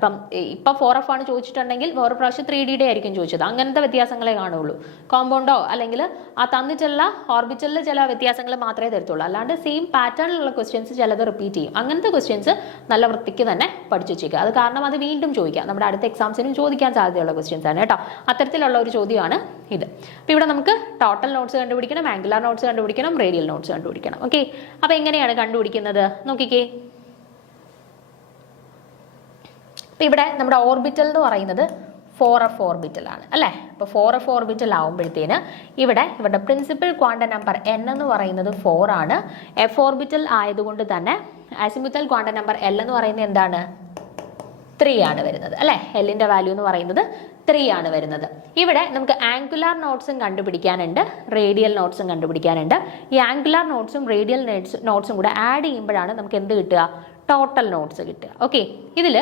ഇപ്പം 4f ആണ് ചോദിച്ചിട്ടുണ്ടെങ്കിൽ വേറെ പ്രാവശ്യം 3Dയുടെ ആയിരിക്കും ചോദിച്ചത്. അങ്ങനത്തെ വ്യത്യാസങ്ങളെ കാണുള്ളൂ. കോമ്പൗണ്ടോ അല്ലെങ്കിൽ ആ തന്നിട്ടുള്ള ഓർബിറ്റലിൽ ചില വ്യത്യാസങ്ങൾ മാത്രമേ തരത്തുള്ളൂ. അല്ലാണ്ട് സെയിം പാറ്റേണിലുള്ള ക്വസ്റ്റ്യൻസ് ചിലത് റിപ്പീറ്റ് ചെയ്യും. അങ്ങനത്തെ ക്വസ്റ്റ്യൻസ് നല്ല വൃത്തിക്ക് തന്നെ പഠിച്ചു വെച്ചേക്കുക. അത് കാരണം അത് വീണ്ടും ചോദിക്കാം. നമ്മുടെ അടുത്ത എക്സാംസിനും ചോദിക്കാൻ സാധ്യതയുള്ള ക്വസ്റ്റ്യൻസ് ആണ് കേട്ടോ. അത്തരത്തിലുള്ള ഒരു ചോദ്യമാണ് ഇത്. അപ്പോൾ ഇവിടെ നമുക്ക് ടോട്ടൽ നോട്ട്സ് കണ്ടുപിടിക്കണം, ആംഗുലാർ നോട്ട്സ് കണ്ടുപിടിക്കണം, റേഡിയൽ നോട്ട്സ് കണ്ടുപിടിക്കണം. ഓക്കെ, അപ്പോൾ എങ്ങനെയാണ് കണ്ടുപിടിക്കുന്നത് നോക്കിക്കേ. അപ്പോൾ ഇവിടെ നമ്മുടെ ഓർബിറ്റൽ എന്ന് പറയുന്നത് 4f ഓർബിറ്റൽ ആണ് അല്ലേ. അപ്പോൾ 4f ഓർബിറ്റൽ ആവുമ്പോഴത്തേന് ഇവരുടെ പ്രിൻസിപ്പൽ ക്വാണ്ടം നമ്പർ n എന്ന് പറയുന്നത് 4 ആണ്. f ഓർബിറ്റൽ ആയതുകൊണ്ട് തന്നെ അസിമുത്തൽ ക്വാണ്ടം നമ്പർ l എന്ന് പറയുന്നത് എന്താണ്, 3 ആണ് വരുന്നത് അല്ലേ. എല്ലിൻ്റെ വാല്യൂ എന്ന് പറയുന്നത് 3 ആണ് വരുന്നത്. ഇവിടെ നമുക്ക് ആംഗുലാർ നോട്ട്സും കണ്ടുപിടിക്കാനുണ്ട്, റേഡിയൽ നോട്ട്സും കണ്ടുപിടിക്കാനുണ്ട്. ഈ ആംഗുലാർ നോട്ട്സും റേഡിയൽ നോട്ട്സും കൂടെ ആഡ് ചെയ്യുമ്പോഴാണ് നമുക്ക് എന്ത് കിട്ടുക, ടോട്ടൽ നോട്ട്സ് കിട്ടുക. ഓക്കെ, ഇതിൽ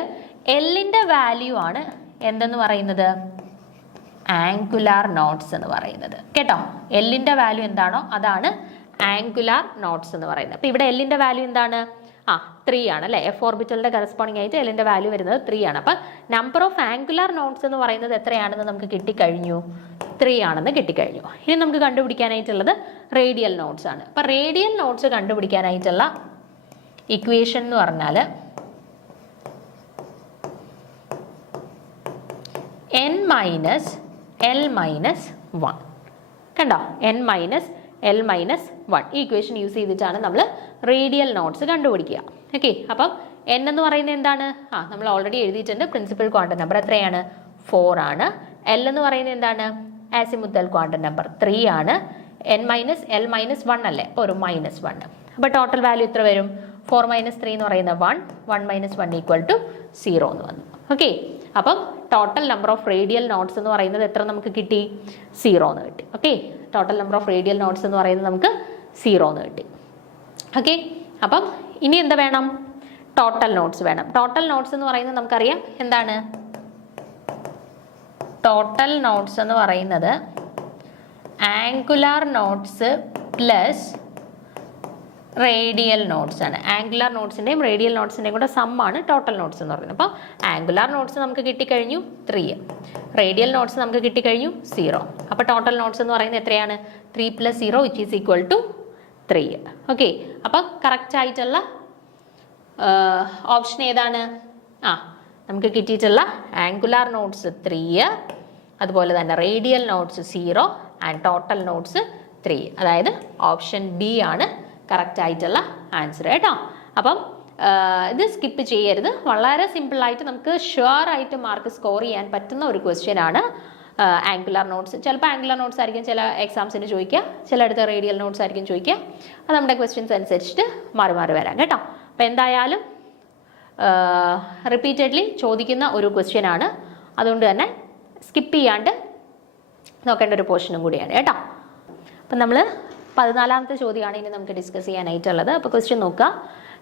എല്ലിൻ്റെ വാല്യൂ ആണ് എന്തെന്ന് പറയുന്നത്, ആംഗുലാർ നോട്ട്സ് എന്ന് പറയുന്നത് കേട്ടോ. എല്ലിൻ്റെ വാല്യൂ എന്താണോ അതാണ് ആംഗുലാർ നോട്ട്സ് എന്ന് പറയുന്നത്. അപ്പോൾ ഇവിടെ എല്ലിൻ്റെ വാല്യൂ എന്താണ്, 3 ആണ് അല്ലേ. എഫ് ഓർബിറ്റലിന്റെ കറസ്പോണ്ടിങ് ആയിട്ട് എല്ലിന്റെ വാല്യൂ വരുന്നത് 3 ആണ്. അപ്പം നമ്പർ ഓഫ് ആംഗുലാർ നോട്ട്സ് എന്ന് പറയുന്നത് എത്രയാണെന്ന് നമുക്ക് കിട്ടിക്കഴിഞ്ഞു, 3 ആണെന്ന് കിട്ടിക്കഴിഞ്ഞു. ഇനി നമുക്ക് കണ്ടുപിടിക്കാനായിട്ടുള്ളത് റേഡിയൽ നോട്ട്സ് ആണ്. അപ്പം റേഡിയൽ നോട്ട്സ് കണ്ടുപിടിക്കാനായിട്ടുള്ള ഇക്വേഷൻ എന്ന് പറഞ്ഞാൽ n മൈനസ് എൽ മൈനസ് 1. കണ്ടോ, n മൈനസ് എൽ മൈനസ് 1. ഈ ഇക്വേഷൻ യൂസ് ചെയ്തിട്ടാണ് നമ്മൾ റേഡിയൽ നോട്ട്സ് കണ്ടുപിടിക്കുക. ഓക്കെ, അപ്പം n എന്ന് പറയുന്നത് എന്താണ്? നമ്മൾ ഓൾറെഡി എഴുതിയിട്ടുണ്ട്. പ്രിൻസിപ്പൽ ക്വാണ്ടം നമ്പർ എത്രയാണ്? 4 ആണ്. എൽ എന്ന് പറയുന്നത് എന്താണ്? ആസിമുത്തൽ ക്വാണ്ടം നമ്പർ 3 ആണ്. n മൈനസ് എൽ മൈനസ് 1 അല്ലേ, ഒരു -1. അപ്പോൾ ടോട്ടൽ വാല്യൂ എത്ര വരും? 4 മൈനസ് 3 എന്ന് പറയുന്നത് 1, 1 മൈനസ് 1 ഈക്വൽ ടു 0 എന്ന് വന്നു. ഓക്കെ, അപ്പം total number of radial notes എന്ന് പറയുന്നത് എത്ര നമുക്ക് കിട്ടി? 0 എന്ന് കിട്ടി. Okay, total number of radial notes എന്ന് പറയുന്നത് നമുക്ക് 0 എന്ന് കിട്ടി. ഓക്കെ, അപ്പം ഇനി എന്താ വേണം? ടോട്ടൽ നോട്ട്സ് വേണം. ടോട്ടൽ നോട്ട്സ് എന്ന് പറയുന്നത് നമുക്കറിയാം എന്താണ്? ടോട്ടൽ നോട്ട്സ് എന്ന് പറയുന്നത് angular notes plus radial notes ആണ്. ആംഗുലാർ നോട്ട്സിൻ്റെയും റേഡിയൽ നോട്ട്സിൻ്റെയും കൂടെ സമ്മാണ് ടോട്ടൽ നോട്ട്സ് എന്ന് പറയുന്നത്. അപ്പോൾ ആംഗുലാർ നോട്ട്സ് നമുക്ക് കിട്ടിക്കഴിഞ്ഞു 3, റേഡിയൽ നോട്ട്സ് നമുക്ക് കിട്ടിക്കഴിഞ്ഞു 0. അപ്പോൾ ടോട്ടൽ നോട്ട്സ് എന്ന് പറയുന്നത് എത്രയാണ്? 3 + 0 which is equal to 3. Okay, അപ്പം കറക്റ്റ് ആയിട്ടുള്ള ഓപ്ഷൻ ഏതാണ്? നമുക്ക് കിട്ടിയിട്ടുള്ള ആംഗുലാർ നോട്ട്സ് 3, അതുപോലെ തന്നെ radial nodes 0 and total nodes 3. അതായത് ഓപ്ഷൻ ബി ആണ് കറക്റ്റ് ആയിട്ടുള്ള ആൻസർ കേട്ടോ. അപ്പം ഇത് സ്കിപ്പ് ചെയ്യരുത്. വളരെ സിമ്പിളായിട്ട് നമുക്ക് ഷുവർ ആയിട്ട് മാർക്ക് സ്കോർ ചെയ്യാൻ പറ്റുന്ന ഒരു ക്വസ്റ്റ്യൻ ആണ് ആംഗുലാർ നോട്ട്സ്. ചിലപ്പോൾ ആംഗുലാർ നോട്ട്സ് ആയിരിക്കും ചില എക്സാംസിന് ചോദിക്കുക, ചിലയിടത്ത് റേഡിയൽ നോട്ട്സ് ആയിരിക്കും ചോദിക്കുക. അത് നമ്മുടെ ക്വസ്റ്റ്യൻസ് അനുസരിച്ചിട്ട് മാറി മാറി വരാം കേട്ടോ. അപ്പോൾ എന്തായാലും റിപ്പീറ്റഡ്ലി ചോദിക്കുന്ന ഒരു ക്വസ്റ്റ്യൻ ആണ്. അതുകൊണ്ട് തന്നെ സ്കിപ്പ് ചെയ്യാണ്ട് നോക്കേണ്ട ഒരു പോർഷനും കൂടിയാണ് കേട്ടോ. അപ്പം നമ്മൾ 14ാമത്തെ ചോദ്യമാണ് ഇനി നമുക്ക് ഡിസ്കസ് ചെയ്യാനായിട്ടുള്ളത്. അപ്പോൾ ക്വസ്റ്റ്യൻ നോക്കുക.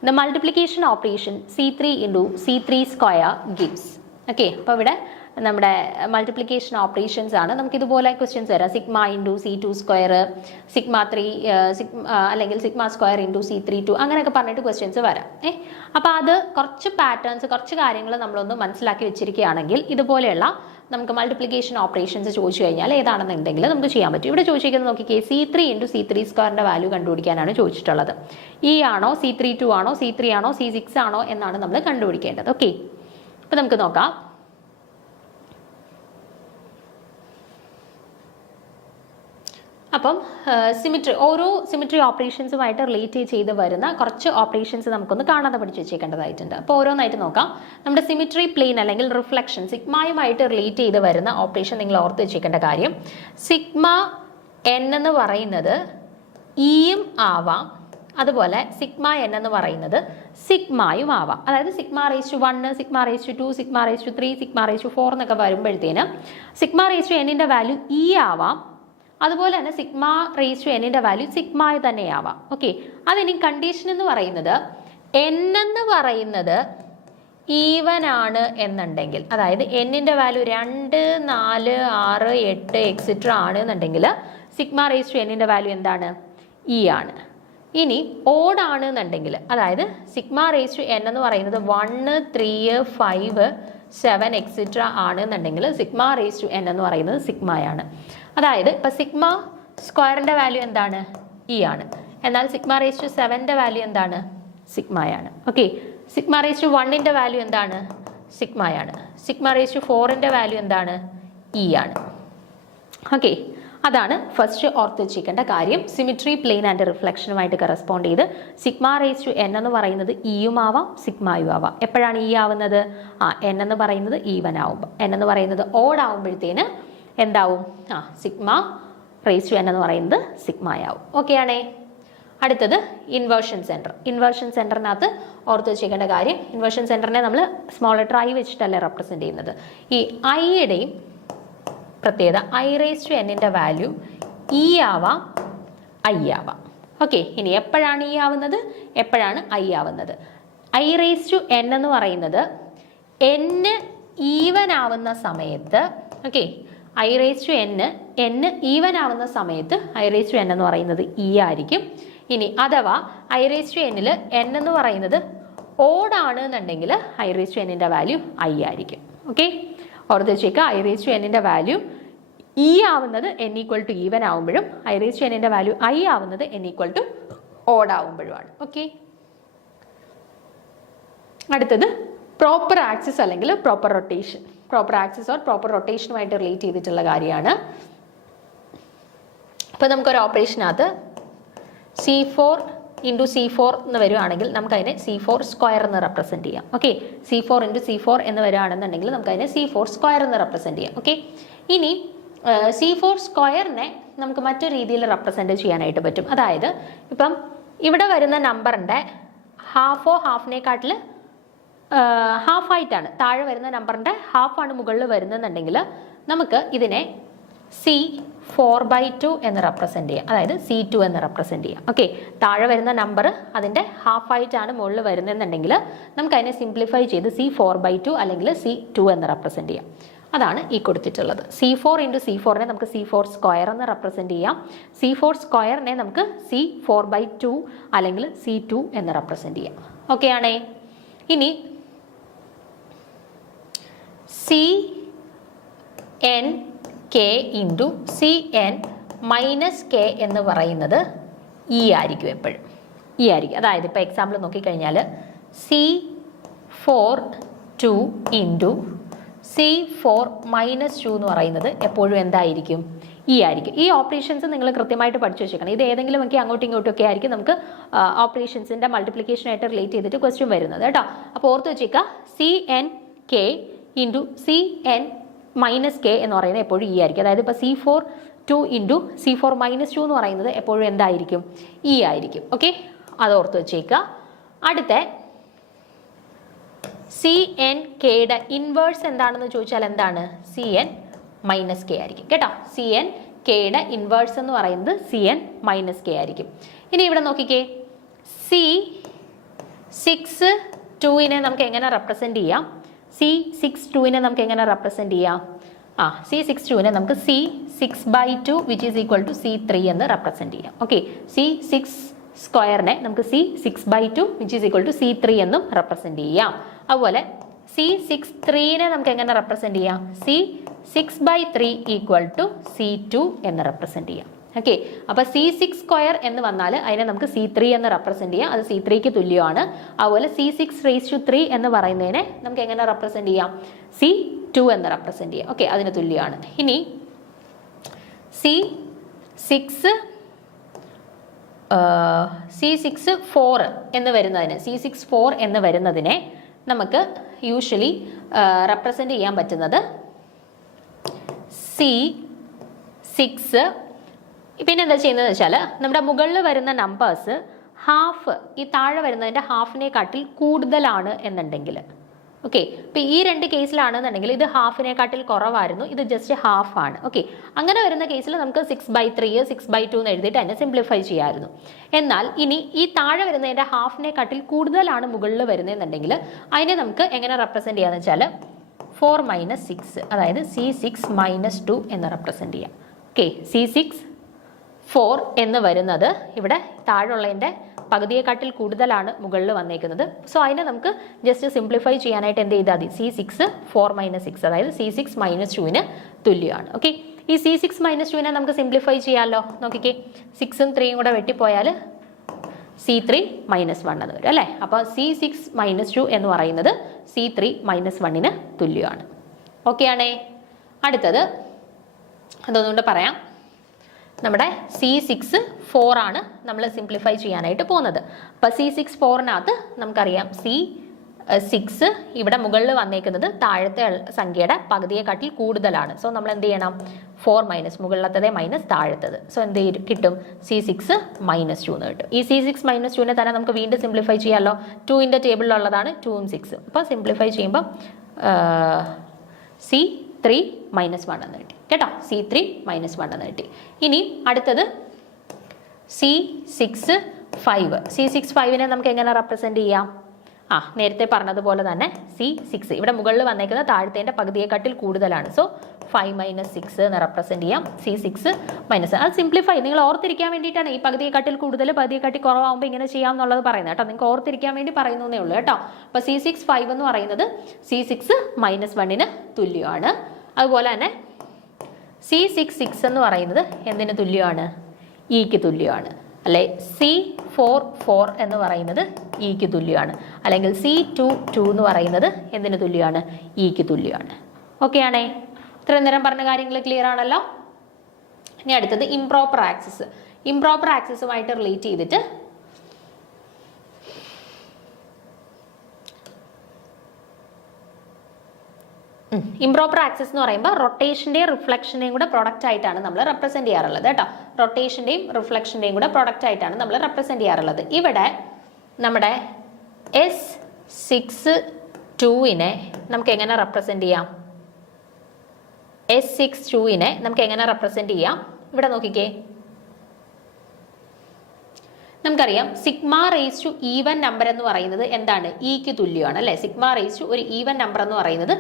The multiplication operation C3 × C3² gives. Okay, അപ്പോൾ ഇവിടെ നമ്മുടെ മൾട്ടിപ്ലിക്കേഷൻ ഓപ്പറേഷൻസ് ആണ്. നമുക്ക് ഇതുപോലെ ക്വസ്റ്റ്യൻസ് വരാം. σ × C2², σ3 അല്ലെങ്കിൽ σ² × C32 അങ്ങനെയൊക്കെ പറഞ്ഞിട്ട് ക്വസ്റ്റ്യൻസ് വരാം. അപ്പോൾ അത് കുറച്ച് പാറ്റേൺസ്, കുറച്ച് കാര്യങ്ങൾ നമ്മളൊന്ന് മനസ്സിലാക്കി വെച്ചിരിക്കുകയാണെങ്കിൽ ഇതുപോലെയുള്ള നമുക്ക് മൾട്ടിപ്ലിക്കേഷൻ ഓപ്പറേഷൻസ് ചോദിച്ചു കഴിഞ്ഞാൽ ഏതാണെന്നുണ്ടെങ്കിൽ നമുക്ക് ചെയ്യാൻ പറ്റും. ഇവിടെ ചോദിച്ചിരിക്കുന്നത് നോക്കിക്കേ, C3 × C3² വാല്യൂ കണ്ടുപിടിക്കാനാണ് ചോദിച്ചിട്ടുള്ളത്. ആണോ C32 ആണോ C3 ആണോ C6 ആണോ എന്നാണ് നമ്മൾ കണ്ടുപിടിക്കേണ്ടത്. ഓക്കെ, അപ്പോൾ നമുക്ക് നോക്കാം. അപ്പം സിമിട്രി, ഓരോ സിമിട്രി ഓപ്പറേഷൻസുമായിട്ട് റിലേറ്റ് ചെയ്ത് വരുന്ന കുറച്ച് ഓപ്പറേഷൻസ് നമുക്കൊന്ന് കാണാതെ പഠിച്ചു വെച്ചേക്കേണ്ടതായിട്ടുണ്ട്. അപ്പോൾ ഓരോന്നായിട്ട് നോക്കാം. നമ്മുടെ സിമിട്രി പ്ലെയിൻ അല്ലെങ്കിൽ റിഫ്ലക്ഷൻ സിഗ്മയുമായിട്ട് റിലേറ്റ് ചെയ്ത് വരുന്ന ഓപ്പറേഷൻ നിങ്ങൾ ഓർത്ത് വെച്ചേക്കേണ്ട കാര്യം, σn എന്ന് പറയുന്നത് ഇയും ആവാം, അതുപോലെ σn എന്ന് പറയുന്നത് സിഗ്മയും ആവാം. അതായത് σ⁻1, σ⁻2, σ⁻3, σ⁻4 എന്നൊക്കെ വരുമ്പോഴത്തേന് σ⁻n വാല്യൂ ഇ ആവാം, അതുപോലെ തന്നെ σ⁻n വാല്യൂ സിഗ്മ തന്നെയാവാം. ഓക്കെ, അതിനി കണ്ടീഷൻ എന്ന് പറയുന്നത് n എന്ന് പറയുന്നത് ഈവൻ ആണ് എന്നുണ്ടെങ്കിൽ, അതായത് n വാല്യൂ 2, 4, 6, 8 എക്സെട്ര ആണ് എന്നുണ്ടെങ്കിൽ σ⁻n വാല്യൂ എന്താണ്? ഇ ആണ്. ഇനി ഓഡ് ആണ് എന്നുണ്ടെങ്കിൽ, അതായത് σ⁻n എന്ന് പറയുന്നത് 1, 3, 5, 7 എക്സെട്ര ആണ് എന്നുണ്ടെങ്കിൽ σ⁻n എന്ന് പറയുന്നത് സിഗ്മയാണ്. അതായത് ഇപ്പം σ² വാല്യൂ എന്താണ്? ഇ ആണ്. എന്നാൽ σ⁻7 വാല്യൂ എന്താണ്? സിഗ്മയാണ്. ഓക്കെ, σ⁻1 വാല്യൂ എന്താണ്? സിഗ്മയാണ്. σ⁻4 വാല്യൂ എന്താണ്? ഇ ആണ്. ഓക്കെ, അതാണ് ഫസ്റ്റ് ഓർത്ത് വെച്ചിരിക്കേണ്ട കാര്യം. സിമിട്രി പ്ലെയിൻ ആൻഡ് റിഫ്ലക്ഷനുമായിട്ട് കറസ്പോണ്ട് ചെയ്ത് σ⁻n എന്ന് പറയുന്നത് ഇയും ആവാം സിഗ്മയും ആവാം. എപ്പോഴാണ് ഇ ആവുന്നത്? n എന്ന് പറയുന്നത് ഈവൻ ആവുമ്പോൾ. n എന്ന് പറയുന്നത് ഓഡ് ആവുമ്പോഴത്തേന് എന്താവും? σ⁻n എന്ന് പറയുന്നത് സിഗ്മയാവും. ഓക്കെ ആണേ. അടുത്തത് ഇൻവേർഷൻ സെൻറ്റർ. ഇൻവേർഷൻ സെൻറ്ററിനകത്ത് ഓർത്ത് വെച്ചിരിക്കേണ്ട കാര്യം, ഇൻവേർഷൻ സെൻറ്ററിനെ നമ്മൾ സ്മോൾ ലെറ്റർ I വെച്ചിട്ടല്ലേ റെപ്രസെൻറ്റ് ചെയ്യുന്നത്. ഈ ഐയുടെയും പ്രത്യേകത i⁻n വാല്യൂ ഇ ആവാം ഐ ആവാം. ഓക്കെ, ഇനി എപ്പോഴാണ് ഇ ആവുന്നത്, എപ്പോഴാണ് ഐ ആവുന്നത്? i⁻n എന്ന് പറയുന്നത് n ഈവൻ ആവുന്ന സമയത്ത്, ഓക്കെ, n ഈവൻ ആവുന്ന സമയത്ത് i⁻n എന്ന് പറയുന്നത് ഇ ആയിരിക്കും. ഇനി അഥവാ i⁻n n എന്ന് പറയുന്നത് ഓഡ് ആണ് എന്നുണ്ടെങ്കിൽ i⁻n വാല്യൂ ഐ ആയിരിക്കും. ഓക്കെ, ഓർത്ത് വെച്ചേക്കുക, i⁻n വാല്യൂ ഇ ആവുന്നത് n = ഈവൻ ആവുമ്പോഴും i⁻n വാല്യൂ ഐ ആവുന്നത് n = ഓഡ് ആവുമ്പോഴുമാണ്. ഓക്കെ, അടുത്തത് പ്രോപ്പർ ആക്സിസ് അല്ലെങ്കിൽ proper rotation. Proper axis or proper റൊട്ടേഷനുമായിട്ട് റിലേറ്റ് ചെയ്തിട്ടുള്ള കാര്യമാണ്. അപ്പോൾ നമുക്കൊരു ഓപ്പറേഷനകത്ത് C4 ഇൻറ്റു C4 എന്ന് വരുവാണെങ്കിൽ നമുക്കതിനെ C4 സ്ക്വയർ എന്ന് റെപ്രസെൻറ്റ് ചെയ്യാം. ഓക്കെ, C4 ഇൻറ്റു C4 എന്ന് വരുവാണെന്നുണ്ടെങ്കിൽ നമുക്കതിനെ C4 സ്ക്വയർ എന്ന് റെപ്രസെൻറ്റ് ചെയ്യാം. ഓക്കെ, ഇനി C4 സ്ക്വയറിനെ നമുക്ക് മറ്റൊരു രീതിയിൽ റെപ്രസെൻറ്റ് ചെയ്യാനായിട്ട് പറ്റും. അതായത് ഇപ്പം ഇവിടെ വരുന്ന നമ്പറിൻ്റെ ഹാഫോ ഹാഫിനെക്കാട്ടിൽ ഹാഫായിട്ടാണ്, താഴെ വരുന്ന നമ്പറിൻ്റെ ഹാഫാണ് മുകളിൽ വരുന്നതെന്നുണ്ടെങ്കിൽ നമുക്ക് ഇതിനെ C4/2 എന്ന് റെപ്രസെൻറ്റ് ചെയ്യാം. അതായത് C2 എന്ന് റെപ്രസെൻറ്റ് ചെയ്യാം. ഓക്കെ, താഴെ വരുന്ന നമ്പർ അതിൻ്റെ ഹാഫായിട്ടാണ് മുകളിൽ വരുന്നതെന്നുണ്ടെങ്കിൽ നമുക്കതിനെ സിംപ്ലിഫൈ ചെയ്ത് C4/2 അല്ലെങ്കിൽ C2 എന്ന് റെപ്രസെൻറ്റ് ചെയ്യാം. അതാണ് ഈ കൊടുത്തിട്ടുള്ളത്. C4 ഇൻറ്റു C4നെ നമുക്ക് C4 സ്ക്വയർ എന്ന് റെപ്രസെൻറ്റ് ചെയ്യാം. C4 സ്ക്വയറിനെ നമുക്ക് C4/2 അല്ലെങ്കിൽ C2 എന്ന് റെപ്രസെൻറ്റ് ചെയ്യാം. ഓക്കെ ആണേ. ഇനി CNK ഇൻറ്റു CN-K എന്ന് പറയുന്നത് E ആയിരിക്കും, എപ്പോഴും E ആയിരിക്കും. അതായത് ഇപ്പോൾ എക്സാമ്പിൾ നോക്കിക്കഴിഞ്ഞാൽ C4(2) ഇൻറ്റു C4-2 എന്ന് പറയുന്നത് എപ്പോഴും എന്തായിരിക്കും? E ആയിരിക്കും. ഈ ഓപ്പറേഷൻസ് നിങ്ങൾ കൃത്യമായിട്ട് പഠിച്ചു വെച്ചേക്കണം. ഇത് ഏതെങ്കിലും ഒക്കെ അങ്ങോട്ടും ഇങ്ങോട്ടും ഒക്കെ ആയിരിക്കും നമുക്ക് ഓപ്പറേഷൻസിൻ്റെ മൾട്ടിപ്ലിക്കേഷനായിട്ട് റിലേറ്റ് ചെയ്തിട്ട് ക്വസ്റ്റ്യൻ വരുന്നത് കേട്ടോ. അപ്പോൾ ഓർത്ത് വെച്ചേക്കുക, CNK ഇൻറ്റു CN-K എന്ന് പറയുന്നത് എപ്പോഴും E ആയിരിക്കും. അതായത് ഇപ്പോൾ C4(2) ഇൻറ്റു C4-2 എന്ന് പറയുന്നത് എപ്പോഴും എന്തായിരിക്കും? E ആയിരിക്കും. ഓക്കെ, അത് ഓർത്ത് വെച്ചേക്കുക. അടുത്ത CNKയുടെ ഇൻവേഴ്സ് എന്താണെന്ന് ചോദിച്ചാൽ എന്താണ്? CN-K ആയിരിക്കും കേട്ടോ. CNKയുടെ ഇൻവേഴ്സ് എന്ന് പറയുന്നത് CN-K ആയിരിക്കും. ഇനി ഇവിടെ നോക്കിക്കേ, C6(2)നെ നമുക്ക് എങ്ങനെ റെപ്രസെൻറ്റ് ചെയ്യാം? C6(2)നെ നമുക്ക് എങ്ങനെ റെപ്രസെൻറ്റ് ചെയ്യാം? C6(2)നെ നമുക്ക് C6/2 which is equal to C3 എന്ന് റെപ്രസെൻറ്റ് ചെയ്യാം. ഓക്കെ, C6 സ്ക്വയറിനെ നമുക്ക് C6/2 which is equal to C3 എന്നും റെപ്രസെൻറ്റ് ചെയ്യാം. അതുപോലെ C6(3)നെ നമുക്ക് എങ്ങനെ റെപ്രസെൻറ്റ് ചെയ്യാം? C6/3 ഈക്വൽ ടു C2 എന്ന് റെപ്രസെൻറ്റ് ചെയ്യാം. ഓക്കെ, അപ്പോൾ C6 സ്ക്വയർ എന്ന് വന്നാൽ അതിനെ നമുക്ക് C3 എന്ന് റെപ്രസെൻറ്റ് ചെയ്യാം. അത് C3ക്ക് തുല്യമാണ്. അതുപോലെ C6⁵3 എന്ന് പറയുന്നതിനെ നമുക്ക് എങ്ങനെ റെപ്രസെൻറ്റ് ചെയ്യാം? C2 എന്ന് റെപ്രസെൻറ്റ് ചെയ്യാം. ഓക്കെ, അതിന് തുല്യമാണ്. ഇനി C6(4) എന്ന് വരുന്നതിന് C6(4) എന്ന് വരുന്നതിനെ നമുക്ക് യൂഷ്വലി റെപ്രസെൻറ്റ് ചെയ്യാൻ പറ്റുന്നത് C6. പിന്നെ എന്താ ചെയ്യുന്നതെന്ന് വെച്ചാൽ നമ്മുടെ മുകളിൽ വരുന്ന നമ്പേഴ്സ് ഹാഫ്, ഈ താഴെ വരുന്നതിൻ്റെ ഹാഫിനെക്കാട്ടിൽ കൂടുതലാണ് എന്നുണ്ടെങ്കിൽ, ഓക്കെ, ഇപ്പോൾ ഈ രണ്ട് കേസിലാണെന്നുണ്ടെങ്കിൽ ഇത് ഹാഫിനെക്കാട്ടിൽ കുറവായിരുന്നു, ഇത് ജസ്റ്റ് ഹാഫ് ആണ്. ഓക്കെ, അങ്ങനെ വരുന്ന കേസിൽ നമുക്ക് 6/3 6/2 എന്ന് എഴുതിയിട്ട് അതിനെ സിംപ്ലിഫൈ ചെയ്യാമായിരുന്നു. എന്നാൽ ഇനി ഈ താഴെ വരുന്നതിൻ്റെ ഹാഫിനെക്കാട്ടിൽ കൂടുതലാണ് മുകളിൽ വരുന്നതെന്നുണ്ടെങ്കിൽ അതിനെ നമുക്ക് എങ്ങനെ റെപ്രസെൻറ്റ് ചെയ്യാന്ന് വെച്ചാൽ 4-6, അതായത് C6-2 എന്ന് റെപ്രസെൻറ്റ് ചെയ്യാം. ഓക്കെ, C6(4) എന്ന് വരുന്നത് ഇവിടെ താഴെയുള്ളതിൻ്റെ പകുതിയെക്കാട്ടിൽ കൂടുതലാണ് മുകളിൽ വന്നേക്കുന്നത്. സോ അതിനെ നമുക്ക് ജസ്റ്റ് സിംപ്ലിഫൈ ചെയ്യാനായിട്ട് എന്ത് ചെയ്താൽ മതി? C6(4-6), അതായത് C6-2ന് തുല്യമാണ്. ഓക്കെ, ഈ C6-2നെ നമുക്ക് സിംപ്ലിഫൈ ചെയ്യാമല്ലോ. നോക്കിക്കേ, 6ഉം 3യും കൂടെ വെട്ടിപ്പോയാൽ C3-1 എന്ന് വരും അല്ലേ. അപ്പോൾ C6-2 എന്ന് പറയുന്നത് C3-1ന് തുല്യമാണ്. ഓക്കെ ആണേ. അടുത്തത് അതൊന്നുകൊണ്ട് പറയാം, നമ്മുടെ C6(4) ആണ് നമ്മൾ സിംപ്ലിഫൈ ചെയ്യാനായിട്ട് പോകുന്നത്. അപ്പോൾ C6(4)നകത്ത് നമുക്കറിയാം C6 ഇവിടെ മുകളിൽ വന്നേക്കുന്നത് താഴത്തെ സംഖ്യയുടെ പകുതിയെക്കാട്ടിൽ കൂടുതലാണ്. സോ നമ്മൾ എന്ത് ചെയ്യണം? 4 മുകളിലത്തത് മൈനസ് താഴത്തത്. സോ എന്ത് കിട്ടും? C6-2 എന്ന് കിട്ടും. ഈ C6-2നെ തന്നെ നമുക്ക് വീണ്ടും സിംപ്ലിഫൈ ചെയ്യാമല്ലോ. 2ൻ്റെ ടേബിളിലുള്ളതാണ് 2ഉം 6ഉം. അപ്പോൾ സിംപ്ലിഫൈ ചെയ്യുമ്പോൾ C3-1 എന്ന് കിട്ടി കേട്ടോ. C3-1 എന്ന് കിട്ടി. ഇനി അടുത്തത് C6(5)നെ നമുക്ക് എങ്ങനെ റെപ്രസെൻറ്റ് ചെയ്യാം? നേരത്തെ പറഞ്ഞതുപോലെ തന്നെ C6 ഇവിടെ മുകളിൽ വന്നേക്കുന്ന താഴത്തേൻ്റെ പകുതിയെക്കാട്ടിൽ കൂടുതലാണ്. സോ 5-6 എന്ന് റെപ്രസെൻറ്റ് ചെയ്യാം. C6-, അത് സിംപ്ലിഫൈ നിങ്ങൾ ഓർത്തിരിക്കാൻ വേണ്ടിയിട്ടാണ് ഈ പകുതിയെക്കാട്ടിൽ കൂടുതൽ പകുതിയെക്കാട്ടിൽ കുറവാകുമ്പോൾ ഇങ്ങനെ ചെയ്യാം എന്നുള്ളത് പറയുന്നത് കേട്ടോ. നിങ്ങൾക്ക് ഓർത്തിരിക്കാൻ വേണ്ടി പറയുന്നേ ഉള്ളൂ കേട്ടോ. അപ്പോൾ C6(5) എന്ന് പറയുന്നത് C6-1ന് തുല്യമാണ്. അതുപോലെ തന്നെ C6(6) എന്ന് പറയുന്നത് എന്തിന് തുല്യമാണ്? Eക്ക് തുല്യമാണ് അല്ലെ. C4(4) എന്ന് പറയുന്നത് Eക്ക് തുല്യമാണ്. അല്ലെങ്കിൽ C2(2) എന്ന് പറയുന്നത് എന്തിന് തുല്യമാണ്? Eക്ക് തുല്യമാണ്. ഓക്കെ ആണേ? ഇത്രയും നേരം പറഞ്ഞ കാര്യങ്ങൾ ക്ലിയർ ആണല്ലോ? ഇനി അടുത്തത് ഇംപ്രോപ്പർ ആക്സിസ്. ഇംപ്രോപ്പർ ആക്സിസുമായിട്ട് റിലേറ്റ് ചെയ്തിട്ട് ഇംപ്രോപ്പർ ആക്സിസ് എന്ന് പറയുമ്പോൾ റൊട്ടേഷന്റെയും റിഫ്ലക്ഷന്റെയും കൂടെ പ്രൊഡക്റ്റ് ആയിട്ടാണ് നമ്മൾ റെപ്രസെന്റ് ചെയ്യാറുള്ളത് കേട്ടോ. റൊട്ടേഷന്റെയും റിഫ്ലക്ഷന്റെയും കൂടെ പ്രൊഡക്റ്റ് ആയിട്ടാണ് നമ്മൾ റെപ്രസെന്റ് ചെയ്യാറുള്ളത്. ഇവിടെ നമ്മുടെ S62നെ നമുക്ക് എങ്ങനെ റെപ്രസെന്റ് ചെയ്യാം? S62നെ നമുക്ക് എങ്ങനെ റെപ്രസെന്റ് ചെയ്യാം? ഇവിടെ നോക്കിക്കേ, നമുക്കറിയാം sigma raise to even number എന്ന് പറയുന്നത് എന്താണ്? ഇക്ക് തുല്യമാണ് അല്ലെ? സിഗ്മ റേസ് ടു ഒരു ഈവൻ നമ്പർ എന്ന് പറയുന്നത്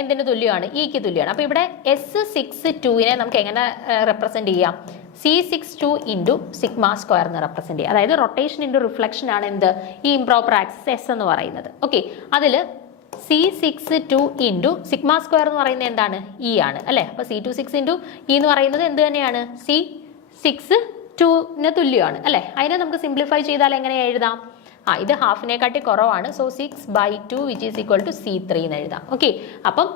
എന്തിന് തുല്യമാണ്? ഇക്ക് തുല്യമാണ്. അപ്പൊ ഇവിടെ S62നെ നമുക്ക് എങ്ങനെ റെപ്രസെന്റ് ചെയ്യാം? C62 ഇൻറ്റു സിഗ്മ സ്ക്വയർ എന്ന് റെപ്രസെന്റ് ചെയ്യാം. അതായത് റൊട്ടേഷൻ ഇൻറ്റു റിഫ്ലക്ഷൻ ആണ് എന്ത്? ഈ ഇംപ്രോപ്പർ ആക്സിസ് എസ് എന്ന് പറയുന്നത്. ഓക്കെ, അതിൽ C62 ഇൻറ്റു സിഗ്മ സ്ക്വയർ എന്ന് പറയുന്നത് എന്താണ്? ഇ ആണ് അല്ലെ? അപ്പൊ C26 ഇൻറ്റു ഇ എന്ന് പറയുന്നത് എന്ത് തന്നെയാണ്? C62ന് തുല്യമാണ് അല്ലെ? അതിനെ നമുക്ക് സിംപ്ലിഫൈ ചെയ്താൽ എങ്ങനെ എഴുതാം? ഇത് ഹാഫിനെക്കാട്ടി കുറവാണ്. So 6/2 which is equal to C3 എന്ന് എഴുതാം. ഓക്കെ, അപ്പം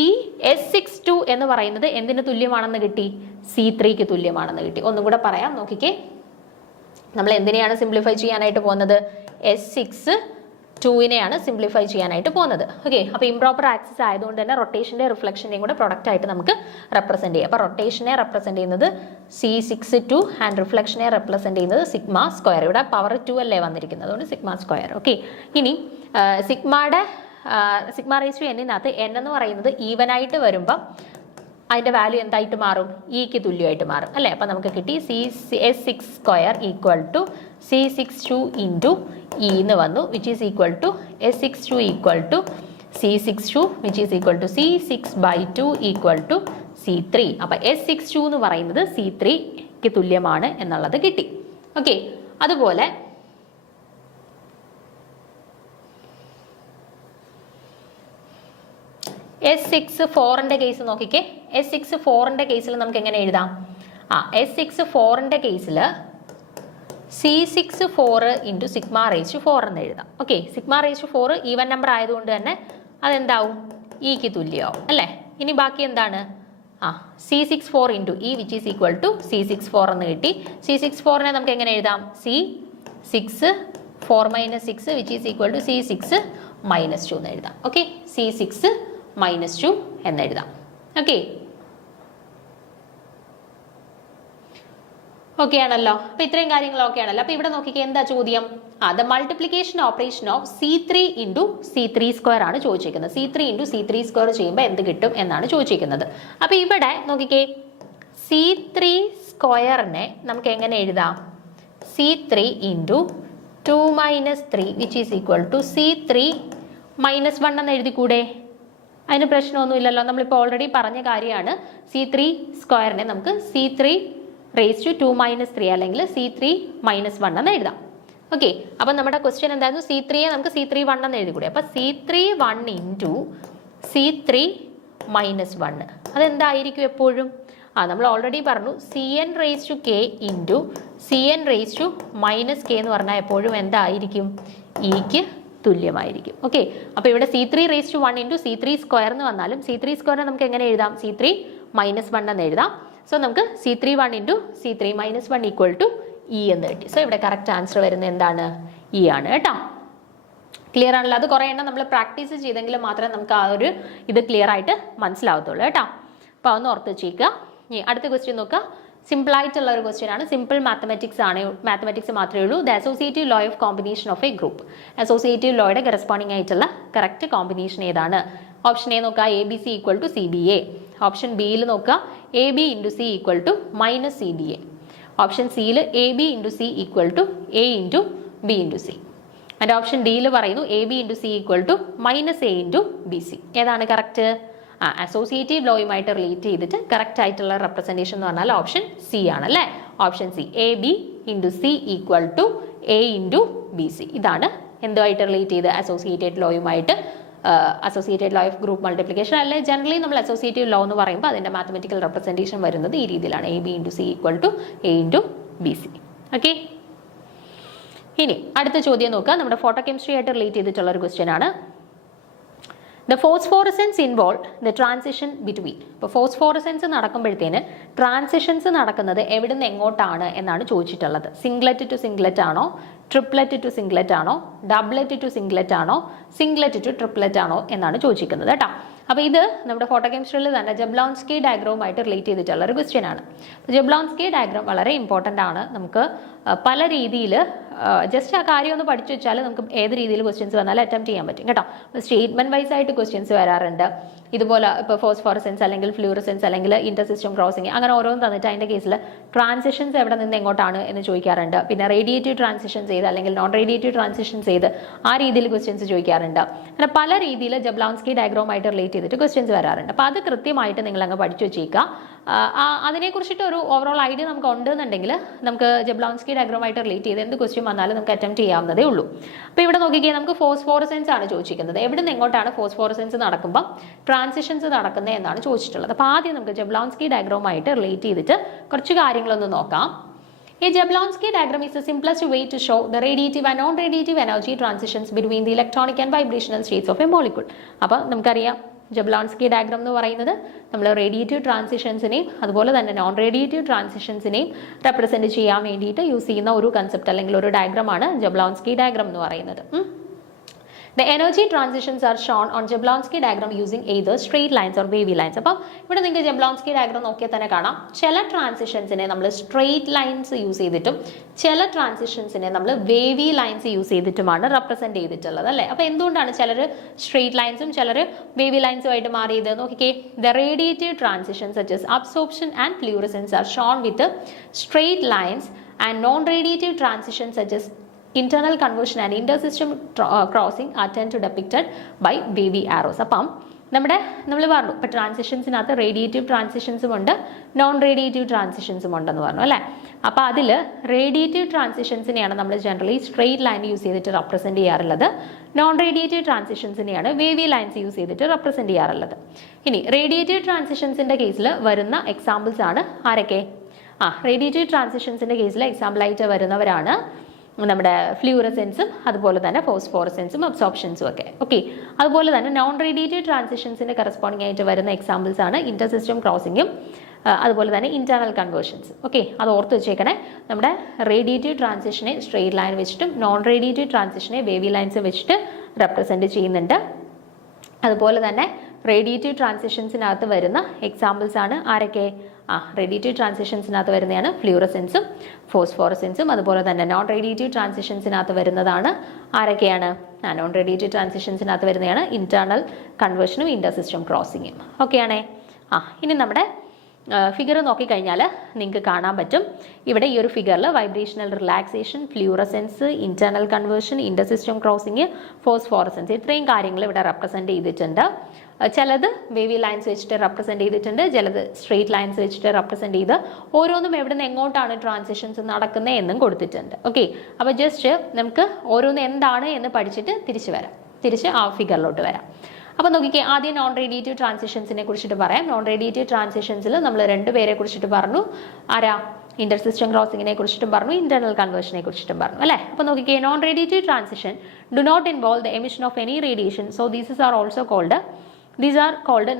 S62 എന്ന് പറയുന്നത് എന്തിന് തുല്യമാണെന്ന് കിട്ടി? C3ക്ക് തുല്യമാണെന്ന് കിട്ടി. ഒന്നും കൂടെ പറയാം, നോക്കിക്കേ. നമ്മൾ എന്തിനെയാണ് സിംപ്ലിഫൈ ചെയ്യാനായിട്ട് പോകുന്നത്? S62നെയാണ് സിംപ്ലിഫൈ ചെയ്യാനായിട്ട് പോകുന്നത്. ഓക്കെ, അപ്പോൾ ഇംപ്രോപ്പർ ആക്സിസ് ആയതുകൊണ്ട് തന്നെ റൊട്ടേഷന്റെ റിഫ്ലക്ഷന്റെയും കൂടെ പ്രൊഡക്റ്റ് ആയിട്ട് നമുക്ക് റെപ്രസെന്റ് ചെയ്യാം. അപ്പോൾ റൊട്ടേഷനെ റെപ്രസെന്റ് ചെയ്യുന്നത് C62 ആൻഡ് റിഫ്ലക്ഷനെ റെപ്രസെന്റ് ചെയ്യുന്നത് സിഗ്മ സ്ക്വയർ. ഇവിടെ പവർ 2 അല്ലേ വന്നിരിക്കുന്നത്, അതുകൊണ്ട് സിഗ്മ സ്ക്വയർ. ഓക്കെ, ഇനി സിഗ്മ റേസ് ടു എന്നിനകത്ത് n എന്ന് പറയുന്നത് ഈവൻ ആയിട്ട് വരുമ്പം അതിന്റെ വാല്യൂ എന്തായിട്ട് മാറും? ഇക്ക് തുല്യമായിട്ട് മാറും അല്ലേ? അപ്പം നമുക്ക് കിട്ടി S6 square equal to C62 into E എന്ന് വന്നു, which is equal to S62 equal to C62 which is equal to C6/2 equal to C3. അപ്പം S62 എന്ന് പറയുന്നത് C3ക്ക് തുല്യമാണ് എന്നുള്ളത് കിട്ടി. ഓക്കെ, അതുപോലെ S64ന്റെ കേസ് നോക്കിക്കേ. S64ന്റെ കേസിൽ നമുക്ക് എങ്ങനെ എഴുതാം? S64ന്റെ കേസിൽ C64 into sigma raise to 4 എന്ന് എഴുതാം. ഓക്കെ, sigma raise to 4 even number ആയതുകൊണ്ട് തന്നെ അതെന്താവും? ഇക്ക് തുല്യമാവും അല്ലേ? ഇനി ബാക്കി എന്താണ്? C64 into E which is equal to C64 എന്ന് കിട്ടി. C64നെ നമുക്ക് എങ്ങനെ എഴുതാം? C6 4 - 6 which is equal to C6 - 2 എന്ന് എഴുതാം. ഓക്കെ, C6 - 2 എന്നെഴുതാം. ഓക്കെ, ഓക്കെ ആണല്ലോ? അപ്പൊ ഇത്രയും കാര്യങ്ങൾ ഓക്കെ ആണല്ലോ? അപ്പൊ ഇവിടെ നോക്കിക്കേ, എന്താ ചോദ്യം? The multiplication operation of C3 into C3 square ആണ് ചോദിച്ചിരിക്കുന്നത്. C3 ഇൻറ്റു C3 സ്ക്വയർ ചെയ്യുമ്പോൾ എന്ത് കിട്ടും എന്നാണ് ചോദിച്ചിരിക്കുന്നത്. അപ്പൊ ഇവിടെ നോക്കിക്കേ, C3 സ്ക്വയറിനെ നമുക്ക് എങ്ങനെ എഴുതാം? C3 into 2 - 3 which is equal to C3 - 1 എന്ന് എഴുതിക്കൂടെ? അതിന് പ്രശ്നമൊന്നുമില്ലല്ലോ. നമ്മളിപ്പോൾ ഓൾറെഡി പറഞ്ഞ കാര്യമാണ്. C3 സ്ക്വയറിനെ നമുക്ക് C3 റേസ് ടു 2 - 3 അല്ലെങ്കിൽ C3 - 1 എന്ന് എഴുതാം. ഓക്കെ, അപ്പം നമ്മുടെ ക്വസ്റ്റ്യൻ എന്തായിരുന്നു? C3യെ നമുക്ക് C3 എന്ന് എഴുതിക്കൂടെ? അപ്പം C3 ഇൻറ്റു C3 - 1 അതെന്തായിരിക്കും എപ്പോഴും? നമ്മൾ ഓൾറെഡി പറഞ്ഞു Cn raise to k into Cn raise to -k എന്ന് പറഞ്ഞാൽ എപ്പോഴും എന്തായിരിക്കും? ഇക്ക് തുല്യമായിരിക്കും. ഓക്കെ, അപ്പോൾ ഇവിടെ C3 raise to 1 into C3 square എന്ന് വന്നാലും C3 സ്ക്വയറിനെ നമുക്ക് എങ്ങനെ എഴുതാം? C3 - 1 എന്ന് എഴുതാം. സോ നമുക്ക് C3 into C3 - 1 equal to E എന്ന് കിട്ടി. സോ ഇവിടെ കറക്റ്റ് ആൻസർ വരുന്നത് എന്താണ്? ഇ ആണ് കേട്ടോ. ക്ലിയർ ആണല്ലോ? അത് കുറേ എണ്ണം നമ്മൾ പ്രാക്ടീസ് ചെയ്തെങ്കിൽ മാത്രമേ നമുക്ക് ആ ഒരു ഇത് ക്ലിയർ ആയിട്ട് മനസ്സിലാവത്തുള്ളൂ കേട്ടോ. അപ്പോൾ അതൊന്ന് ഓർത്ത് വെച്ചേക്കുക. ഇനി അടുത്ത ക്വസ്റ്റ്യൻ നോക്കുക. സിമ്പിൾ ആയിട്ടുള്ള ഒരു ക്വസ്റ്റ്യൻ ആണ്. സിമ്പിൾ മാത്തമാറ്റിക്സ് മാത്രമേ ഉള്ളൂ. The associative law of combination of a group. Associative ലോയുടെ കറസ്പോണ്ടിങ് ആയിട്ടുള്ള കറക്റ്റ് കോമ്പിനേഷൻ ഏതാണ്? ഓപ്ഷൻ എ നോക്കുക, ABC equal to CBA. Option ബിയിൽ നോക്കുക, AB into C equal to -CBA. Option സിയിൽ AB into C equal to A into B into C. And option ഡിയിൽ പറയുന്നു AB into C equal to -A into BC. ഏതാണ് correct? Associative ലോയുമായിട്ട് relate ചെയ്തിട്ട് correct ആയിട്ടുള്ള representation എന്ന് പറഞ്ഞാൽ option C ആണല്ലേ? Option C, AB into C equal to A into BC. ഇതാണ് എന്തുമായിട്ട് റിലേറ്റ് ചെയ്ത്? അസോസിയേറ്റഡ് ലോയുമായിട്ട്. Associated law of group multiplication അല്ലെ ജനറലി നമ്മൾ അസോസിയേറ്റീവ് ലോ എന്ന് പറയുമ്പോൾ അതിൻ്റെ മാത്തമെറ്റിക്കൽ റെപ്രസെൻറ്റേഷൻ വരുന്നത് ഈ രീതിയിലാണ്. AB into C equal to A into BC. Okay, ഇനി അടുത്ത ചോദ്യം നോക്കുക. നമ്മുടെ ഫോട്ടോ കെമിസ്ട്രി ആയിട്ട് റിലേറ്റ് ചെയ്തിട്ടുള്ള ഒരു ക്വസ്റ്റ്യൻ ആണ്. The phosphorescence involved the transition between. ഇപ്പോൾ ഫോസ്ഫോറസെൻസ് നടക്കുമ്പോഴത്തേന് ട്രാൻസിഷൻസ് നടക്കുന്നത് എവിടെ നിന്ന് എങ്ങോട്ടാണ് എന്നാണ് ചോദിച്ചിട്ടുള്ളത്. സിംഗ്ലറ്റ് ടു സിംഗ്ലറ്റ് ആണോ, ട്രിപ്ലറ്റ് ടു സിംഗ്ലറ്റ് ആണോ, ഡബ്ലറ്റ് ടു സിംഗ്ലറ്റ് ആണോ, സിംഗ്ലറ്റ് ടു ട്രിപ്ലറ്റ് ആണോ എന്നാണ് ചോദിച്ചിരിക്കുന്നത് കേട്ടോ. അപ്പോൾ ഇത് നമ്മുടെ ഫോട്ടോകെമിസ്ട്രിയിൽ തന്നെ ജബ്ലോൺസ്കി ഡയഗ്രവുമായിട്ട് റിലേറ്റ് ചെയ്തിട്ടുള്ള ഒരു ക്വസ്റ്റ്യൻ ആണ്. ജബ്ലോൺസ്കി ഡയഗ്രാം വളരെ ഇമ്പോർട്ടൻ്റ് ആണ്. നമുക്ക് പല രീതിയിൽ ജസ്റ്റ് ആ കാര്യം ഒന്ന് പഠിച്ചു വെച്ചാൽ നമുക്ക് ഏത് രീതിയിൽ ക്വസ്റ്റ്യൻസ് വന്നാലും അറ്റംപ്റ്റ് ചെയ്യാൻ പറ്റും കേട്ടോ. സ്റ്റേറ്റ്മെന്റ് വൈസ് ആയിട്ട് ക്വസ്റ്റ്യൻസ് വരാറുണ്ട്. ഇതുപോലെ ഇപ്പോൾ ഫോസ്ഫോറസെൻസ് അല്ലെങ്കിൽ ഫ്ലൂറസെൻസ് അല്ലെങ്കിൽ ഇന്റർസിസ്റ്റം ക്രോസിംഗ് അങ്ങനെ ഓരോന്ന് തന്നിട്ട് അതിൻ്റെ കേസിൽ ട്രാൻസിഷൻസ് എവിടെ നിന്ന് എങ്ങോട്ടാണ് എന്ന് ചോദിക്കാറുണ്ട്. പിന്നെ റേഡിയേറ്റീവ് ട്രാൻസിഷൻസ് ചെയ്ത് അല്ലെങ്കിൽ നോൺ റേഡിയേറ്റീവ് ട്രാൻസിഷൻസ് ചെയ്ത് ആ രീതിയിൽ ക്വസ്റ്റ്യൻസ് ചോദിക്കാറുണ്ട്. അങ്ങനെ പല രീതിയിൽ ജബ്ലോൺസ്കി ഡയഗ്രവുമായിട്ട് റിലേറ്റ് ചെയ്തിട്ട് ക്വസ്റ്റ്യൻസ് വരാറുണ്ട്. അപ്പോൾ അത് കൃത്യമായിട്ട് നിങ്ങൾ അങ്ങ് പഠിച്ചു വെച്ചേക്കുക. അതിനെക്കുറിച്ചിട്ട് ഒരു ഓവറോൾ ഐഡിയ നമുക്ക് ഉണ്ടെന്നുണ്ടെങ്കിൽ നമുക്ക് ജബ്ലോൺസ്കി ഡയഗ്രവുമായിട്ട് റിലേറ്റ് ചെയ്ത് എന്ത് ക്വസ്റ്റ്യൻ വന്നാലും നമുക്ക് അറ്റംപ്റ്റ് ചെയ്യാവുന്നതേ ഉള്ളൂ. അപ്പോൾ ഇവിടെ നോക്കിക്കേ, നമുക്ക് ഫോസ്ഫോറസെൻസ് ആണ് ചോദിച്ചിരിക്കുന്നത്. എവിടെ നിന്ന് എങ്ങോട്ടാണ് ഫോസ്ഫോറസെൻസ് നടക്കുമ്പോൾ ട്രാൻസിഷൻസ് നടക്കുന്നത് എന്നാണ് ചോദിച്ചിട്ടുള്ളത്. അപ്പോൾ ആദ്യം നമുക്ക് ജബ്ലോൺസ്കി ഡയഗ്രവുമായിട്ട് റിലേറ്റ് ചെയ്തിട്ട് കുറച്ച് കാര്യങ്ങളൊന്ന് നോക്കാം. A Jablonski diagram is the simplest way to show the radiative and non-radiative energy transitions between the electronic and vibrational states of a molecule. അപ്പോൾ നമുക്കറിയാം ജബ്ലോൺസ്കി ഡയഗ്രാം എന്ന് പറയുന്നത് നമ്മൾ റേഡിയേറ്റീവ് ട്രാൻസിഷൻസിനെയും അതുപോലെ തന്നെ നോൺ റേഡിയേറ്റീവ് ട്രാൻസിഷൻസിനെയും റെപ്രസെൻറ്റ് ചെയ്യാൻ വേണ്ടിയിട്ട് യൂസ് ചെയ്യുന്ന ഒരു കൺസെപ്റ്റ് അല്ലെങ്കിൽ ഒരു ഡയഗ്രമാണ് ജബ്ലോൺസ്കി ഡയഗ്രാം എന്ന് പറയുന്നത്. The energy transitions are shown on Jablonski diagram using either straight lines or wavy lines. അപ്പം ഇവിടെ നിങ്ങൾക്ക് ജബ്ലോൺസ്കി ഡയഗ്രാം നോക്കിയാൽ തന്നെ കാണാം, ചില ട്രാൻസിഷൻസിനെ നമ്മൾ സ്ട്രെയിറ്റ് ലൈൻസ് യൂസ് ചെയ്തിട്ടും ചില ട്രാൻസിഷൻസിനെ നമ്മൾ വേവി ലൈൻസ് യൂസ് ചെയ്തിട്ടുമാണ് റെപ്രസെൻറ്റ് ചെയ്തിട്ടുള്ളത് അല്ലേ. അപ്പോൾ എന്തുകൊണ്ടാണ് ചിലർ സ്ട്രെയിറ്റ് ലൈൻസും ചിലർ വേവി ലൈൻസും ആയിട്ട് മാറിയത് നോക്കിക്കേ. The radiative transitions such as absorption and fluorescence are shown with straight lines and non-radiative transitions such as internal conversion and intersystem crossing are tend to depicted by wavy arrows. അപ്പം നമ്മൾ പറഞ്ഞു ഇപ്പോൾ ട്രാൻസിഷൻസിനകത്ത് radiative ട്രാൻസിഷൻസും ഉണ്ട്, non radiative ട്രാൻസിഷൻസും ഉണ്ടെന്ന് പറഞ്ഞു അല്ലേ. അപ്പോൾ അതിൽ റേഡിയേറ്റീവ് ട്രാൻസിഷൻസിനെയാണ് നമ്മൾ ജനറലി സ്ട്രെയിറ്റ് ലൈൻ യൂസ് ചെയ്തിട്ട് റെപ്രസെൻറ്റ് ചെയ്യാറുള്ളത്. നോൺ റേഡിയേറ്റീവ് ട്രാൻസിഷൻസിനെയാണ് വേവി ലൈൻസ് യൂസ് ചെയ്തിട്ട് റെപ്രസെൻറ്റ് ചെയ്യാറുള്ളത്. ഇനി റേഡിയേറ്റീവ് ട്രാൻസിഷൻസിൻ്റെ കേസിൽ വരുന്ന എക്സാമ്പിൾസ് ആണ് ആരൊക്കെ? റേഡിയേറ്റീവ് ട്രാൻസിഷൻസിൻ്റെ കേസിൽ എക്സാമ്പിളായിട്ട് വരുന്നവരാണ് നമ്മുടെ ഫ്ലൂറസെൻസും അതുപോലെ തന്നെ ഫോസ്ഫോറസെൻസും അബ്സോർപ്ഷൻസും ഒക്കെ. ഓക്കെ, അതുപോലെ തന്നെ നോൺ റേഡിയേറ്റീവ് ട്രാൻസിഷൻസിന് കറസ്പോണ്ടിങ് ആയിട്ട് വരുന്ന എക്സാമ്പിൾസ് ആണ് ഇന്റർസിസ്റ്റം ക്രോസിങ്ങും അതുപോലെ തന്നെ ഇന്റേണൽ കൺവേർഷൻസ്. ഓക്കെ, അത് ഓർത്ത് വെച്ചേക്കണേ. നമ്മുടെ റേഡിയേറ്റീവ് ട്രാൻസിഷനെ സ്ട്രെയിറ്റ് ലൈൻ വെച്ചിട്ടും നോൺ റേഡിയേറ്റീവ് ട്രാൻസിഷനെ വേവി ലൈൻസ് വെച്ചിട്ട് റെപ്രസെൻറ്റ് ചെയ്യുന്നുണ്ട്. അതുപോലെ തന്നെ റേഡിയേറ്റീവ് ട്രാൻസിഷൻസിനകത്ത് വരുന്ന എക്സാമ്പിൾസ് ആണ് ആരൊക്കെ? റേഡിയേറ്റീവ് ട്രാൻസിഷൻസിനകത്ത് വരുന്നതാണ് ഫ്ലൂറസെൻസും ഫോസ്ഫോറസെൻസും. അതുപോലെ തന്നെ നോൺ റേഡിയേറ്റീവ് ട്രാൻസിഷൻസിനകത്ത് വരുന്നതാണ് ആരൊക്കെയാണ്? നോൺ റേഡിയേറ്റീവ് ട്രാൻസിഷൻസിനകത്ത് വരുന്നതാണ് ഇന്റേണൽ കൺവേർഷനും ഇന്റർസിസ്റ്റം ക്രോസിങ്ങും. ഓക്കെയാണേ. ഇനി നമ്മുടെ ഫിഗർ നോക്കിക്കഴിഞ്ഞാൽ നിങ്ങൾക്ക് കാണാൻ പറ്റും. ഇവിടെ ഈ ഒരു ഫിഗറിൽ vibrational relaxation, fluorescence, internal conversion, intersystem crossing, phosphorescence ഇത്രയും കാര്യങ്ങൾ ഇവിടെ റെപ്രസെൻറ്റ് ചെയ്തിട്ടുണ്ട്. ചിലത് വേവി ലൈൻസ് വെച്ചിട്ട് റെപ്രസെൻറ്റ് ചെയ്തിട്ടുണ്ട്, ചിലത് സ്ട്രെയിറ്റ് ലൈൻസ് വെച്ചിട്ട് റെപ്രസെൻറ്റ് ചെയ്ത് ഓരോന്നും എവിടെ നിന്ന് എങ്ങോട്ടാണ് ട്രാൻസിഷൻസ് നടക്കുന്നത് എന്നും കൊടുത്തിട്ടുണ്ട്. ഓക്കെ, അപ്പോൾ ജസ്റ്റ് നമുക്ക് ഓരോന്ന് എന്താണ് എന്ന് പഠിച്ചിട്ട് തിരിച്ച് ആ ഫിഗറിലോട്ട് വരാം. അപ്പോൾ നോക്കിക്കേ, ആദ്യം നോൺ റേഡിയേറ്റീവ് ട്രാൻസിഷൻസിനെ കുറിച്ചിട്ട് പറയാം. നോൺ റേഡിയേറ്റീവ് ട്രാൻസിഷൻസിൽ നമ്മൾ രണ്ടുപേരെ കുറിച്ചിട്ട് പറഞ്ഞു. ആരാ? ഇന്റർസിസ്റ്റം ക്രോസിങ്ങിനെ കുറിച്ചിട്ടും പറഞ്ഞു, ഇന്റേണൽ കൺവേർഷനെ കുറിച്ചിട്ടും പറഞ്ഞു അല്ലേ. അപ്പോൾ നോക്കിക്കേ, non radiative transition do not involve the emission of any radiation, so these are also called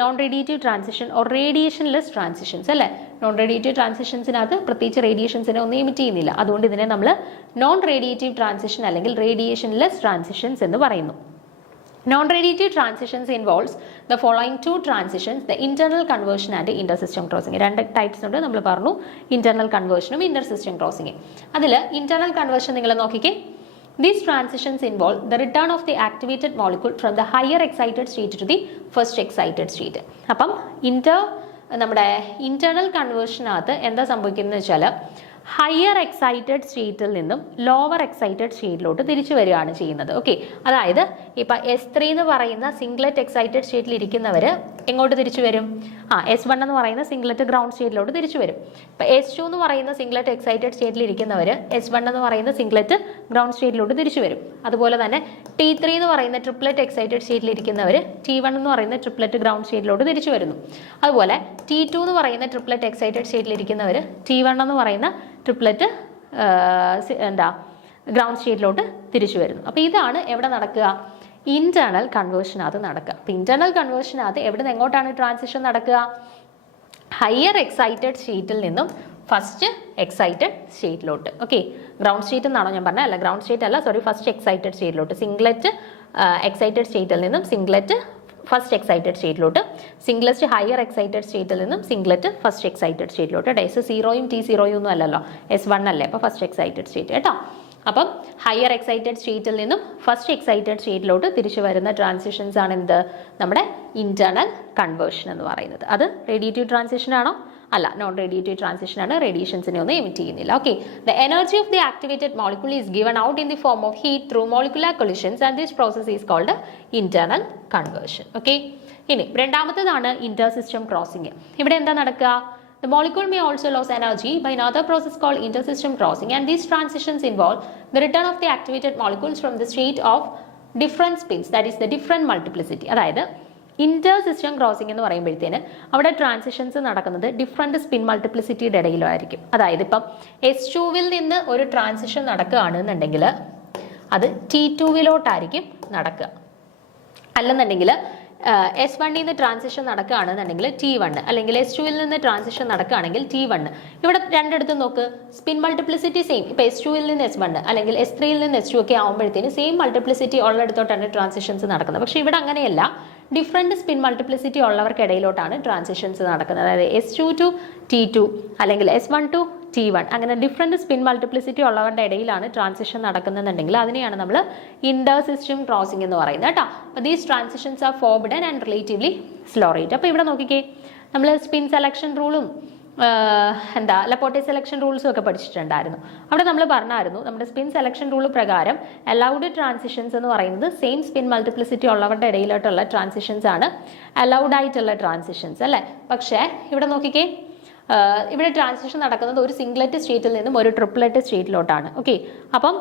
non radiative transition or radiationless transitions അല്ലേ. നോൺ റേഡിയേറ്റീവ് ട്രാൻസിഷൻസിനകത്ത് പ്രത്യേകിച്ച് റേഡിയേഷൻസിനെ ഒന്നും എമിറ്റ് ചെയ്യുന്നില്ല. അതുകൊണ്ട് ഇതിനെ നമ്മൾ നോൺ റേഡിയേറ്റീവ് ട്രാൻസിഷൻ അല്ലെങ്കിൽ റേഡിയേഷൻലെസ് ട്രാൻസിഷൻസ് എന്ന് പറയുന്നു. Non-radiative transitions involves the following two transitions: the internal conversion and intersystem crossing. രണ്ട് ടൈപ്സ് ഉണ്ട് നമ്മൾ പറഞ്ഞു, ഇന്റർണൽ കൺവേർഷനും ഇന്റർസിസ്റ്റം ക്രോസിംഗ്. അതിൽ ഇന്റർണൽ കൺവേർഷൻ നിങ്ങൾ നോക്കിക്കേ. These transitions involve the return of the activated molecule from the higher excited state to the first excited state. അപ്പം നമ്മുടെ internal കൺവേർഷനകത്ത് എന്താ സംഭവിക്കുന്നത് വെച്ചാൽ ഹയർ എക്സൈറ്റഡ് സ്റ്റേറ്റിൽ നിന്നും ലോവർ എക്സൈറ്റഡ് സ്റ്റേറ്റിലോട്ട് തിരിച്ചു വരികയാണ് ചെയ്യുന്നത്. ഓക്കെ, അതായത് ഇപ്പം S3 എന്ന് പറയുന്ന സിംഗ്ലറ്റ് എക്സൈറ്റഡ് സ്റ്റേറ്റിൽ ഇരിക്കുന്നവർ എങ്ങോട്ട് തിരിച്ചു വരും? S1 എന്ന് പറയുന്ന സിംഗ്ലറ്റ് ഗ്രൗണ്ട് സ്റ്റേറ്റിലോട്ട് തിരിച്ചു വരും. ഇപ്പം S2 എന്ന് പറയുന്ന സിംഗ്ലറ്റ് എക്സൈറ്റഡ് സ്റ്റേറ്റിൽ ഇരിക്കുന്നവർ S1 എന്ന് പറയുന്ന സിംഗ്ലറ്റ് ഗ്രൗണ്ട് സ്റ്റേറ്റിലോട്ട് തിരിച്ചു വരും. അതുപോലെ തന്നെ T3 എന്ന് പറയുന്ന ട്രിപ്ലറ്റ് എക്സൈറ്റഡ് സ്റ്റേറ്റിൽ ഇരിക്കുന്നവർ T1 എന്ന് പറയുന്ന ട്രിപ്ലറ്റ് ഗ്രൗണ്ട് സ്റ്റേറ്റിലോട്ട് തിരിച്ചു വരുന്നു. അതുപോലെ T2 എന്ന് പറയുന്ന ട്രിപ്ലറ്റ് എക്സൈറ്റഡ് സ്റ്റേറ്റിൽ ഇരിക്കുന്നവർ T1 എന്ന് പറയുന്ന ട്രിപ്ലറ്റ് ഗ്രൗണ്ട് സ്റ്റേറ്റിലോട്ട് തിരിച്ചു വരുന്നു. അപ്പോൾ ഇതാണ് എവിടെ നടക്കുക? ഇന്റേണൽ കൺവേർഷനകത്ത് നടക്കുക. അപ്പോൾ ഇന്റേണൽ കൺവേർഷനകത്ത് എവിടെ നിന്ന് എങ്ങോട്ടാണ് ട്രാൻസിഷൻ നടക്കുക? ഹയർ എക്സൈറ്റഡ് സ്റ്റേറ്റിൽ നിന്നും ഫസ്റ്റ് എക്സൈറ്റഡ് സ്റ്റേറ്റിലോട്ട്. ഓക്കെ, ഗ്രൗണ്ട് സ്റ്റേറ്റ് എന്നാണോ ഞാൻ പറഞ്ഞത്? അല്ല, ഗ്രൗണ്ട് സ്റ്റേറ്റ് അല്ല, സോറി, ഫസ്റ്റ് എക്സൈറ്റഡ് സ്റ്റേറ്റിലോട്ട്. സിംഗ്ലറ്റ് എക്സൈറ്റഡ് സ്റ്റേറ്റിൽ നിന്നും സിംഗ്ലറ്റ് ഫസ്റ്റ് എക്സൈറ്റഡ് സ്റ്റേറ്റിലോട്ട്, സിംഗ്ലറ്റ് ഹയർ എക്സൈറ്റഡ് സ്റ്റേറ്റിൽ നിന്നും സിംഗ്ലറ്റ് ഫസ്റ്റ് എക്സൈറ്റഡ് സ്റ്റേറ്റിലോട്ട്. S0യും T0യും ഒന്നും അല്ലല്ലോ, S1 അല്ലേ, അപ്പോൾ ഫസ്റ്റ് എക്സൈറ്റഡ് സ്റ്റേറ്റ് കേട്ടോ. അപ്പം ഹയർ എക്സൈറ്റഡ് സ്റ്റേറ്റിൽ നിന്നും ഫസ്റ്റ് എക്സൈറ്റഡ് സ്റ്റേറ്റിലോട്ട് തിരിച്ചു വരുന്ന ട്രാൻസിഷൻസ് ആണ് എന്ത്? നമ്മുടെ ഇന്റേണൽ കൺവേർഷൻ എന്ന് പറയുന്നത്. അത് റേഡിയേറ്റീവ് ട്രാൻസിഷൻ ആണോ? അല്ല, നോൺ റേഡിയേറ്റീവ് ട്രാൻസിഷൻ ആണ്. റേഡിയേഷൻസിനെ ഒന്നും എമിറ്റ് ചെയ്യുന്നില്ല. Okay, the energy of the activated molecule is given out in the form of heat through molecular collisions and this process is called internal conversion. Okay, ഇനി രണ്ടാമത്തേതാണ് Inter system crossing. ഇവിടെ എന്താ നടക്കുക? The molecule may also lose energy by another process called intersystem crossing, and these transitions involve the return of the activated molecules from the state of different spins, that is the different multiplicity. അതായത് Inter system crossing എന്ന് പറയുമ്പോഴത്തേന് അവിടെ transitions നടക്കുന്നത് different spin മൾട്ടിപ്ലിസിറ്റിയുടെ ഇടയിലായിരിക്കും. അതായത് ഇപ്പം S2വിൽ നിന്ന് ഒരു transition നടക്കുകയാണെന്നുണ്ടെങ്കിൽ അത് T2വിലോട്ടായിരിക്കും നടക്കുക. അല്ലെന്നുണ്ടെങ്കിൽ S1ൽ നിന്ന് ട്രാൻസിഷൻ നടക്കുകയാണെന്നുണ്ടെങ്കിൽ T1, അല്ലെങ്കിൽ S2വിൽ നിന്ന് ട്രാൻസിഷൻ നടക്കുകയാണെങ്കിൽ T1. ഇവിടെ രണ്ടിടത്തും നോക്ക്, സ്പിൻ മൾട്ടിപ്ലിസിറ്റി സെയിം. ഇപ്പോൾ S2വിൽ നിന്ന് S1 അല്ലെങ്കിൽ S3യിൽ നിന്ന് S2 ഒക്കെ ആകുമ്പോഴത്തേന് സെയിം മൾട്ടിപ്ലിസിറ്റി ഉള്ളിടത്തോട്ടാണ് ട്രാൻസിഷൻസ് നടക്കുന്നത്. പക്ഷേ ഇവിടെ അങ്ങനെയല്ല, ഡിഫറെൻറ്റ് സ്പിൻ മൾട്ടിപ്ലിസിറ്റി ഉള്ളവർക്കിടയിലോട്ടാണ് ട്രാൻസിഷൻസ് നടക്കുന്നത്. അതായത് S2 to T2 അല്ലെങ്കിൽ S1 to T1, അങ്ങനെ ഡിഫറെൻറ്റ് സ്പിൻ മൾട്ടിപ്ലിസിറ്റി ഉള്ളവരുടെ ഇടയിലാണ് ട്രാൻസിഷൻ നടക്കുന്നുണ്ടെങ്കിൽ അതിനെയാണ് നമ്മൾ ഇന്റർ സിസ്റ്റം ക്രോസിംഗ് എന്ന് പറയുന്നത് കേട്ടോ. അപ്പോൾ these transitions are forbidden and relatively slow rate. അപ്പോൾ ഇവിടെ നോക്കിക്കേ, നമ്മൾ സ്പിൻ സെലക്ഷൻ റൂളും ലപ്പോട്ടെ സെലക്ഷൻ റൂൾസും ഒക്കെ പഠിച്ചിട്ടുണ്ടായിരുന്നു. അവിടെ നമ്മൾ പറഞ്ഞായിരുന്നു, നമ്മുടെ സ്പിൻ സെലക്ഷൻ റൂൾ പ്രകാരം അലൗഡ് ട്രാൻസിഷൻസ് എന്ന് പറയുന്നത് സെയിം സ്പിൻ മൾട്ടിപ്ലിസിറ്റി ഉള്ളവരുടെ ഇടയിലോട്ടുള്ള ട്രാൻസിഷൻസ് ആണ് അലൗഡ് ആയിട്ടുള്ള ട്രാൻസിഷൻസ് അല്ലേ. പക്ഷേ ഇവിടെ നോക്കിക്കേ, ഇവിടെ ട്രാൻസിഷൻ നടക്കുന്നത് ഒരു സിംഗ്ലറ്റ് സ്റ്റേറ്റിൽ നിന്നും ഒരു ട്രിപ്ലറ്റ് സ്റ്റേറ്റിലോട്ടാണ്. ഓക്കെ, അപ്പം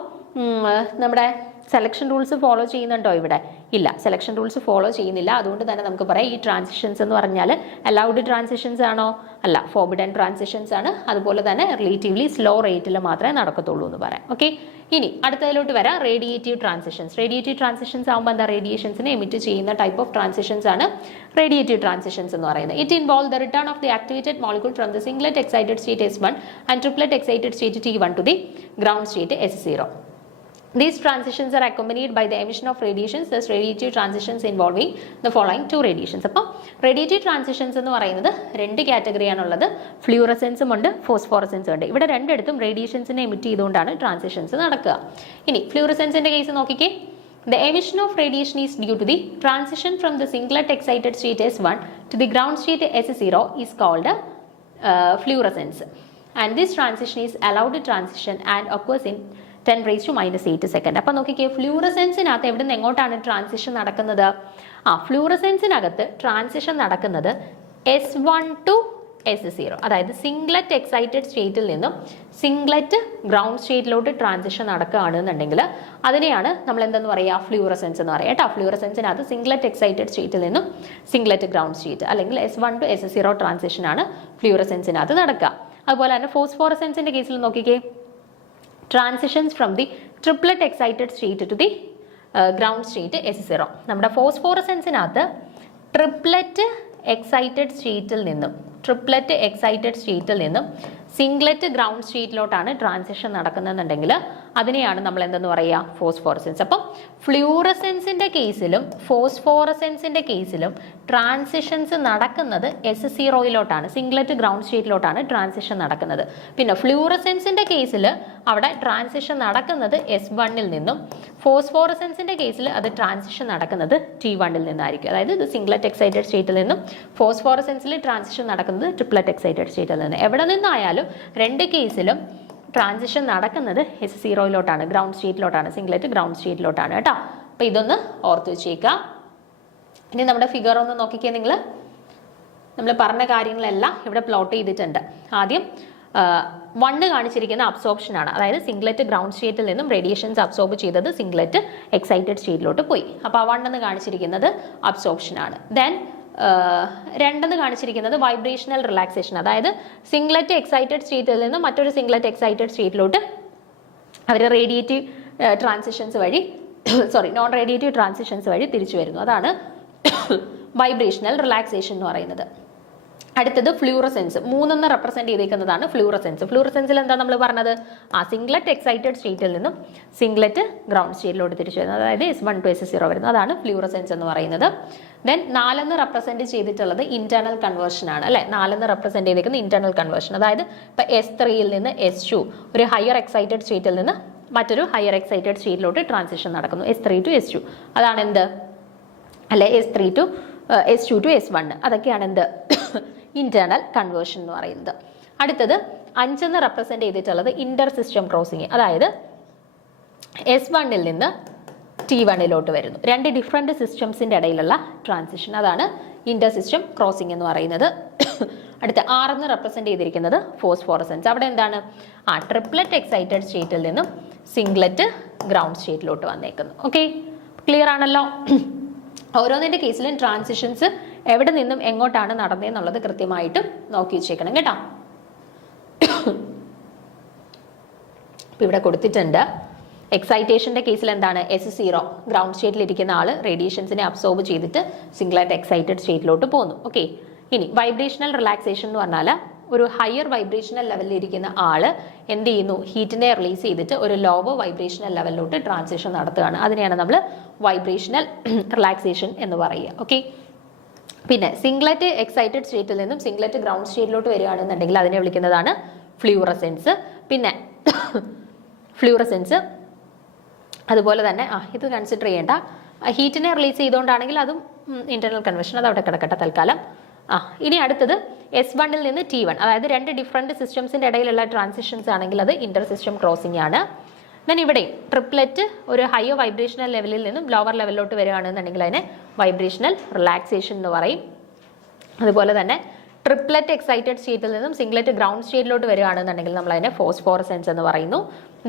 നമ്മുടെ സെലക്ഷൻ റൂൾസ് ഫോളോ ചെയ്യുന്നുണ്ടോ ഇവിടെ? ഇല്ല, സെലക്ഷൻ റൂൾസ് ഫോളോ ചെയ്യുന്നില്ല. അതുകൊണ്ട് തന്നെ നമുക്ക് പറയാം ഈ ട്രാൻസിഷൻസ് എന്ന് പറഞ്ഞാൽ അലൗഡ് ട്രാൻസിഷൻസ് ആണോ? അല്ല, ഫോർബിഡൻ ട്രാൻസിഷൻസ് ആണ്. അതുപോലെ തന്നെ റിലേറ്റീവ്ലി സ്ലോ റേറ്റിൽ മാത്രമേ നടക്കത്തുള്ളൂ എന്ന് പറയാം. ഓക്കെ, ഇനി അടുത്തതിലോട്ട് വരാം, റേഡിയേറ്റീവ് ട്രാൻസിഷൻസ്. റേഡിയേറ്റീവ് ട്രാൻസിഷൻസ് ആകുമ്പോൾ എന്താ? റേഡിയേഷൻസിനെ എമിറ്റ് ചെയ്യുന്ന ടൈപ്പ് ഓഫ് ട്രാൻസിഷൻസ് ആണ് റേഡിയേറ്റീവ് ട്രാൻസിഷൻസ് എന്ന് പറയുന്നത്. It involve the return of the activated molecule from the singlet excited state S1 and triplet excited state T1 to the ground state S0. These transitions are accompanied by the emission of radiations, thus radiative transitions involving the following two radiations. അപ്പോൾ radiative transitions എന്ന് പറയുന്നത് രണ്ട് കാറ്റഗറിയാണുള്ളത്, ഫ്ലൂറസെൻസും ഉണ്ട്, ഫോസ്ഫോറസെൻസും ഉണ്ട്. ഇവിടെ രണ്ടിടത്തും റേഡിയേഷൻസിനെ emit ചെയ്തുകൊണ്ടാണ് transitions നടക്കുക. ഇനി ഫ്ലൂറസെൻസിന്റെ കേസ് നോക്കിക്കേ, the emission of radiation is due to the transition from the singlet excited state S1 to the ground state S0 is called fluorescence, and this transition is allowed transition and occurs in 10⁻⁻8 second. അപ്പം നോക്കിക്കേ, ഫ്ലൂറസെൻസിനകത്ത് എവിടെ നിന്ന് എങ്ങോട്ടാണ് transition നടക്കുന്നത്? ഫ്ലൂറസെൻസിനകത്ത് transition നടക്കുന്നത് S1 to S0, അതായത് singlet excited സ്റ്റേറ്റിൽ നിന്നും സിംഗ്ലറ്റ് ഗ്രൗണ്ട് സ്റ്റേറ്റിലോട്ട് ട്രാൻസിഷൻ നടക്കുകയാണെന്നുണ്ടെങ്കിൽ അതിനെയാണ് നമ്മൾ എന്തെന്ന് പറയുക? ഫ്ലൂറസെൻസ് എന്ന് പറയുക കേട്ടോ. ഫ്ലൂറസെൻസിനകത്ത് സിംഗ്ലറ്റ് എക്സൈറ്റഡ് സ്റ്റേറ്റിൽ നിന്നും സിംഗ്ലറ്റ് ഗ്രൗണ്ട് സ്റ്റേറ്റ് അല്ലെങ്കിൽ S1 to S0 ട്രാൻസിഷനാണ് ഫ്ലൂറസെൻസിനകത്ത് നടക്കുക. അതുപോലെ തന്നെ ഫോസ്ഫോറസെൻസിന്റെ കേസിൽ നോക്കിക്കേ, transitions from the triplet excited state to the ground state S0. നമ്മുടെ ഫോസ്ഫോറസെൻസിനകത്ത് ട്രിപ്ലറ്റ് എക്സൈറ്റഡ് സ്റ്റേറ്റിൽ നിന്നും സിംഗ്ലറ്റ് ഗ്രൗണ്ട് സ്റ്റേറ്റിലോട്ടാണ് ട്രാൻസിഷൻ നടക്കുന്നതെന്നുണ്ടെങ്കിൽ അതിനെയാണ് നമ്മൾ എന്തെന്ന് പറയുക? ഫോസ്ഫോറസെൻസ്. അപ്പം ഫ്ലൂറസെൻസിന്റെ കേസിലും ഫോസ്ഫോറസെൻസിന്റെ കേസിലും ട്രാൻസിഷൻസ് നടക്കുന്നത് S0യിലോട്ടാണ്, സിംഗ്ലറ്റ് ഗ്രൗണ്ട് സ്റ്റേറ്റിലോട്ടാണ് ട്രാൻസിഷൻ നടക്കുന്നത്. പിന്നെ ഫ്ലൂറസെൻസിന്റെ കേസിൽ അവിടെ ട്രാൻസിഷൻ നടക്കുന്നത് S1ൽ നിന്നും, ഫോസ്ഫോറസെൻസിന്റെ കേസിൽ അത് ട്രാൻസിഷൻ നടക്കുന്നത് T1ൽ നിന്നായിരിക്കും. അതായത് ഇത് സിംഗ്ലറ്റ് എക്സൈറ്റഡ് സ്റ്റേറ്റിൽ നിന്നും ഫോസ്ഫോറസെൻസിൽ ട്രാൻസിഷൻ നടക്കുന്നത് ട്രിപ്ലറ്റ് എക്സൈറ്റഡ് സ്റ്റേറ്റിൽ നിന്ന്. എവിടെ നിന്നായാലും രണ്ട് കേസിലും ട്രാൻസിഷൻ നടക്കുന്നത് S0യിലോട്ടാണ്, ഗ്രൗണ്ട് സ്റ്റേറ്റിലോട്ടാണ്, സിംഗ്ലറ്റ് ഗ്രൗണ്ട് സ്റ്റേറ്റിലോട്ടാണ് കേട്ടോ. അപ്പോൾ ഇതൊന്ന് ഓർത്ത് വെച്ചേക്കുക. ഇനി നമ്മുടെ ഫിഗർ ഒന്ന് നോക്കിക്കേ, നമ്മൾ പറഞ്ഞ കാര്യങ്ങളെല്ലാം ഇവിടെ പ്ലോട്ട് ചെയ്തിട്ടുണ്ട്. ആദ്യം 1 കാണിച്ചിരിക്കുന്ന അബ്സോർപ്ഷൻ ആണ്, അതായത് സിംഗ്ലറ്റ് ഗ്രൗണ്ട് സ്റ്റേറ്റിൽ നിന്നും റേഡിയേഷൻസ് അബ്സോർബ് ചെയ്തത് സിംഗ്ലറ്റ് എക്സൈറ്റഡ് സ്റ്റേറ്റിലോട്ട് പോയി. അപ്പോൾ 1 എന്ന് കാണിച്ചിരിക്കുന്നത് അബ്സോർപ്ഷൻ ആണ്. ദെൻ 2 എന്ന് കാണിച്ചിരിക്കുന്നത് വൈബ്രേഷണൽ റിലാക്സേഷൻ, അതായത് സിംഗ്ലറ്റ് എക്സൈറ്റഡ് സ്റ്റേറ്റിൽ നിന്ന് മറ്റൊരു സിംഗ്ലറ്റ് എക്സൈറ്റഡ് സ്റ്റേറ്റിലോട്ട് അവർ റേഡിയേറ്റീവ് ട്രാൻസിഷൻസ് വഴി നോൺ റേഡിയേറ്റീവ് ട്രാൻസിഷൻസ് വഴി തിരിച്ചു വരുന്നു. അതാണ് വൈബ്രേഷണൽ റിലാക്സേഷൻ എന്ന് പറയുന്നത്. അടുത്തത് ഫ്ലൂറസെൻസ്. 3 റെപ്രസെന്റ് ചെയ്തേക്കുന്നതാണ് ഫ്ലൂറസെൻസ്. ഫ്ലൂറസെൻസിൽ എന്താ നമ്മൾ പറഞ്ഞത്? സിംഗ്ലറ്റ് എക്സൈറ്റഡ് സ്റ്റേറ്റിൽ നിന്നും സിംഗ്ലറ്റ് ഗ്രൗണ്ട് സ്റ്റേറ്റിലോട്ട് തിരിച്ചു വരുന്നത്, അതായത് S1 to S0 വരുന്നത്, അതാണ് ഫ്ലൂറസെൻസ് എന്ന് പറയുന്നത്. ദെൻ 4 റെപ്രസെന്റ് ചെയ്തിട്ടുള്ളത് ഇന്റേണൽ കൺവേർഷൻ ആണ് അല്ലെ. 4 റെപ്രസെന്റ് ചെയ്തേക്കുന്ന ഇന്റേണൽ കൺവേർഷൻ, അതായത് ഇപ്പൊ S3യിൽ നിന്ന് S2 ഒരു ഹയർ എക്സൈറ്റഡ് സ്റ്റേറ്റിൽ നിന്ന് മറ്റൊരു ഹയർ എക്സൈറ്റഡ് സ്റ്റേറ്റിലോട്ട് ട്രാൻസിഷൻ നടക്കുന്നു, S3 to S2. അതാണ് എന്ത് അല്ലെ, S2 to S1. അതൊക്കെയാണ് എന്ത് ഇന്റേണൽ കൺവേർഷൻ എന്ന് പറയുന്നത്. അടുത്തത് 5 റെപ്രസെന്റ് ചെയ്തിട്ടുള്ളത് ഇന്റർ സിസ്റ്റം ക്രോസിങ്, അതായത് S1ൽ നിന്ന് T1ലോട്ട് വരുന്നു. 2 ഡിഫറെന്റ് സിസ്റ്റംസിന്റെ ഇടയിലുള്ള ട്രാൻസിഷൻ, അതാണ് ഇന്റർ സിസ്റ്റം ക്രോസിങ് എന്ന് പറയുന്നത്. അടുത്ത 6 റെപ്രസെന്റ് ചെയ്തിരിക്കുന്നത് ഫോസ്ഫോറസെൻസ്. അവിടെ എന്താണ്? ട്രിപ്ലറ്റ് എക്സൈറ്റഡ് സ്റ്റേറ്റിൽ നിന്നും സിംഗ്ലറ്റ് ഗ്രൗണ്ട് സ്റ്റേറ്റിലോട്ട് വന്നേക്കുന്നു. ഓക്കെ, ക്ലിയർ ആണല്ലോ? ഓരോന്നിന്റെ കേസിലും ട്രാൻസിഷൻസ് എവിടെ നിന്നും എങ്ങോട്ടാണ് നടന്നതെന്നുള്ളത് കൃത്യമായിട്ടും നോക്കി വെച്ചേക്കണം കേട്ടോ. ഇപ്പൊ ഇവിടെ കൊടുത്തിട്ടുണ്ട്. എക്സൈറ്റേഷന്റെ കേസിൽ എന്താണ്? S0 ഗ്രൗണ്ട് സ്റ്റേറ്റിൽ ഇരിക്കുന്ന ആള് റേഡിയേഷൻസിനെ അബ്സോർബ് ചെയ്തിട്ട് സിംഗ്ലറ്റ് എക്സൈറ്റഡ് സ്റ്റേറ്റിലോട്ട് പോകുന്നു. ഓക്കെ, ഇനി വൈബ്രേഷണൽ റിലാക്സേഷൻ എന്ന് പറഞ്ഞാൽ ഒരു ഹയർ വൈബ്രേഷണൽ ലെവലിൽ ഇരിക്കുന്ന ആള് എന്ത് ചെയ്യുന്നു? ഹീറ്റിനെ റിലീസ് ചെയ്തിട്ട് ഒരു ലോവർ വൈബ്രേഷണൽ ലെവലിലോട്ട് ട്രാൻസിഷൻ നടത്തുകയാണ്. അതിനെയാണ് നമ്മൾ വൈബ്രേഷണൽ റിലാക്സേഷൻ എന്ന് പറയുക. ഓക്കെ, പിന്നെ സിംഗ്ലറ്റ് എക്സൈറ്റഡ് സ്റ്റേറ്റിൽ നിന്നും സിംഗ്ലറ്റ് ഗ്രൗണ്ട് സ്റ്റേറ്റിലോട്ട് വരികയാണെന്നുണ്ടെങ്കിൽ അതിനെ വിളിക്കുന്നതാണ് ഫ്ലൂറസെൻസ്. പിന്നെ ഫ്ലൂറസെൻസ് അതുപോലെ തന്നെ ഇത് കൺസിഡർ ചെയ്യേണ്ട. ഹീറ്റിനെ റിലീസ് ചെയ്തുകൊണ്ടാണെങ്കിൽ അതും ഇന്റർണൽ കൺവേർഷൻ, അത് അവിടെ കിടക്കട്ടെ തൽക്കാലം. ഇനി അടുത്തത് S1ൽ നിന്ന് T1, അതായത് 2 ഡിഫറെന്റ് സിസ്റ്റംസിന്റെ ഇടയിലുള്ള ട്രാൻസിഷൻസ് ആണെങ്കിൽ അത് ഇന്റർ സിസ്റ്റം ക്രോസിംഗ് ആണ്. ദെൻ ഇവിടെ ട്രിപ്ലറ്റ് ഒരു ഹയർ വൈബ്രേഷണൽ ലെവലിൽ നിന്നും ലോവർ ലെവലിലോട്ട് വരികയാണെന്നുണ്ടെങ്കിൽ അതിനെ വൈബ്രേഷണൽ റിലാക്സേഷൻ എന്ന് പറയും. അതുപോലെ തന്നെ ട്രിപ്ലറ്റ് എക്സൈറ്റഡ് സ്റ്റേറ്റിൽ നിന്നും സിംഗ്ലറ്റ് ഗ്രൗണ്ട് സ്റ്റേറ്റിലോട്ട് വരികയാണെന്നുണ്ടെങ്കിൽ നമ്മൾ അതിനെ ഫോസ്ഫോറസെൻസ് എന്ന് പറയുന്നു.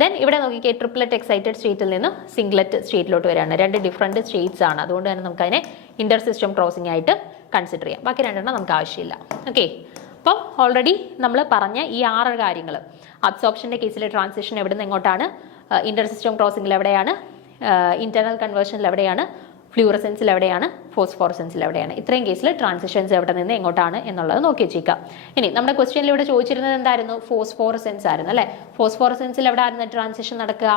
ദെൻ ഇവിടെ നോക്കിക്കേ, ട്രിപ്ലറ്റ് എക്സൈറ്റഡ് സ്റ്റേറ്റിൽ നിന്നും സിംഗ്ലറ്റ് സ്റ്റേറ്റിലോട്ട് വരികയാണ്. 2 ഡിഫറെന്റ് സ്റ്റേറ്റ്സ് ആണ്, അതുകൊണ്ട് തന്നെ നമുക്ക് അതിനെ ഇന്റർ സിസ്റ്റം ക്രോസിംഗ് ആയിട്ട് കൺസിഡർ ചെയ്യാം. ബാക്കി 2 നമുക്ക് ആവശ്യമില്ല. ഓക്കെ, അപ്പം ഓൾറെഡി നമ്മൾ പറഞ്ഞ ഈ 6 കാര്യങ്ങൾ, അബ്സോർപ്ഷന്റെ കേസിൽ ട്രാൻസിഷൻ എവിടെ നിന്ന് എങ്ങോട്ടാണ്, ഇന്റർ സിസ്റ്റം ക്രോസിംഗിൽ എവിടെയാണ്, ഇന്റർണൽ കൺവേർഷനിൽ എവിടെയാണ്, ഫ്ലൂറസെൻസിൽ എവിടെയാണ്, ഫോസ്ഫോറസെൻസിൽ എവിടെയാണ്, ഇത്രയും കേസിൽ ട്രാൻസിഷൻസ് എവിടെ നിന്ന് എങ്ങോട്ടാണ് എന്നുള്ളത് നോക്കി വെച്ചേക്കാം. ഇനി നമ്മുടെ ക്വസ്റ്റ്യനിൽ ഇവിടെ ചോദിച്ചിരുന്നത് എന്തായിരുന്നു? ഫോസ്ഫോറസെൻസ് ആയിരുന്നു അല്ലെ. ഫോസ്ഫോറസെൻസിൽ എവിടെ ആയിരുന്നു ട്രാൻസിഷൻ നടക്കുക?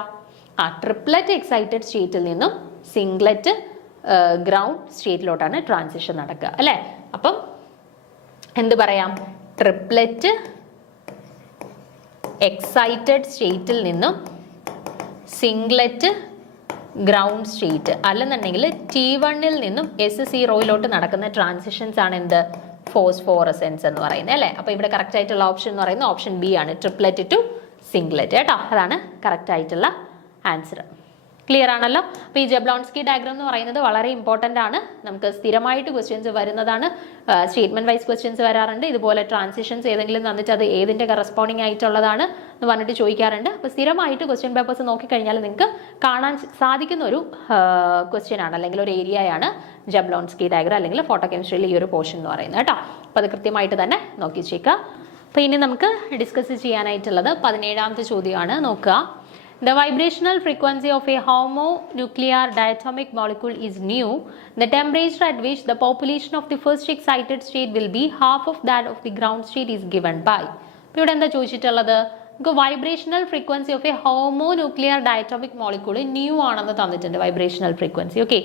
ട്രിപ്ലറ്റ് എക്സൈറ്റഡ് സ്റ്റേറ്റിൽ നിന്നും സിംഗ്ലറ്റ് ഗ്രൗണ്ട് സ്റ്റേറ്റിലോട്ടാണ് ട്രാൻസിഷൻ നടക്കുക അല്ലെ. അപ്പം എന്ത് പറയാം? ട്രിപ്ലറ്റ് എക്സൈറ്റഡ് സ്റ്റേറ്റിൽ നിന്നും സിംഗ്ലറ്റ് ഗ്രൗണ്ട് സ്റ്റേറ്റ്, അല്ലെന്നുണ്ടെങ്കിൽ T1ൽ നിന്നും S0യിലോട്ട് നടക്കുന്ന ട്രാൻസിഷൻസ് ആണ് എന്ത്? ഫോസ്ഫോറസെൻസ് എന്ന് പറയുന്നത് അല്ലേ. അപ്പൊ ഇവിടെ കറക്റ്റ് ആയിട്ടുള്ള ഓപ്ഷൻ എന്ന് പറയുന്നത് ഓപ്ഷൻ ബി ആണ്, ട്രിപ്ലറ്റ് ടു സിംഗ്ലറ്റ് കേട്ടോ. അതാണ് കറക്റ്റ് ആയിട്ടുള്ള ആൻസർ. ക്ലിയർ ആണല്ലോ? അപ്പോൾ ഈ ജബ്ലോൺസ്കി ഡയഗ്രാം എന്ന് പറയുന്നത് വളരെ ഇമ്പോർട്ടൻ്റ് ആണ്. നമുക്ക് സ്ഥിരമായിട്ട് ക്വസ്റ്റ്യൻസ് വരുന്നതാണ്. സ്റ്റേറ്റ്മെന്റ് വൈസ് ക്വസ്റ്റ്യൻസ് വരാറുണ്ട്. ഇതുപോലെ ട്രാൻസിഷൻസ് ഏതെങ്കിലും തന്നിട്ട് അത് ഏതിന്റെ കറസ്പോണ്ടിങ് ആയിട്ടുള്ളതാണ് എന്ന് പറഞ്ഞിട്ട് ചോദിക്കാറുണ്ട്. അപ്പോൾ സ്ഥിരമായിട്ട് ക്വസ്റ്റ്യൻ പേപ്പേഴ്സ് നോക്കിക്കഴിഞ്ഞാൽ നിങ്ങൾക്ക് കാണാൻ സാധിക്കുന്ന ഒരു ക്വസ്റ്റ്യൻ ആണ്, അല്ലെങ്കിൽ ഒരു ഏരിയയാണ് ജബ്ലോൺസ്കി ഡയഗ്രാം അല്ലെങ്കിൽ ഫോട്ടോ കെമിസ്ട്രിയിലെ ഈ ഒരു പോർഷൻ എന്ന് പറയുന്നത് കേട്ടോ. അപ്പോൾ അത് കൃത്യമായിട്ട് തന്നെ നോക്കി വെച്ചേക്കുക. അപ്പോൾ ഇനി നമുക്ക് ഡിസ്കസ് ചെയ്യാനായിട്ടുള്ളത് 17ാമത്തെ ചോദ്യമാണ്. നോക്കുക. The vibrational frequency of a homonuclear diatomic molecule is nu. The temperature at which the population of the first excited state will be half of that of the ground state is given by. ഇവിടെ എന്താ ചോദിച്ചിട്ടുള്ളത്? Vibrational frequency of a homonuclear diatomic molecule nu ആണെന്ന് തന്നിട്ടുണ്ട്. Vibrational frequency. Okay.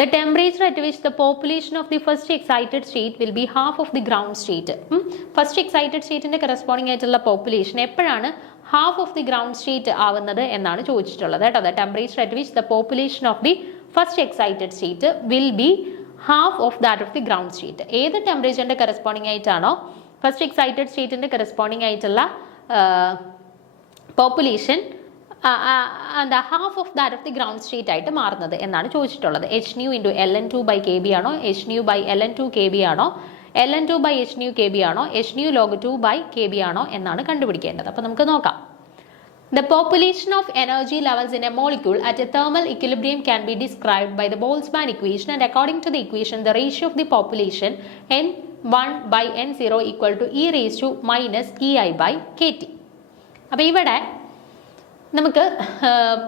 The temperature at which the population of the first excited state will be half of the ground state. First excited state ന്റെ corresponding ആയിട്ടുള്ള population എപ്പോഴാണ് half of the ground state ആവുന്നത് എന്നാണ് ചോദിച്ചിട്ടുള്ളത് കേട്ടോ. The temperature at which the population of the first excited state will be half of that of the ground state. ഏത് ടെമ്പറേച്ചറിന്റെ corresponding ആയിട്ടാണോ first excited സ്റ്റേറ്റിന്റെ കറസ്പോണ്ടിങ് ആയിട്ടുള്ള population half of that of the ground state ആയിട്ട് മാറുന്നത് എന്നാണ് ചോദിച്ചിട്ടുള്ളത്. hν into ln2/kb ആണോ, hν/ln2kb ആണോ, ln2/hν/kb ആണോ, hν log 2/kb ആണോ എന്നാണ് കണ്ടുപിടിക്കേണ്ടത്. അപ്പോൾ നമുക്ക് നോക്കാം. The population of energy levels in a molecule at a thermal equilibrium can be described by the Boltzmann equation, and according to the equation the ratio of the population n1/n0 equal to e raised to minus ei by kt. അപ്പോൾ ഇവിടെ നമുക്ക്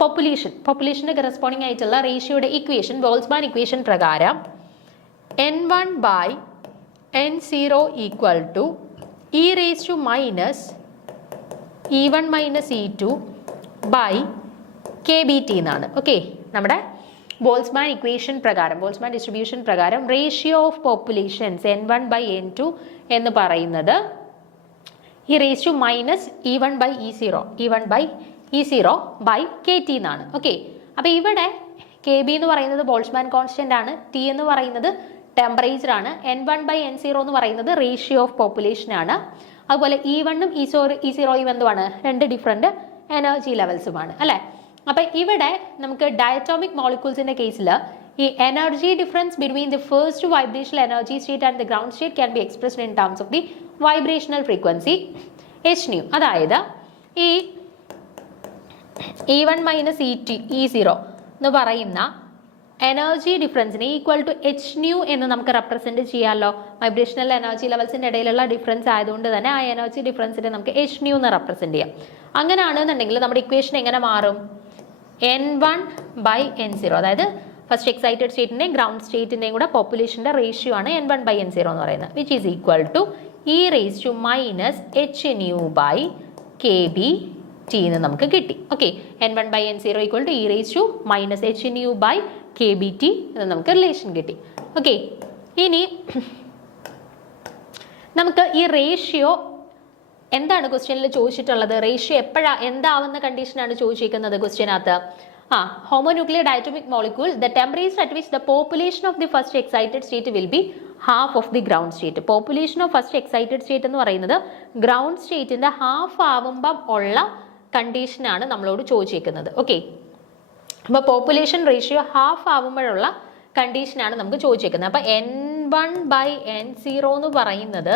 പോപ്പുലേഷൻ്റെ corresponding ആയിട്ടുള്ള റേഷ്യോയുടെ equation Boltzmann equation പ്രകാരം n1/n0 equal to e raise to minus e1 minus e2 by kbt എന്നാണ്. Okay, നമ്മുടെ Boltzmann equation പ്രകാരം, Boltzmann distribution പ്രകാരം ratio of populations n1/n2 എന്ന് പറയുന്നത് ഈ raise to minus e1 by e0 by kt എന്നാണ്. Okay, അപ്പോൾ ഇവിടെ kb എന്ന് പറയുന്നത് ബോൾസ്മാൻ കോൺസ്റ്റന്റ് ആണ്, t എന്ന് പറയുന്നത് ടെമ്പറേച്ചർ ആണ്, n1/n0 എന്ന് പറയുന്നത് റേഷ്യോ ഓഫ് പോപ്പുലേഷൻ ആണ്. അതുപോലെ e1ഉം e0യും എന്തുമാണ്? രണ്ട് ഡിഫറെന്റ് എനർജി ലെവൽസുമാണ് അല്ലേ. അപ്പം ഇവിടെ നമുക്ക് ഡയറ്റോമിക് മോളിക്യൂൾസിന്റെ കേസിൽ ഈ energy difference between the first vibrational energy state and the ground state can be expressed in terms of the vibrational frequency h nu. അതായത് ഈ e1 മൈനസ് e0 എന്ന് പറയുന്ന എനർജി ഡിഫറൻസിനെ ഈക്വൽ ടു h nu എന്ന് നമുക്ക് represent ചെയ്യാമല്ലോ. Vibrational energy ലെവൽസിന്റെ ഇടയിലുള്ള difference ആയതുകൊണ്ട് തന്നെ ആ എനർജി ഡിഫറൻസിനെ നമുക്ക് h nu എന്ന് റെപ്രസെന്റ് ചെയ്യാം. അങ്ങനെയാണെന്നുണ്ടെങ്കിൽ നമ്മുടെ ഇക്വേഷൻ എങ്ങനെ മാറും? n1/n0, അതായത് ഫസ്റ്റ് എക്സൈറ്റഡ് സ്റ്റേറ്റിന്റെയും ഗ്രൗണ്ട് സ്റ്റേറ്റിന്റെയും കൂടെ പോപ്പുലേഷന്റെ റേഷ്യോ ആണ് n1/n0 എന്ന് പറയുന്നത്, which is equal to e raise to minus h nu by kbt എന്ന് നമുക്ക് കിട്ടി. Okay, n1/n0 equal to e raise to minus h nu by kbt എന്ന് നമുക്ക് റിലേഷൻ കിട്ടി. ഓക്കെ, ഇനി നമുക്ക് ഈ റേഷ്യോ എന്താണ് ക്വസ്റ്റ്യനിൽ ചോദിച്ചിട്ടുള്ളത്? റേഷ്യോ എന്താവുന്ന കണ്ടീഷനാണ് ചോദിച്ചിരിക്കുന്നത് ക്വസ്റ്റ്യനകത്ത്? homonuclear diatomic molecule, the temperature at which the population of the first excited state will be half of the ground state. Population of first excited state എന്ന് പറയുന്നത് ഗ്രൗണ്ട് സ്റ്റേറ്റിന്റെ ഹാഫ് ആവുമ്പം ഉള്ള കണ്ടീഷനാണ് നമ്മളോട് ചോദിച്ചിരിക്കുന്നത്. ഓക്കെ, അപ്പോൾ പോപ്പുലേഷൻ റേഷ്യോ ഹാഫ് ആവുമ്പോഴുള്ള കണ്ടീഷനാണ് നമുക്ക് ചോദിച്ചിരിക്കുന്നത്. അപ്പോൾ n1/n0 എന്ന് പറയുന്നത്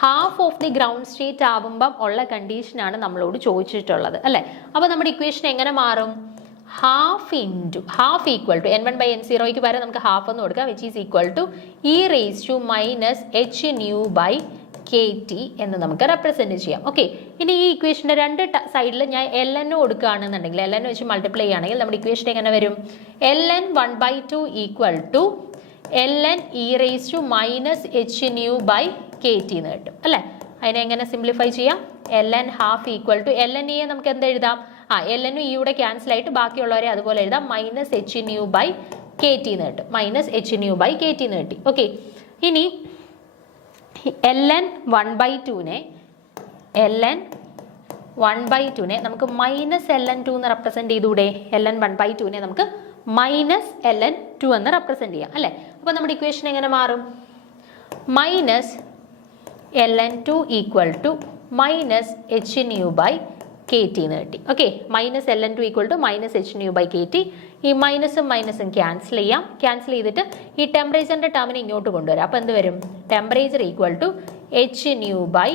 half of the ground state ആവുമ്പം ഉള്ള കണ്ടീഷനാണ് നമ്മളോട് ചോദിച്ചിട്ടുള്ളത് അല്ലേ. അപ്പോൾ നമ്മുടെ ഇക്വേഷൻ എങ്ങനെ മാറും? ഹാഫ് ഈക്വൽ ടു n1/n0ക്ക് പകരം നമുക്ക് ഹാഫ് എന്ന് കൊടുക്കാം, which is equal to e raise to minus h nu by kt എന്ന് നമുക്ക് റെപ്രസെന്റ് ചെയ്യാം. ഓക്കെ, ഇനി ഈ ഇക്വേഷന്റെ രണ്ട് സൈഡിൽ ഞാൻ ln കൊടുക്കുകയാണെന്നുണ്ടെങ്കിൽ, ln വെച്ച് മൾട്ടിപ്ലൈ ചെയ്യുകയാണെങ്കിൽ നമ്മുടെ ഇക്വേഷൻ എങ്ങനെ വരും? ln 1/2 equal to ln e raise to minus h nu by kt എന്ന് കിട്ടും അല്ലേ. അതിനെ എങ്ങനെ സിംപ്ലിഫൈ ചെയ്യാം? ln half equal to ln e നമുക്ക് എന്ത് എഴുതാം? ln ഇയുടെ ക്യാൻസൽ ആയിട്ട് ബാക്കിയുള്ളവരെ അതുപോലെ എഴുതാം, minus h nu by kt എന്ന് കിട്ടും, minus h nu by kt എന്ന് കിട്ടി. ഓക്കെ, ഇനി ln 1/2നെ നമുക്ക് മൈനസ് ln2 എന്ന് റെപ്രസെന്റ് ചെയ്തൂടെ? ln 1/2നെ നമുക്ക് മൈനസ് ln2 എന്ന് റെപ്രസെന്റ് ചെയ്യാം അല്ലേ. അപ്പോൾ നമ്മുടെ ഇക്വേഷൻ എങ്ങനെ മാറും? Minus ln2 equal to minus h nu by kt എന്ന് കിട്ടി. Okay, minus ln2 equal to minus h nu by kt. ഈ മൈനസും മൈനസും ക്യാൻസൽ ചെയ്യാം. ക്യാൻസൽ ചെയ്തിട്ട് ഈ ടെമ്പറേച്ചറിന്റെ ടേമിനെ ഇങ്ങോട്ട് കൊണ്ടുവരാം. അപ്പോൾ എന്ത് വരും? Temperature equal to h nu by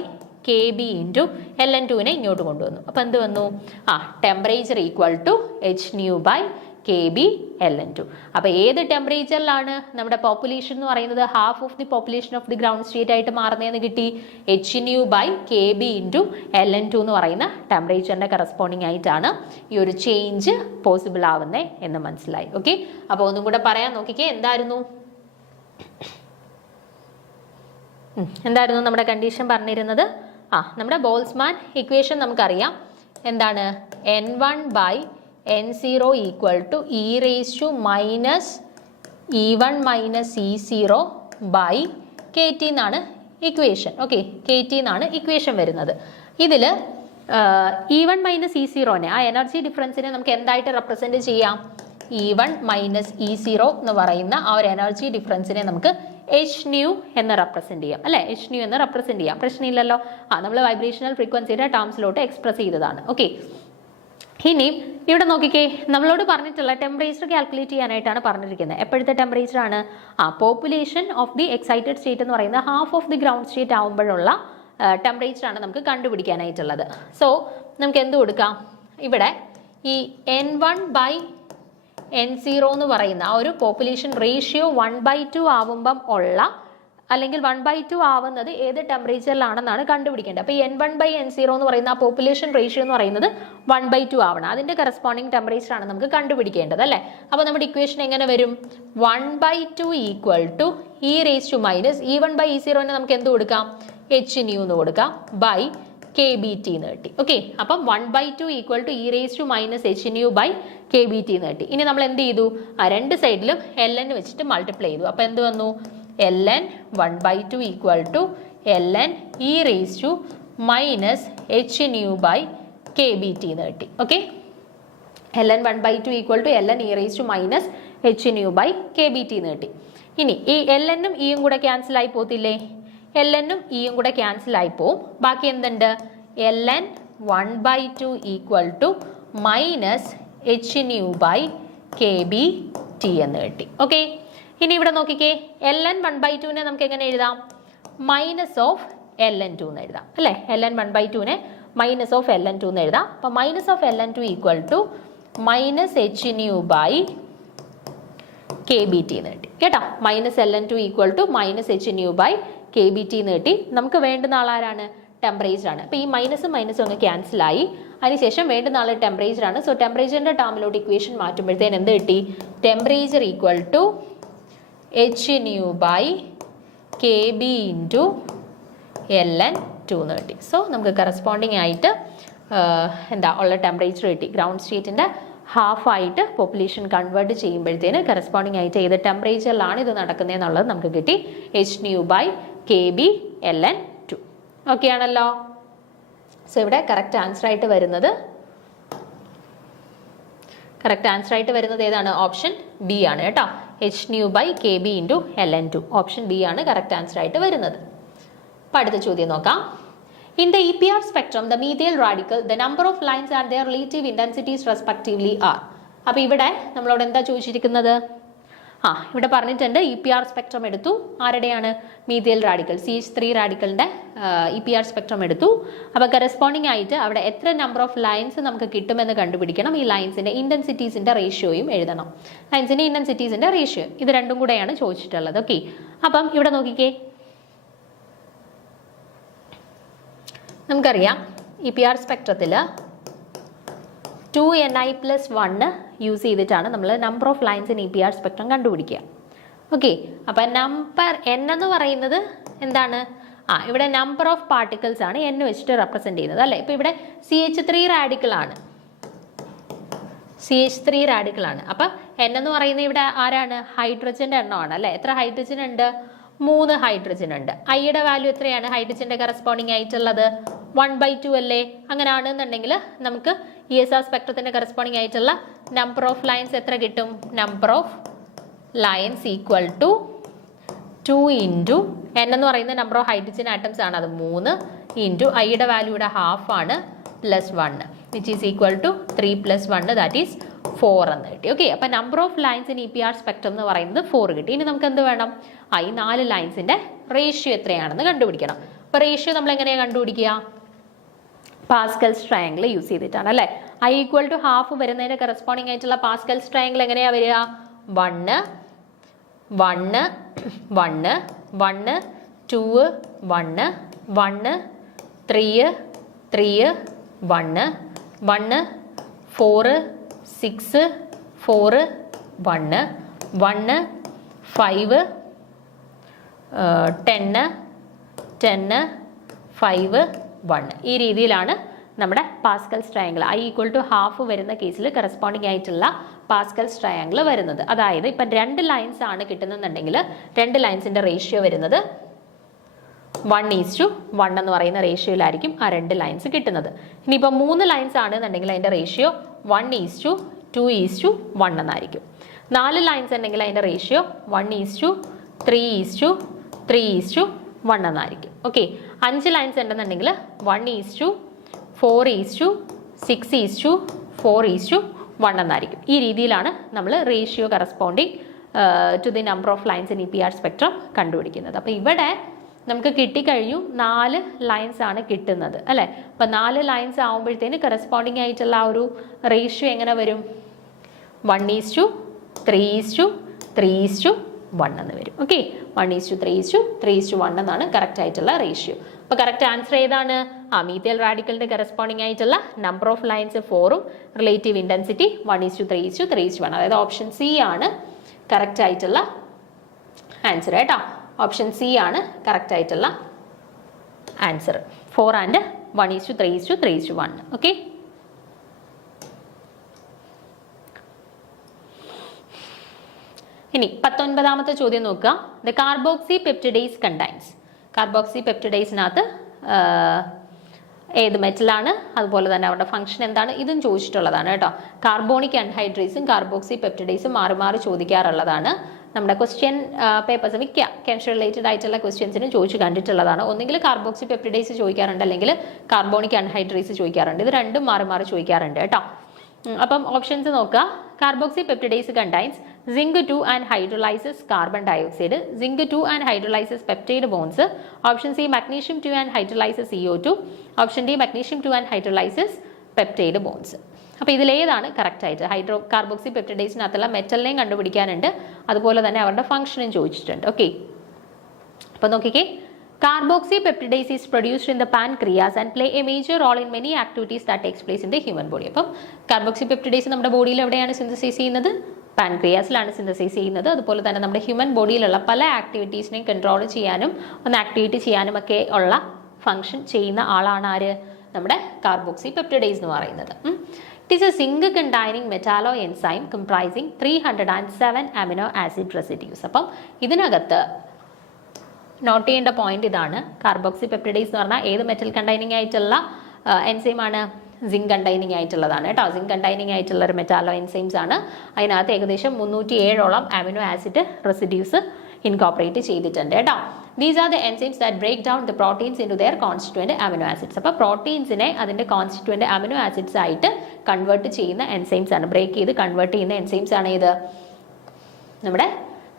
kb into ln2നെ ഇങ്ങോട്ട് കൊണ്ടുവന്നു. അപ്പോൾ എന്ത് വന്നു? Temperature equal to h nu by kb ln2. അപ്പോൾ ഏത് ടെമ്പറേച്ചറിലാണ് നമ്മുടെ പോപ്പുലേഷൻ എന്ന് പറയുന്നത് half of the population of the ground state ആയിട്ട് മാറുന്നതെന്ന് കിട്ടി? h nu by kb into ln2 എന്ന് പറയുന്ന ടെമ്പറേച്ചറിന്റെ കറസ്പോണ്ടിങ് ആയിട്ടാണ് ഈ ഒരു ചേഞ്ച് പോസിബിൾ ആവുന്നത് എന്ന് മനസ്സിലായി. ഓക്കെ, അപ്പോൾ ഒന്നും കൂടെ പറയാൻ നോക്കിക്കേ. എന്തായിരുന്നു നമ്മുടെ കണ്ടീഷൻ പറഞ്ഞിരുന്നത്? നമ്മുടെ ബോൾസ്മാൻ ഇക്വേഷൻ നമുക്കറിയാം. എന്താണ്? n1/n0 equal to e raise to minus e1 minus e0 by kt എന്നാണ് ഇക്വേഷൻ. ഓക്കെ, kt എന്നാണ് ഇക്വേഷൻ വരുന്നത്. ഇതിൽ e1 മൈനസ് e0നെ, ആ എനർജി ഡിഫറൻസിനെ നമുക്ക് എന്തായിട്ട് റെപ്രസെന്റ് ചെയ്യാം? e1 മൈനസ് e0 എന്ന് പറയുന്ന ആ ഒരു എനർജി ഡിഫറൻസിനെ നമുക്ക് h nu എന്ന് റെപ്രസെന്റ് ചെയ്യാം അല്ലേ. h nu എന്ന് റെപ്രസെന്റ് ചെയ്യാം, പ്രശ്നമില്ലല്ലോ. നമ്മൾ വൈബ്രേഷണൽ ഫ്രീക്വൻസിയുടെ ടേംസിലോട്ട് എക്സ്പ്രസ് ചെയ്തതാണ്. ഓക്കെ, ഇനി ഇവിടെ നോക്കിക്കേ, നമ്മളോട് പറഞ്ഞിട്ടുള്ള ടെമ്പറേച്ചർ കാൽക്കുലേറ്റ് ചെയ്യാനായിട്ടാണ് പറഞ്ഞിരിക്കുന്നത്. എപ്പോഴത്തെ ടെമ്പറേച്ചർ ആണ്? Population of the excited state എന്ന് പറയുന്നത് half of the ground state ആകുമ്പോഴുള്ള ടെമ്പറേച്ചർ ആണ് നമുക്ക് കണ്ടുപിടിക്കാനായിട്ടുള്ളത്. സോ നമുക്ക് എന്ത് കൊടുക്കാം? ഇവിടെ ഈ n1/n0 എന്ന് പറയുന്ന ആ ഒരു പോപ്പുലേഷൻ റേഷ്യോ 1/2 ആവുമ്പം ഉള്ള അല്ലെങ്കിൽ 1/2 ആവുന്നത് ഏത് ടെമ്പറേച്ചറിലാണെന്നാണ് കണ്ടുപിടിക്കേണ്ടത്. അപ്പോൾ N1/N0 എന്ന് പറയുന്ന ആ പോപ്പുലേഷൻ റേഷ്യോ എന്ന് പറയുന്നത് 1/2 ആവണം. അതിന്റെ കറസ്പോണ്ടിങ് ടെമ്പറേച്ചർ ആണ് നമുക്ക് കണ്ടുപിടിക്കേണ്ടത് അല്ലേ. അപ്പോൾ നമ്മുടെ ഇക്വേഷൻ എങ്ങനെ വരും? 1/2 equal to E raise to minus E1/E0 നമുക്ക് എന്ത് കൊടുക്കാം? hν എന്ന് കൊടുക്കാം ബൈ kBt എന്ന് കിട്ടി. ഓക്കെ, അപ്പം 1/2 equal to E raise to minus hν by kBt എന്ന് കിട്ടി. ഇനി നമ്മൾ എന്ത് ചെയ്തു? രണ്ട് സൈഡിലും ln വെച്ചിട്ട് മൾട്ടിപ്ലൈ ചെയ്തു. അപ്പോൾ എന്ത് വന്നു? ln 1/2 equal to ln E raise to minus hν by kBt എന്ന് കിട്ടി. Okay, ln 1/2 equal to ln E raise to minus hν by kBt എന്ന് കിട്ടി. ഇനി ഈ lnഉം ഇയും കൂടെ ക്യാൻസൽ ആയി പോത്തില്ലേ? lnഉം ഇയും കൂടെ ക്യാൻസൽ ആയി പോവും. ബാക്കി എന്തുണ്ട്? ln 1/2 equal to minus hν by kBt എന്ന് കിട്ടി. ഓക്കെ, ഇനി ഇവിടെ നോക്കിക്കേ, ln 1/2 നമുക്ക് എങ്ങനെ എഴുതാം? മൈനസ് ഓഫ് ln2 എന്ന് എഴുതാം അല്ലേ. ln 1/2 മൈനസ് ഓഫ് ln2 എന്ന് എഴുതാം. അപ്പോൾ minus of ln2 equal to minus hν by kBt എന്ന് കിട്ടി കേട്ടോ. Minus ln2 equal to minus hν by kBt എന്ന് കിട്ടി. നമുക്ക് വേണ്ടുന്ന ആളാരാണ്? ടെമ്പറേച്ചർ ആണ്. അപ്പോൾ ഈ മൈനസും മൈനസും അങ്ങ് ക്യാൻസൽ ആയി. അതിനുശേഷം വേണ്ടുന്ന ആൾ ടെമ്പറേച്ചർ ആണ്. സോ ടെമ്പറേച്ചറിന്റെ ടേമിലോട്ട് ഇക്വേഷൻ മാറ്റുമ്പോഴത്തേന് എന്ത് കിട്ടി? Temperature equal to hν by kB into ln2 എന്ന് കിട്ടി. സോ നമുക്ക് കറസ്പോണ്ടിങ് ആയിട്ട് എന്താ ഉള്ള ടെമ്പറേച്ചർ കിട്ടി. ഗ്രൗണ്ട് സ്റ്റേറ്റിന്റെ ഹാഫ് ആയിട്ട് പോപ്പുലേഷൻ കൺവേർട്ട് ചെയ്യുമ്പോഴത്തേന് കറസ്പോണ്ടിങ് ആയിട്ട് ഏത് ടെമ്പറേച്ചറിലാണ് ഇത് നടക്കുന്നതെന്നുള്ളത് നമുക്ക് കിട്ടി. hν by kB ln2. Okay ആണല്ലോ. സോ ഇവിടെ കറക്റ്റ് ആൻസർ ആയിട്ട് വരുന്നത് ഏതാണ്? ഓപ്ഷൻ ബി ആണ് കേട്ടോ. hν by kB into ln2. Option B ആണ് കറക്റ്റ് ആൻസർ ആയിട്ട് വരുന്നത്. അപ്പോൾ അടുത്ത ചോദ്യം നോക്കാം. In the EPR spectrum, the methyl radical, the number of lines and their relative intensities respectively are. അപ്പോൾ ഇവിടെ നമ്മളോട് എന്താ ചോദിച്ചിരിക്കുന്നത്? ഇവിടെ പറഞ്ഞിട്ടുണ്ട് EPR സ്പെക്ട്രം എടുത്തു. ആരുടെയാണ്? മീഥൈൽ റാഡിക്കൽ CH3 റാഡിക്കലിന്റെ EPR സ്പെക്ട്രം എടുത്തു. അപ്പോൾ കറസ്പോണ്ടിങ് ആയിട്ട് അവിടെ എത്ര നമ്പർ ഓഫ് ലൈൻസ് നമുക്ക് കിട്ടുമെന്ന് കണ്ടുപിടിക്കണം. ഈ ലൈൻസിന്റെ ഇന്റൻസിറ്റീസിന്റെ റേഷ്യോയും എഴുതണം. ലൈൻസിന്റെ ഇന്റൻസിറ്റീസിന്റെ റേഷ്യോ ഇത് രണ്ടും കൂടെയാണ് ചോദിച്ചിട്ടുള്ളത്. ഓക്കെ, അപ്പം ഇവിടെ നോക്കിക്കേ, നമുക്കറിയാം EPR സ്പെക്ട്രത്തിൽ 2Ni+1 യൂസ് ചെയ്തിട്ടാണ് നമ്മൾ number of lines in EPR spectrum കണ്ടുപിടിക്കുക. ഓക്കെ, അപ്പം നമ്പർ n എന്ന് പറയുന്നത് എന്താണ്? ഇവിടെ നമ്പർ ഓഫ് പാർട്ടിക്കിൾസ് ആണ് n വെച്ചിട്ട് റെപ്രസെന്റ് ചെയ്യുന്നത് അല്ലേ. ഇപ്പം ഇവിടെ CH3 റാഡിക്കൽ ആണ്. അപ്പം n എന്ന് പറയുന്നത് ഇവിടെ ആരാണ്? ഹൈഡ്രജന്റെ എണ്ണമാണ് അല്ലേ. എത്ര ഹൈഡ്രജൻ ഉണ്ട്? 3 ഹൈഡ്രജൻ ഉണ്ട്. ഐയുടെ വാല്യൂ എത്രയാണ്? ഹൈഡ്രജന്റെ കറസ്പോണ്ടിങ് ആയിട്ടുള്ളത് 1/2 അല്ലേ. അങ്ങനെ ആണെന്നുണ്ടെങ്കിൽ നമുക്ക് ESR സ്പെക്ട്രത്തിന്റെ കറസ്പോണ്ടിങ് ആയിട്ടുള്ള നമ്പർ ഓഫ് ലൈൻസ് എത്ര കിട്ടും? Number of lines equal to 2 into n എന്ന് പറയുന്ന നമ്പർ ഓഫ് ഹൈഡ്രജൻ ആറ്റംസ് ആണ്, അത് 3 ഇൻറ്റു ഐയുടെ വാല്യൂയുടെ ഹാഫ് ആണ് plus 1 which is equal to 3 + 1 that is 4 എന്ന് കിട്ടി. ഓക്കെ, അപ്പം number of lines in EPR spectrum എന്ന് പറയുന്നത് 4 കിട്ടി. ഇനി നമുക്ക് എന്ത് വേണം? ഈ 4 ലൈൻസിന്റെ റേഷ്യോ എത്രയാണെന്ന് കണ്ടുപിടിക്കണം. അപ്പോൾ റേഷ്യോ നമ്മൾ എങ്ങനെയാണ് കണ്ടുപിടിക്കുക? പാസ്കൽസ് ട്രയാങ്കിൾ യൂസ് ചെയ്തിട്ടാണ് അല്ലേ. I = ½ വരുന്നതിന്റെ കറസ്പോണ്ടിങ് ആയിട്ടുള്ള പാസ്കൽസ് ട്രയാങ്കിൾ എങ്ങനെയാ വരിക? 1 1 1 1 2 1 1 3 3 1 1 4 6 4 1 1 5 10 10 5 1. ഈ രീതിയിലാണ് നമ്മുടെ പാസ്കൽസ് ട്രയാങ്കിൾ I = ½ വരുന്ന കേസിൽ കറസ്പോണ്ടിങ് ആയിട്ടുള്ള പാസ്കൽസ് ട്രയാങ്കിൾ വരുന്നത്. അതായത് ഇപ്പം 2 ലൈൻസ് ആണ് കിട്ടുന്നുണ്ടെങ്കിൽ 2 ലൈൻസിന്റെ റേഷ്യോ വരുന്നത് 1:1 എന്ന് പറയുന്ന റേഷ്യോയിലായിരിക്കും ആ 2 ലൈൻസ് കിട്ടുന്നത്. ഇനിയിപ്പോൾ 3 ലൈൻസ് ആണെന്നുണ്ടെങ്കിൽ അതിന്റെ റേഷ്യോ 1:2:1 എന്നായിരിക്കും. 4 ലൈൻസ് ഉണ്ടെങ്കിൽ അതിന്റെ റേഷ്യോ 1:3:3:1 എന്നായിരിക്കും. ഓക്കെ, 5 ലൈൻസ് ഉണ്ടെന്നുണ്ടെങ്കിൽ 1:4:6:4:1 എന്നായിരിക്കും. ഈ രീതിയിലാണ് നമ്മൾ ratio corresponding to the number of lines in EPR spectrum കണ്ടുപിടിക്കുന്നത്. അപ്പോൾ ഇവിടെ നമുക്ക് കിട്ടിക്കഴിഞ്ഞു 4 ലൈൻസ് ആണ് കിട്ടുന്നത് അല്ലേ. അപ്പം 4 ലൈൻസ് ആകുമ്പോഴത്തേന് കറസ്പോണ്ടിങ് ആയിട്ടുള്ള ആ ഒരു റേഷ്യോ എങ്ങനെ വരും? 1:3:3:1 എന്ന് വരും. ഓക്കെ, 1:3:3:1 എന്നാണ് കറക്റ്റ് ആയിട്ടുള്ള റേഷ്യോ. അപ്പോൾ കറക്റ്റ് ആൻസർ ഏതാണ്? മീഥൈൽ റാഡിക്കലിന്റെ കറസ്പോണ്ടിങ് ആയിട്ടുള്ള നമ്പർ ഓഫ് ലൈൻസ് 4ഉം റിലേറ്റീവ് ഇന്റൻസിറ്റി 1:3:3:1. അതായത് ഓപ്ഷൻ സി ആണ് കറക്റ്റ് ആയിട്ടുള്ള ആൻസർ കേട്ടോ. ഓപ്ഷൻ സി ആണ് കറക്റ്റ് ആയിട്ടുള്ള ആൻസർ. 4 ആൻഡ് 1:3:3:1. ഓക്കെ. ഇനി 19ാമത്തെ ചോദ്യം നോക്കുക. The carboxy peptidase contains. Carboxy പെപ്റ്റിഡേസിനകത്ത് ഏത് മെറ്റലാണ്, അതുപോലെ തന്നെ അവരുടെ ഫംഗ്ഷൻ എന്താണ്, ഇതും ചോദിച്ചിട്ടുള്ളതാണ് കേട്ടോ. കാർബോണിക് അൺഹൈഡ്രേസും കാർബോക്സി പെപ്റ്റിഡേസും മാറി മാറി ചോദിക്കാറുള്ളതാണ്. നമ്മുടെ ക്വസ്റ്റ്യൻ പേപ്പേഴ്സ് മിക്ക കെമിസ്ട്രി റിലേറ്റഡ് ആയിട്ടുള്ള ക്വസ്റ്റ്യൻസിനും ചോദിച്ചു കണ്ടിട്ടുള്ളതാണ്. ഒന്നെങ്കിൽ കാർബോക്സി പെപ്റ്റിഡേസ് ചോദിക്കാറുണ്ട്, അല്ലെങ്കിൽ കാർബോണിക് അൺഹൈഡ്രേസ് ചോദിക്കാറുണ്ട്. ഇത് രണ്ടും മാറി മാറി ചോദിക്കാറുണ്ട് കേട്ടോ. അപ്പം ഓപ്ഷൻസ് നോക്കുക. Carboxy peptidase contains zinc 2 and hydrolyzes carbon dioxide. Zinc 2 and hydrolyzes peptide bonds. Option C magnesium 2 and hydrolyzes CO2. Option D magnesium 2 and hydrolyzes peptide bonds. അപ്പോൾ ഇതിലേതാണ് കറക്റ്റ് ആയിട്ട്? കാർബോക്സി പെപ്റ്റിഡേസിനകത്തുള്ള മെറ്റലിനെയും കണ്ടുപിടിക്കാനുണ്ട്, അതുപോലെ തന്നെ അവരുടെ ഫംഗ്ഷനും ചോദിച്ചിട്ടുണ്ട്. ഓക്കെ. അപ്പോൾ നോക്കിക്കേ. Carboxy peptidase is produced in the pancreas and play a major role in many activities that takes place in the human body. അപ്പം കാർബോക്സി പെപ്റ്റിഡേസ് നമ്മുടെ ബോഡിയിൽ എവിടെയാണ് സിന്തസൈസ് ചെയ്യുന്നത്? പാൻക്രിയാസിലാണ് സിന്തസൈസ് ചെയ്യുന്നത്. അതുപോലെ തന്നെ നമ്മുടെ ഹ്യൂമൻ ബോഡിയിലുള്ള പല ആക്ടിവിറ്റീസിനെയും കൺട്രോൾ ചെയ്യാനും ഒന്ന് ആക്ടിവേറ്റ് ചെയ്യാനും ഒക്കെ ഉള്ള ഫംഗ്ഷൻ ചെയ്യുന്ന ആളാണ് ആര്? നമ്മുടെ കാർബോക്സി പെപ്റ്റിഡേസ് എന്ന് പറയുന്നത്. It is a zinc containing metalloenzyme comprising 307 amino acid residues. അപ്പം ഇതിനകത്ത് നോട്ട് ചെയ്യേണ്ട പോയിന്റ് ഇതാണ്. കാർബോക്സി പെപ്റ്റിഡേസ് എന്ന് പറഞ്ഞാൽ ഏത് മെറ്റൽ കണ്ടൈനിങ് ആയിട്ടുള്ള എൻസൈമാണ്? സിങ്ക് കണ്ടൈനിങ് ആയിട്ടുള്ളതാണ് കേട്ടോ. സിങ്ക് കണ്ടൈനിങ് ആയിട്ടുള്ള ഒരു മെറ്റാലോ എൻസൈംസ് ആണ്. അതിനകത്ത് ഏകദേശം 307ഓളം അമിനോ ആസിഡ് റെസിഡ്യൂസ് ഇൻകോപ്പറേറ്റ് ചെയ്തിട്ടുണ്ട് കേട്ടോ. These are the enzymes that break down the proteins into their constituent amino acids. അപ്പോൾ പ്രോട്ടീൻസിനെ അതിൻ്റെ കോൺസ്റ്റിറ്റ്വന്റ് അമിനോ ആസിഡ്സ് ആയിട്ട് കൺവേർട്ട് ചെയ്യുന്ന എൻസൈംസ് ആണ്, ബ്രേക്ക് ചെയ്ത് കൺവേർട്ട് ചെയ്യുന്ന എൻസൈംസ് ആണ് ഇത് നമ്മുടെ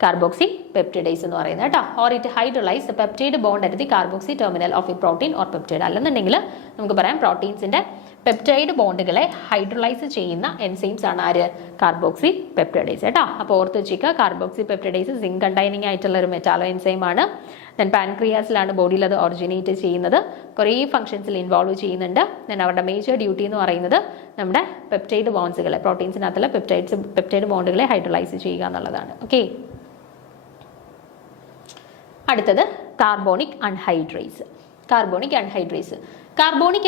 കാർബോക്സി പെപ്റ്റിഡേസ് എന്ന് പറയുന്നത് കേട്ടോ. Or it hydrolyse the peptide bond at the carboxy terminal of a protein or peptide. അല്ലെന്നുണ്ടെങ്കിൽ നമുക്ക് പറയാം പ്രോട്ടീൻസിന്റെ പെപ്റ്റൈഡ് ബോണ്ടുകളെ ഹൈഡ്രോലൈസ് ചെയ്യുന്ന എൻസൈംസ് ആണ് ആര്? കാർബോക്സി പെപ്റ്റിഡേസ് കേട്ടോ. അപ്പോൾ ഓർത്ത് വെച്ചിരിക്കുക, കാർബോക്സി പെപ്റ്റിഡേസ് സിങ്ക് കണ്ടൈനിങ് ആയിട്ടുള്ള ഒരു മെറ്റാലോ എൻസൈം ആണ്. ദെൻ പാൻക്രിയാസിലാണ് ബോഡിയിൽ അത് ഒറിജിനേറ്റ് ചെയ്യുന്നത്. കുറേ ഫംഗ്ഷൻസിൽ ഇൻവോൾവ് ചെയ്യുന്നുണ്ട്. ദെൻ അവരുടെ മേജർ ഡ്യൂട്ടി എന്ന് പറയുന്നത് നമ്മുടെ പെപ്റ്റൈഡ് ബോണ്ട്സുകളെ, പ്രോട്ടീൻസിനകത്തുള്ള പെപ്റ്റൈഡ് ബോണ്ടുകളെ ഹൈഡ്രോലൈസ് ചെയ്യുക എന്നുള്ളതാണ്. ഓക്കെ. അടുത്തത് കാർബോണിക് അൺഹൈഡ്രേസ്. കാർബോണിക്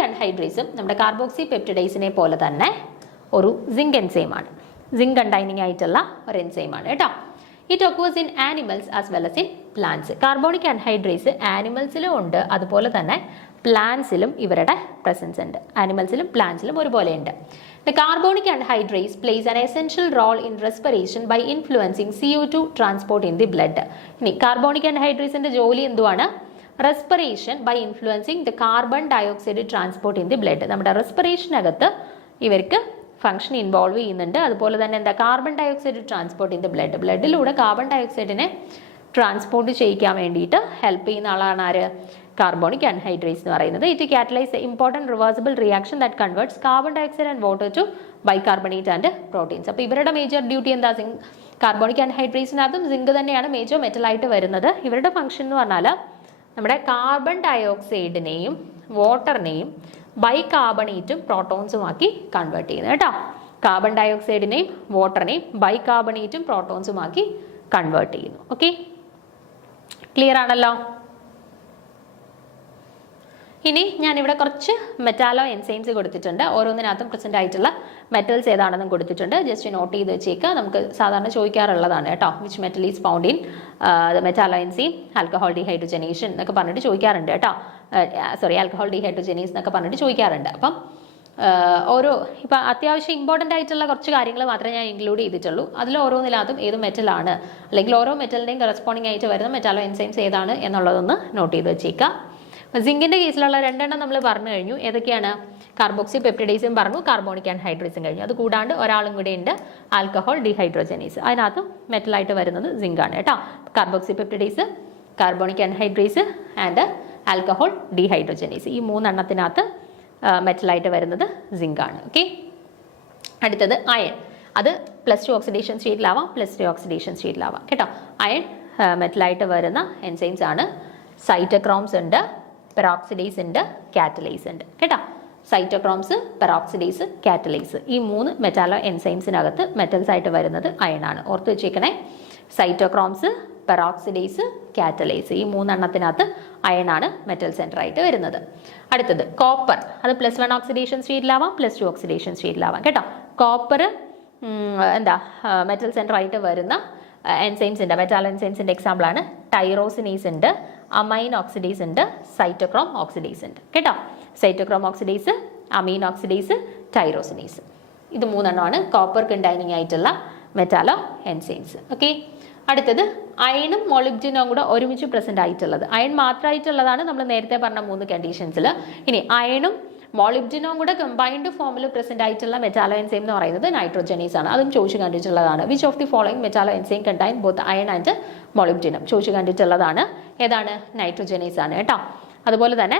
അൺഹൈഡ്രേസും നമ്മുടെ കാർബോക്സി പെപ്റ്റിഡേസിനെ പോലെ തന്നെ ഒരു സിങ്ക് എൻസൈമാണ്. സിങ്ക് കണ്ടൈനിങ് ആയിട്ടുള്ള ഒരു എൻസൈമാണ് കേട്ടോ. It occurs in animals as well as in plants. Carbonic anhydrase ആനിമൽസിലും ഉണ്ട്, അതുപോലെ തന്നെ പ്ലാന്റ്സിലും ഇവരുടെ പ്രസൻസ് ഉണ്ട്. ആനിമൽസിലും പ്ലാന്റ്സിലും ഒരുപോലെ ഉണ്ട്. The carbonic anhydrase plays an essential role in respiration by influencing CO2 transport in the blood. ഇനി കാർബോണിക് അൺഹൈഡ്രേസിന്റെ ജോലി എന്തുവാണ്? Respiration by influencing the carbon dioxide transport in the blood. നമ്മുടെ റെസ്പിറേഷനകത്ത് ഇവർക്ക് ഫംഗ്ഷൻ ഇൻവോൾവ് ചെയ്യുന്നുണ്ട്. അതുപോലെ തന്നെ എന്താ? Carbon dioxide transport in the blood. ബ്ലഡിലൂടെ കാർബൺ ഡയോക്സൈഡിനെ ട്രാൻസ്പോർട്ട് ചെയ്യിക്കാൻ വേണ്ടിയിട്ട് ഹെൽപ്പ് ചെയ്യുന്ന ആളാണ് ആര്? കാർബോണിക് അൺഹൈഡ്രേസ് എന്ന് പറയുന്നത്. It catalyse important reversible reaction that converts carbon dioxide and water to bicarbonate and proteins. അപ്പോൾ ഇവരുടെ മേജർ ഡ്യൂട്ടി എന്താ? കാർബോണിക് അൺഹൈഡ്രേസിനകത്തും സിങ്ക് തന്നെയാണ് മേജർ മെറ്റലായിട്ട് വരുന്നത്. ഇവരുടെ ഫംഗ്ഷൻ എന്ന് പറഞ്ഞാൽ നമ്മുടെ കാർബൺ ഡയോക്സൈഡിനെയും വാട്ടറിനെയും ബൈകാർബണേറ്റും പ്രോട്ടോൺസുമാക്കി കൺവേർട്ട് ചെയ്യുന്നത് കേട്ടോ. കാർബൺ ഡയോക്സൈഡിനെയും വാട്ടറിനെയും ബൈകാർബണേറ്റും പ്രോട്ടോൺസുമാക്കി കൺവേർട്ട് ചെയ്യുന്നു. ഓക്കെ, ക്ലിയർ ആണല്ലോ? ഇനി ഞാനിവിടെ കുറച്ച് മെറ്റാലോ എൻസൈംസ് കൊടുത്തിട്ടുണ്ട്. ഓരോന്നിനകത്തും പ്രസന്റ് ആയിട്ടുള്ള മെറ്റൽസ് ഏതാണെന്നും കൊടുത്തിട്ടുണ്ട്. ജസ്റ്റ് നോട്ട് ചെയ്ത് വെച്ചേക്കുക. നമുക്ക് സാധാരണ ചോദിക്കാറുള്ളതാണ് കേട്ടോ. Which metal is found in metallo enzyme? Alcohol dehydrogenation എന്നൊക്കെ പറഞ്ഞിട്ട് ചോദിക്കാറുണ്ട് കേട്ടോ. ആൽക്കഹോൾ ഡീഹൈഡ്രോജനേസ് എന്നൊക്കെ പറഞ്ഞിട്ട് ചോദിക്കാറുണ്ട്. അപ്പം ഓരോ ഇപ്പം അത്യാവശ്യം ഇമ്പോർട്ടൻ്റ് ആയിട്ടുള്ള കുറച്ച് കാര്യങ്ങൾ മാത്രമേ ഞാൻ ഇൻക്ലൂഡ് ചെയ്തിട്ടുള്ളൂ. അതിൽ ഓരോന്നിനകത്തും ഏത് മെറ്റലാണ്, അല്ലെങ്കിൽ ഓരോ മെറ്റലിൻ്റെയും കറസ്പോണ്ടിങ് ആയിട്ട് വരുന്ന മെറ്റാലോ എൻസൈംസ് ഏതാണ് എന്നുള്ളതൊന്ന് നോട്ട് ചെയ്ത് വെച്ചേക്കുക. സിങ്കിന്റെ കേസിലുള്ള രണ്ടെണ്ണം നമ്മൾ പറഞ്ഞു കഴിഞ്ഞു. ഏതൊക്കെയാണ്? കാർബോക്സി പെപ്റ്റിഡേസും പറഞ്ഞു, കാർബോണിക് അൺഹൈഡ്രേസും കഴിഞ്ഞു. അത് കൂടാണ്ട് ഒരാളും കൂടെ ഉണ്ട്, ആൽക്കഹോൾ ഡീഹൈഡ്രോജനേസ്. അതിനകത്ത് മെറ്റലായിട്ട് വരുന്നത് സിങ്കാണ് കേട്ടോ. Carboxy peptidase, carbonic anhydrase and alcohol dehydrogenase, ഈ മൂന്നെണ്ണത്തിനകത്ത് മെറ്റലായിട്ട് വരുന്നത് സിങ്കാണ്. ഓക്കെ, അടുത്തത് അയൺ. അത് +2 ഓക്സിഡേഷൻ സ്റ്റേറ്റിലാവാം, +3 ഓക്സിഡേഷൻ സ്റ്റേറ്റിലാവാം കേട്ടോ. അയൺ മെറ്റലായിട്ട് വരുന്ന എൻസൈംസ് ആണ്. സൈറ്റോക്രോംസ് ഉണ്ട്, പെറോക്സിഡേസ് ഉണ്ട്, കാറ്റലേസ് ഉണ്ട് കേട്ടോ. സൈറ്റോക്രോംസ്, പെറോക്സിഡേസ്, കാറ്റലേസ്, ഈ 3 മെറ്റാലോ എൻസൈംസിനകത്ത് മെറ്റൽസ് ആയിട്ട് വരുന്നത് അയൺ ആണ്. ഓർത്ത് വെച്ചേക്കണേ. സൈറ്റോക്രോംസ്, പെറോക്സിഡേസ്, കാറ്റലേസ്, ഈ 3 എണ്ണത്തിനകത്ത് അയൺ ആണ് മെറ്റൽ സെൻറ്റർ ആയിട്ട് വരുന്നത്. അടുത്തത് കോപ്പർ. അത് +1 ഓക്സിഡേഷൻ സ്റ്റേറ്റിലാവാം, +2 ഓക്സിഡേഷൻ സ്റ്റേറ്റിലാവാം കേട്ടോ. കോപ്പർ മെറ്റൽ സെൻറ്റർ ആയിട്ട് വരുന്ന എൻസൈംസിൻ്റെ, മെറ്റാലോ എൻസൈംസിൻ്റെ എക്സാമ്പിൾ ആണ് ടൈറോസിനേസ് ഉണ്ട്, അമൈൻ ഓക്സിഡേസ് ഉണ്ട്, സൈറ്റോക്രോം ഓക്സിഡേസ് ഉണ്ട് കേട്ടോ. സൈറ്റോക്രോം ഓക്സിഡേസ്, അമീൻ ഓക്സിഡേസ്, ടൈറോസിനേസ്, ഇത് 3 എണ്ണമാണ് കോപ്പർ കണ്ടെയ്നിങ് ആയിട്ടുള്ള മെറ്റാലോ എൻസൈംസ്. ഓക്കെ. അടുത്തത് അയണും മൊളിബ്ഡിനും കൂടെ ഒരുമിച്ച് പ്രസന്റ് ആയിട്ടുള്ളത്. അയൺ മാത്രമായിട്ടുള്ളതാണ് നമ്മൾ നേരത്തെ പറഞ്ഞ 3 കണ്ടീഷൻസിൽ. ഇനി അയണും മോളിബ്ഡിനും കൂടെ കമ്പൈൻഡ് ഫോമിൽ പ്രസന്റ് ആയിട്ടുള്ള മെറ്റാലോ എൻസൈം എന്ന് പറയുന്നത് നൈട്രോജനേസ് ആണ്. അതും ചോദിച്ചു കണ്ടിട്ടുള്ളതാണ്. Which of the following metallo enzyme contain both iron and molybdenum, ചോദിച്ചു കണ്ടിട്ടുള്ളതാണ്. ഏതാണ്? നൈട്രോജനേസ് ആണ് കേട്ടോ. അതുപോലെ തന്നെ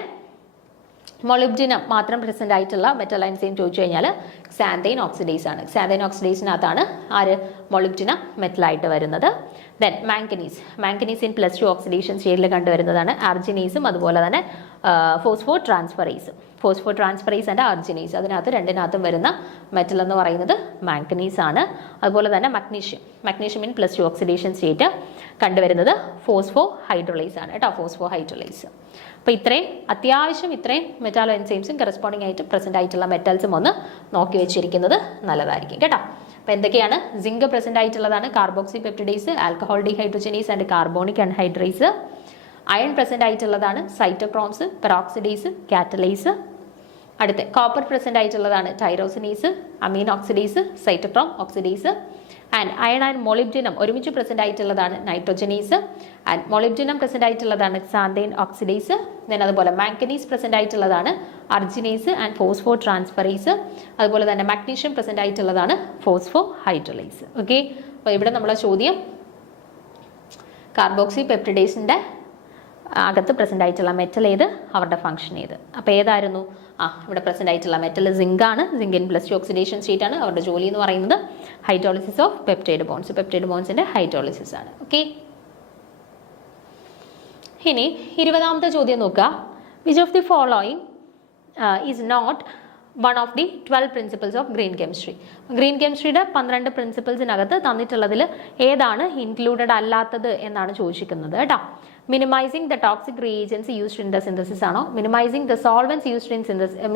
മൊളിബ്ഡിനം മാത്രം പ്രസന്റ് ആയിട്ടുള്ള മെറ്റൽ എൻസൈം ചോദിച്ചു കഴിഞ്ഞാൽ ക്സാന്തൈൻ ഓക്സിഡേസ് ആണ്. ക്സാന്തൈൻ ഓക്സിഡേസിനകത്താണ് ആര്? മൊളിബ്ഡിനം മെറ്റലായിട്ട് വരുന്നത്. Then manganese. Manganese in +2 oxidation സ്റ്റേറ്റിൽ കണ്ടുവരുന്നതാണ്. അർജിനേസും അതുപോലെ തന്നെ ഫോസ്ഫോ ട്രാൻസ്ഫറേസും. ഫോസ്ഫോ ട്രാൻസ്ഫറേസ് ആൻഡ് അർജിനേസ്, അതിനകത്ത് രണ്ടിനകത്തും വരുന്ന മെറ്റൽ എന്ന് പറയുന്നത് മാംഗനീസ് ആണ്. അതുപോലെ തന്നെ magnesium. Magnesium in +2 oxidation state കണ്ടുവരുന്നത് ഫോസ്ഫോ ഹൈഡ്രോളൈസ് ആണ് കേട്ടോ. Phosphohydrolase. അപ്പോൾ ഇത്രയും മെറ്റാലോ എൻസൈംസും കറസ്പോണ്ടിങ് ആയിട്ട് പ്രസന്റ് ആയിട്ടുള്ള മെറ്റൽസും ഒന്ന് നോക്കി വെച്ചിരിക്കുന്നത് നല്ലതായിരിക്കും കേട്ടോ. അപ്പോൾ എന്തൊക്കെയാണ്? സിങ്ക് പ്രസന്റ് ആയിട്ടുള്ളതാണ് carboxypeptidase, alcohol dehydrogenase and carbonic anhydrase. Iron present ആയിട്ടുള്ളതാണ് സൈറ്റോക്രോംസ്, പെറോക്സിഡേസ്, കാറ്റലേസ്. അടുത്ത കോപ്പർ പ്രസന്റ് ആയിട്ടുള്ളതാണ് tyrosinase, amine oxidase, cytochrome oxidase. And iron and molybdenum ഒരുമിച്ച് പ്രസന്റ് ആയിട്ടുള്ളതാണ് നൈട്രോജനേസ്. ആൻഡ് മൊളിബ്ഡിനം പ്രസന്റ് ആയിട്ടുള്ളതാണ് ക്സാന്തൈൻ ഓക്സിഡേസ്. ദെൻ അതുപോലെ manganese present ആയിട്ടുള്ളതാണ് അർജിനേസ് and phospho transferase. അതുപോലെ തന്നെ മഗ്നീഷ്യം പ്രസന്റ് ആയിട്ടുള്ളതാണ് ഫോസ്ഫോ ഹൈഡ്രോളൈസ്. ഓക്കെ. അപ്പോൾ ഇവിടെ നമ്മളെ ചോദ്യം കാർബോക്സി പെപ്റ്റിഡേസിൻ്റെ അകത്ത് പ്രസന്റ് ആയിട്ടുള്ള മെറ്റൽ ഏത്, അവരുടെ ഫംഗ്ഷൻ ഏത്. അപ്പോൾ ഏതായിരുന്നു? ഇവിടെ പ്രസന്റ് ആയിട്ടുള്ള മെറ്റൽ സിങ്ക് ആണ്. സിങ്ക് ഇൻ +2 ഓക്സിഡേഷൻ സ്റ്റേറ്റ് ആണ്. അവരുടെ ജോലി എന്ന് പറയുന്നത് hydrolysis of peptide bonds. Peptide ബോൺസിന്റെ ഹൈഡ്രോളിസിസ് ആണ്. ഓക്കെ. ഇനി 20ാമത്തെ ചോദ്യം നോക്കുക. Which of the following is not one of the 12 principles of green chemistry. Green കെമിസ്ട്രിയുടെ 12 പ്രിൻസിപ്പിൾസിനകത്ത് തന്നിട്ടുള്ളതിൽ ഏതാണ് ഇൻക്ലൂഡഡ് അല്ലാത്തത് എന്നാണ് ചോദിച്ചിരിക്കുന്നത് കേട്ടോ. Minimizing the toxic reagents used in the synthesis ആണോ, minimizing the solvents used in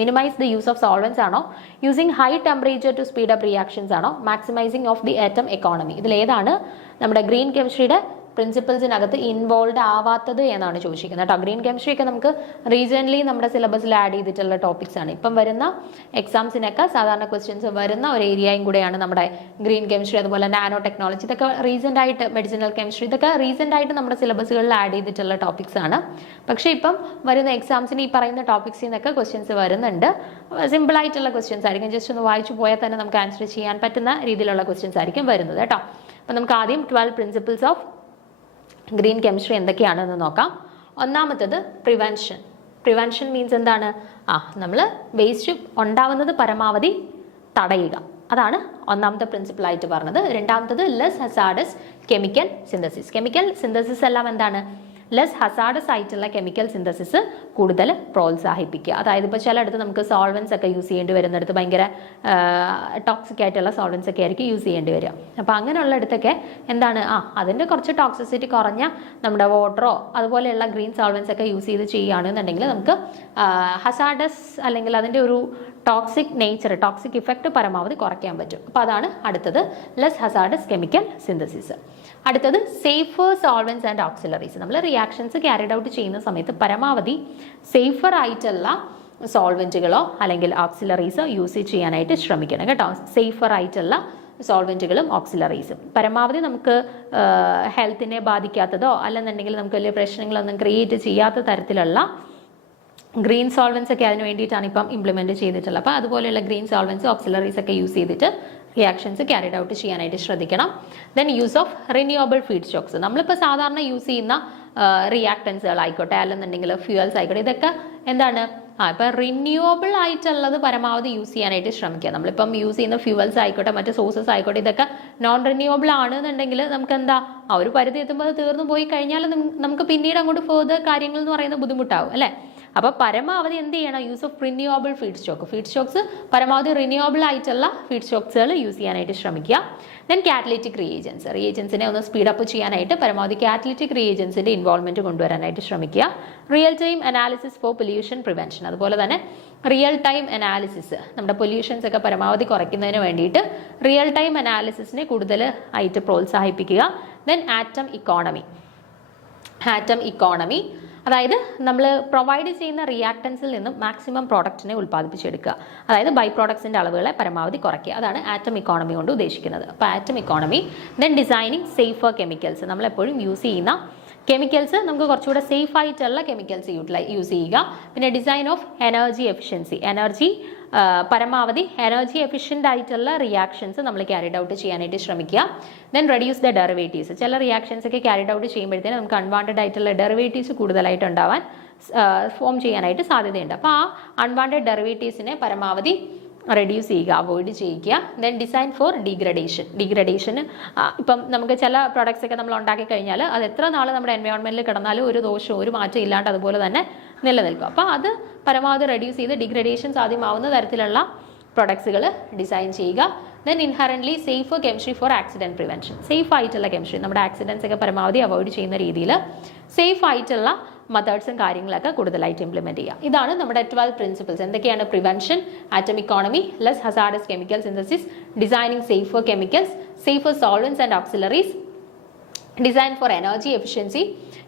minimise the use of solvents ആണോ, using high temperature to speed up reactions ആണോ, maximizing of the atom economy. ഇതിൽ ഏതാണ് നമ്മുടെ ഗ്രീൻ കെമിസ്ട്രിയുടെ പ്രിൻസിപ്പിൾസിനകത്ത് ഇൻവോൾവ് ആവാത്തത് എന്നാണ് ചോദിച്ചിരിക്കുന്നത് കേട്ടോ. Green chemistry ഒക്കെ നമുക്ക് റീസെൻ്റ്ലി നമ്മുടെ സിലബസിൽ ആഡ് ചെയ്തിട്ടുള്ള ടോപ്പിക്സ് ആണ്. ഇപ്പം വരുന്ന എക്സാംസിനൊക്കെ സാധാരണ ക്വസ്റ്റ്യൻസ് വരുന്ന ഒരു ഏരിയയും കൂടെയാണ് നമ്മുടെ ഗ്രീൻ കെമിസ്ട്രി. അതുപോലെ നാനോ ടെക്നോളജി, ഇതൊക്കെ റീസെൻ്റ് ആയിട്ട് മെഡിസിനൽ കെമിസ്ട്രി, ഇതൊക്കെ റീസെൻ്റ് ആയിട്ട് നമ്മുടെ സിലബസുകളിൽ ആഡ് ചെയ്തിട്ടുള്ള ടോപ്പിക്സ് ആണ്. പക്ഷേ ഇപ്പം വരുന്ന എക്സാംസിന് ഈ പറയുന്ന ടോപ്പിക്സിൽ നിന്നൊക്കെ ക്വസ്റ്റ്യൻസ് വരുന്നുണ്ട്. സിമ്പിൾ ആയിട്ടുള്ള ക്വസ്റ്റ്യൻസ് ആയിരിക്കും. ജസ്റ്റ് ഒന്ന് വായിച്ചു പോയാൽ തന്നെ നമുക്ക് ആൻസർ ചെയ്യാൻ പറ്റുന്ന രീതിയിലുള്ള ക്വസ്റ്റ്യൻസ് ആയിരിക്കും വരുന്നത് കേട്ടോ. അപ്പം നമുക്ക് ആദ്യം 12 പ്രിൻസിപ്പിൾസ് ഓഫ് ഗ്രീൻ കെമിസ്ട്രി എന്തൊക്കെയാണെന്ന് നോക്കാം. ഒന്നാമത്തത് പ്രിവെൻഷൻ. പ്രിവെൻഷൻ മീൻസ് എന്താണ്? നമ്മൾ വേസ്റ്റ് ഉണ്ടാവുന്നത് പരമാവധി തടയുക. അതാണ് ഒന്നാമത്തെ പ്രിൻസിപ്പിൾ ആയിട്ട് പറഞ്ഞത്. രണ്ടാമത്തത് less hazardous chemical synthesis. Chemical synthesis എല്ലാം എന്താണ്? ലെസ് ഹസാർഡസ് ആയിട്ടുള്ള കെമിക്കൽ സിന്തസിസ് കൂടുതൽ പ്രോത്സാഹിപ്പിക്കുക. അതായത് ഇപ്പോൾ ചിലയിടത്ത് നമുക്ക് സോൾവൻസ് ഒക്കെ യൂസ് ചെയ്യേണ്ടി വരുന്നിടത്ത് ഭയങ്കര ടോക്സിക് ആയിട്ടുള്ള സോൾവൻസ് ഒക്കെ ആയിരിക്കും യൂസ് ചെയ്യേണ്ടി വരിക. അപ്പോൾ അങ്ങനെയുള്ള ഇടത്തൊക്കെ എന്താണ്, അതിൻ്റെ കുറച്ച് ടോക്സിസിറ്റി കുറഞ്ഞ നമ്മുടെ വാട്ടറോ അതുപോലെയുള്ള ഗ്രീൻ സോൾവൻസ് ഒക്കെ യൂസ് ചെയ്ത് ചെയ്യുകയാണെന്നുണ്ടെങ്കിൽ നമുക്ക് ഹസാർഡസ് അല്ലെങ്കിൽ അതിൻ്റെ ഒരു ടോക്സിക് നേച്ചർ, ടോക്സിക് ഇഫക്റ്റ് പരമാവധി കുറയ്ക്കാൻ പറ്റും. അപ്പോൾ അതാണ് അടുത്തത്, ലെസ് ഹസാർഡസ് കെമിക്കൽ സിന്തസിസ്. അടുത്തത് സേഫർ സോൾവൻസ് ആൻഡ് ഓക്സിലറീസ്. നമ്മൾ റിയാക്ഷൻസ് ക്യാരിഡ് ഔട്ട് ചെയ്യുന്ന സമയത്ത് പരമാവധി സേഫർ ആയിട്ടുള്ള സോൾവെൻറ്റുകളോ അല്ലെങ്കിൽ ഓക്സിലറീസോ യൂസ് ചെയ്യാനായിട്ട് ശ്രമിക്കണം കേട്ടോ. സേഫർ ആയിട്ടുള്ള സോൾവെൻറ്റുകളും ഓക്സിലറീസും പരമാവധി നമുക്ക് ഹെൽത്തിനെ ബാധിക്കാത്തതോ അല്ലെന്നുണ്ടെങ്കിൽ നമുക്ക് വലിയ പ്രശ്നങ്ങളൊന്നും ക്രിയേറ്റ് ചെയ്യാത്ത തരത്തിലുള്ള ഗ്രീൻ സോൾവൻസ് ഒക്കെ അതിന് വേണ്ടിയിട്ടാണ് ഇപ്പം ഇംപ്ലിമെൻറ്റ് ചെയ്തിട്ടുള്ളത്. അപ്പോൾ അതുപോലെയുള്ള ഗ്രീൻ സോൾവൻസ് ഓക്സിലറീസ് ഒക്കെ യൂസ് ചെയ്തിട്ട് റിയാക്ഷൻസ് ക്യാരിഡ് ഔട്ട് ചെയ്യാനായിട്ട് ശ്രദ്ധിക്കണം. Then use of renewable feedstocks. നമ്മളിപ്പോൾ സാധാരണ യൂസ് ചെയ്യുന്ന റിയാക്ടൻസുകൾ ആയിക്കോട്ടെ അല്ലെന്നുണ്ടെങ്കിൽ ഫ്യൂവൽസ് ആയിക്കോട്ടെ, ഇതൊക്കെ എന്താണ് ഇപ്പം റിന്യൂവബിൾ ആയിട്ടുള്ളത് പരമാവധി യൂസ് ചെയ്യാനായിട്ട് ശ്രമിക്കുക. നമ്മളിപ്പം യൂസ് ചെയ്യുന്ന ഫ്യൂവൽസ് ആയിക്കോട്ടെ, മറ്റ് സോഴ്സസ് ആയിക്കോട്ടെ, ഇതൊക്കെ നോൺ റിന്യൂവബിൾ ആണെന്നുണ്ടെങ്കിൽ നമുക്ക് എന്താ ഒരു പരിധി എത്തുമ്പോൾ അത് തീർന്നു പോയി കഴിഞ്ഞാൽ നമുക്ക് പിന്നീട് അങ്ങോട്ട് ഫേർദർ കാര്യങ്ങൾ എന്ന് പറയുന്നത് ബുദ്ധിമുട്ടാവും അല്ലേ. അപ്പോൾ പരമാവധി എന്ത് ചെയ്യണം, use of renewable feedstocks പരമാവധി റിന്യൂവബിൾ ആയിട്ടുള്ള ഫീഡ് സ്റ്റോക്സുകൾ യൂസ് ചെയ്യാനായിട്ട് ശ്രമിക്കുക. ദെൻ കാറ്റലിറ്റിക് റിയേജൻസിനെ ഒന്ന് സ്പീഡപ്പ് ചെയ്യാനായിട്ട് പരമാവധി കാറ്റലിറ്റിക് റിയേജൻസിൻ്റെ ഇൻവോൾവ്മെൻറ്റ് കൊണ്ടുവരാനായിട്ട് ശ്രമിക്കുക. Real time analysis for pollution prevention, അതുപോലെ തന്നെ റിയൽ ടൈം അനാലിസിസ് നമ്മുടെ പൊല്യൂഷൻസ് ഒക്കെ പരമാവധി കുറയ്ക്കുന്നതിന് വേണ്ടിയിട്ട് റിയൽ ടൈം അനാലിസിസിനെ കൂടുതൽ ആയിട്ട് പ്രോത്സാഹിപ്പിക്കുക. ദെൻ ആറ്റം ഇക്കോണമി, അതായത് നമ്മൾ പ്രൊവൈഡ് ചെയ്യുന്ന റിയാക്ടൻസിൽ നിന്നും മാക്സിമം പ്രോഡക്റ്റിനെ ഉൽപ്പാദിപ്പിച്ചെടുക്കുക, അതായത് ബൈ പ്രോഡക്ട്സിൻ്റെ അളവുകളെ പരമാവധി കുറയ്ക്കുക. അതാണ് ആറ്റം ഇക്കോണമി കൊണ്ട് ഉദ്ദേശിക്കുന്നത്. അപ്പോൾ atom economy. Then designing safer chemicals, നമ്മളെപ്പോഴും യൂസ് ചെയ്യുന്ന കെമിക്കൽസ് നമുക്ക് കുറച്ചുകൂടെ സേഫ് ആയിട്ടുള്ള കെമിക്കൽസ് യൂസ് ചെയ്യുക. പിന്നെ ഡിസൈൻ ഓഫ് എനർജി എഫിഷ്യൻസി, പരമാവധി എനർജി എഫിഷ്യൻ്റ് ആയിട്ടുള്ള റിയാക്ഷൻസ് നമ്മൾ ക്യാരിഡ് ഔട്ട് ചെയ്യാനായിട്ട് ശ്രമിക്കുക. ദെൻ റെഡ്യൂസ് ദ ഡെറിവേറ്റീവ്സ്, ചില റിയാക്ഷൻസ് ഒക്കെ ക്യാരിഡ് ഔട്ട് ചെയ്യുമ്പോഴത്തേനും നമുക്ക് അൺവാണ്ടഡ് ആയിട്ടുള്ള ഡെറിവേറ്റീവ്സ് കൂടുതലായിട്ട് ഉണ്ടാവാൻ ഫോം ചെയ്യാനായിട്ട് സാധ്യതയുണ്ട്. അപ്പോൾ ആ അൺവാണ്ടഡ് ഡെറിവേറ്റീവ്സിനെ പരമാവധി റെഡ്യൂസ് ചെയ്യുക, അവോയ്ഡ് ചെയ്യുക. ദെൻ ഡിസൈൻ ഫോർ ഡീഗ്രഡേഷന് ഇപ്പം നമുക്ക് ചില പ്രോഡക്ട്സ് ഒക്കെ നമ്മൾ ഉണ്ടാക്കി കഴിഞ്ഞാൽ അത് എത്ര നാൾ നമ്മുടെ എൻവയോൺമെൻറ്റിൽ കിടന്നാലും ഒരു ദോഷവും ഒരു മാറ്റം ഇല്ലാണ്ട് അതുപോലെ തന്നെ നിലനിൽക്കും. അപ്പോൾ അത് പരമാവധി റെഡ്യൂസ് ചെയ്ത് ഡിഗ്രഡേഷൻ സാധ്യമാവുന്ന തരത്തിലുള്ള പ്രൊഡക്ട്സുകൾ ഡിസൈൻ ചെയ്യുക. Then inherently safe chemistry for accident prevention, safe ആയിട്ടുള്ള കെമിസ്ട്രി, നമ്മുടെ ആക്സിഡൻസ് ഒക്കെ പരമാവധി അവോയ്ഡ് ചെയ്യുന്ന രീതിയിൽ സേഫ് ആയിട്ടുള്ള മെത്തേഡ്സും കാര്യങ്ങളൊക്കെ കൂടുതലായിട്ട് ഇംപ്ലിമെൻറ്റ് ചെയ്യുക. ഇതാണ് നമ്മുടെ 12 പ്രിൻസിപ്പിൾസ്. എന്തൊക്കെയാണ്? Prevention, atom economy, less hazardous chemical synthesis, designing safer chemicals, safer solvents and auxiliaries, design for energy efficiency,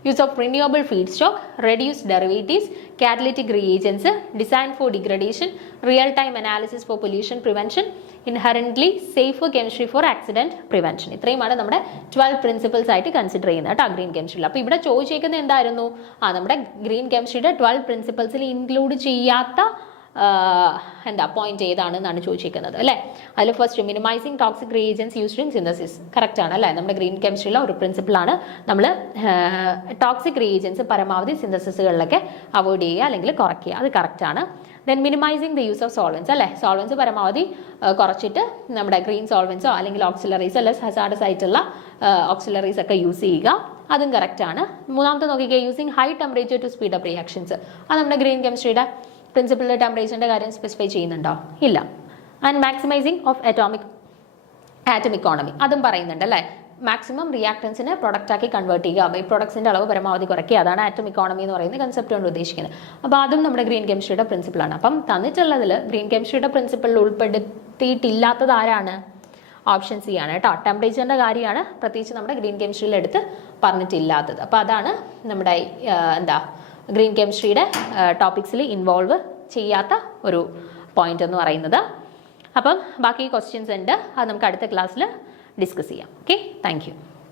use of renewable feedstock, reduce derivatives, catalytic reagents, design for degradation, real-time analysis for pollution prevention, inherently safer chemistry for accident prevention. ഇത്രയുമാണ് നമ്മുടെ 12 principles ആയിട്ട് consider ചെയ്യുന്നത് കേട്ടോ green കെമിസ്ട്രിയിൽ. അപ്പോൾ ഇവിടെ ചോദിച്ചേക്കുന്നത് എന്തായിരുന്നു? നമ്മുടെ green കെമിസ്ട്രിയുടെ 12 പ്രിൻസിപ്പിൾസിൽ ഇൻക്ലൂഡ് ചെയ്യാത്ത പോയിന്റ് ഏതാണെന്നാണ് ചോദിച്ചിരിക്കുന്നത് അല്ലേ. അതിൽ first minimising toxic reagents used in synthesis, correct ആണ് അല്ലേ. നമ്മുടെ ഗ്രീൻ കെമിസ്ട്രിയിലെ ഒരു പ്രിൻസിപ്പിളാണ് നമ്മൾ ടോക്സിക് റിയേജൻസ് പരമാവധി സിന്തസിസുകളിലൊക്കെ അവോയ്ഡ് ചെയ്യുക അല്ലെങ്കിൽ കുറയ്ക്കുക, അത് കറക്റ്റ് ആണ്. Then minimizing the use of solvents അല്ലേ, സോൾവെൻസ് പരമാവധി കുറച്ചിട്ട് നമ്മുടെ ഗ്രീൻ സോൾവെൻസോ അല്ലെങ്കിൽ ഓക്സിലറീസോ ലെസ് ഹസാർഡസ് ആയിട്ടുള്ള ഓക്സിലറീസ് ഒക്കെ യൂസ് ചെയ്യുക, അതും കറക്റ്റ് ആണ്. മൂന്നാമത്തെ നോക്കിക്കുക, using high temperature to speed up reactions, അത് നമ്മുടെ ഗ്രീൻ കെമിസ്ട്രിയുടെ പ്രിൻസിപ്പിളിലെ ടെമ്പറേച്ചറിൻ്റെ കാര്യം സ്പെസിഫൈ ചെയ്യുന്നുണ്ടോ? ഇല്ല. And maximising of atom economy, അതും പറയുന്നുണ്ട് അല്ലേ. മാക്സിമം റിയാക്ടൻസിനെ പ്രൊഡക്റ്റാക്കി കൺവേർട്ട് ചെയ്യുക, ബൈ പ്രൊഡക്ട്സിൻ്റെ അളവ് പരമാവധി കുറയ്ക്കുക, അതാണ് ആറ്റം ഇക്കോണമി എന്ന് പറയുന്ന കൺസെപ്റ്റ് കൊണ്ട് ഉദ്ദേശിക്കുന്നത്. അപ്പോൾ അതും നമ്മുടെ ഗ്രീൻ കെമിസ്ട്രിയുടെ പ്രിൻസിപ്പിളാണ്. അപ്പം തന്നിട്ടുള്ളതിൽ ഗ്രീൻ കെമിസ്ട്രിയുടെ പ്രിൻസിപ്പിളിൽ ഉൾപ്പെടുത്തിയിട്ടില്ലാത്തത് ആരാണ്? ഓപ്ഷൻ സി ആണ് കേട്ടോ. ടെമ്പറേച്ചറിൻ്റെ കാര്യമാണ് പ്രത്യേകിച്ച് നമ്മുടെ ഗ്രീൻ കെമിസ്ട്രിയിൽ എടുത്ത് പറഞ്ഞിട്ടില്ലാത്തത്. അപ്പോൾ അതാണ് നമ്മുടെ ഗ്രീൻ കെമിസ്ട്രിയുടെ ടോപ്പിക്സിൽ ഇൻവോൾവ് ചെയ്യാത്ത ഒരു പോയിന്റ് എന്ന് പറയുന്നത്. അപ്പം ബാക്കി ക്വസ്റ്റ്യൻസ് ഉണ്ട്, അത് നമുക്ക് അടുത്ത ക്ലാസ്സിൽ ഡിസ്കസ് ചെയ്യാം. Okay, thank you.